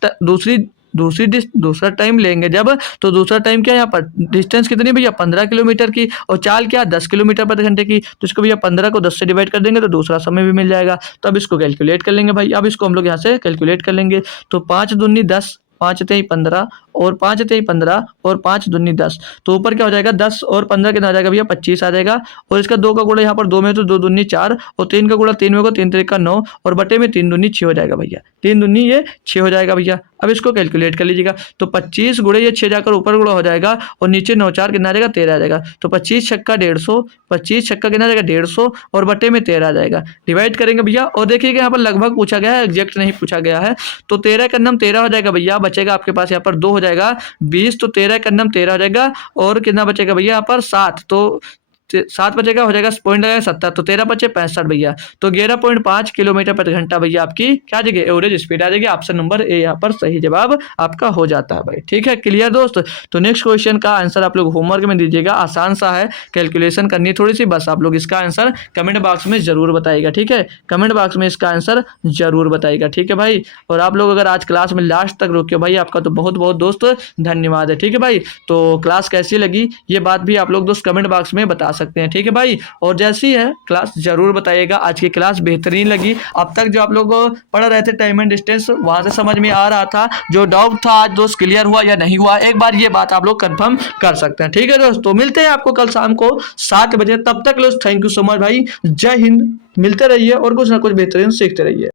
दूसरा टाइम लेंगे जब, तो दूसरा टाइम क्या है, यहाँ पर डिस्टेंस कितनी भैया 15 किलोमीटर की और चाल क्या 10 किलोमीटर प्रति घंटे की। तो इसको भैया 15 को 10 से डिवाइड कर देंगे तो दूसरा समय भी मिल जाएगा। तो अब इसको कैलकुलेट कर लेंगे भाई, अब इसको हम लोग यहाँ से कैलकुलेट कर लेंगे। तो 5 दूनी 10, 5 3 15 और 5 तेई 15 और 5 दूनी 10। तो ऊपर क्या हो जाएगा 10 और 15 कितना आ जाएगा भैया 25 आ जाएगा। और इसका 2 का गुणा यहाँ पर 2 में तो 2 दूनी 4 और 3 का गुणा 3 में होगा 3 3 का 9 और बटे में 3 दूनी 6 हो जाएगा भैया। 3 दूनी ये 6 हो जाएगा भैया। अब इसको कैलकुलेट कर लीजिएगा। तो 25 गुणे ये 6 जाकर ऊपर गुणा हो जाएगा और नीचे 9 4 कितना आ जाएगा 13 आ जाएगा। तो 25 छक्का 150, 25 छक्का कितना आ जाएगा 150 और बटे में 13 आ जाएगा। डिवाइड करेंगे भैया और देखिएगा यहाँ पर लगभग पूछा गया है, एग्जैक्ट नहीं पूछा गया है। तो 13 का नम 13 हो जाएगा भैया, बचेगा आपके पास यहाँ पर 2 हो जाएगा 20। तो 13 का नम 13 हो जाएगा और कितना बचेगा भैया यहाँ पर 7। तो 7 बचेगा हो जाएगा पॉइंट लगेगा 70। तो 13 बचे 65 भैया। तो 11.5 किलोमीटर प्रति घंटा भैया आपकी क्या जगह एवरेज स्पीड आ जाएगी। ऑप्शन नंबर ए यहाँ पर सही जवाब आपका हो जाता है भाई। ठीक है, क्लियर दोस्त। तो नेक्स्ट क्वेश्चन का आंसर आप लोग होमवर्क में दीजिएगा, आसान सा है, कैलकुलेशन करनी है थोड़ी सी, बस आप लोग इसका आंसर कमेंट बॉक्स में जरूर बताइएगा। ठीक है, कमेंट बॉक्स में इसका आंसर जरूर बताइएगा। ठीक है भाई। और आप लोग अगर आज क्लास में लास्ट तक रुके भाई, आपका तो बहुत बहुत दोस्त धन्यवाद है। ठीक है भाई। तो क्लास कैसी लगी ये बात भी आप लोग दोस्त कमेंट बॉक्स में बता सकते हैं। ठीक है भाई। और जैसी है क्लास जरूर बताइएगा। आज की क्लास बेहतरीन लगी। अब तक जो आप लोग पढ़ रहे थे टाइम एंड डिस्टेंस, वहां से समझ में आ रहा था, जो डाउट था आज दोस्त क्लियर हुआ या नहीं हुआ, एक बार ये बात आप लोग कंफर्म कर सकते हैं। ठीक है दोस्त। तो मिलते हैं आपको कल शाम को 7 बजे। तब तक दोस्त थैंक यू सो मच भाई। जय हिंद। मिलते रहिए और कुछ ना कुछ बेहतरीन सीखते रहिए।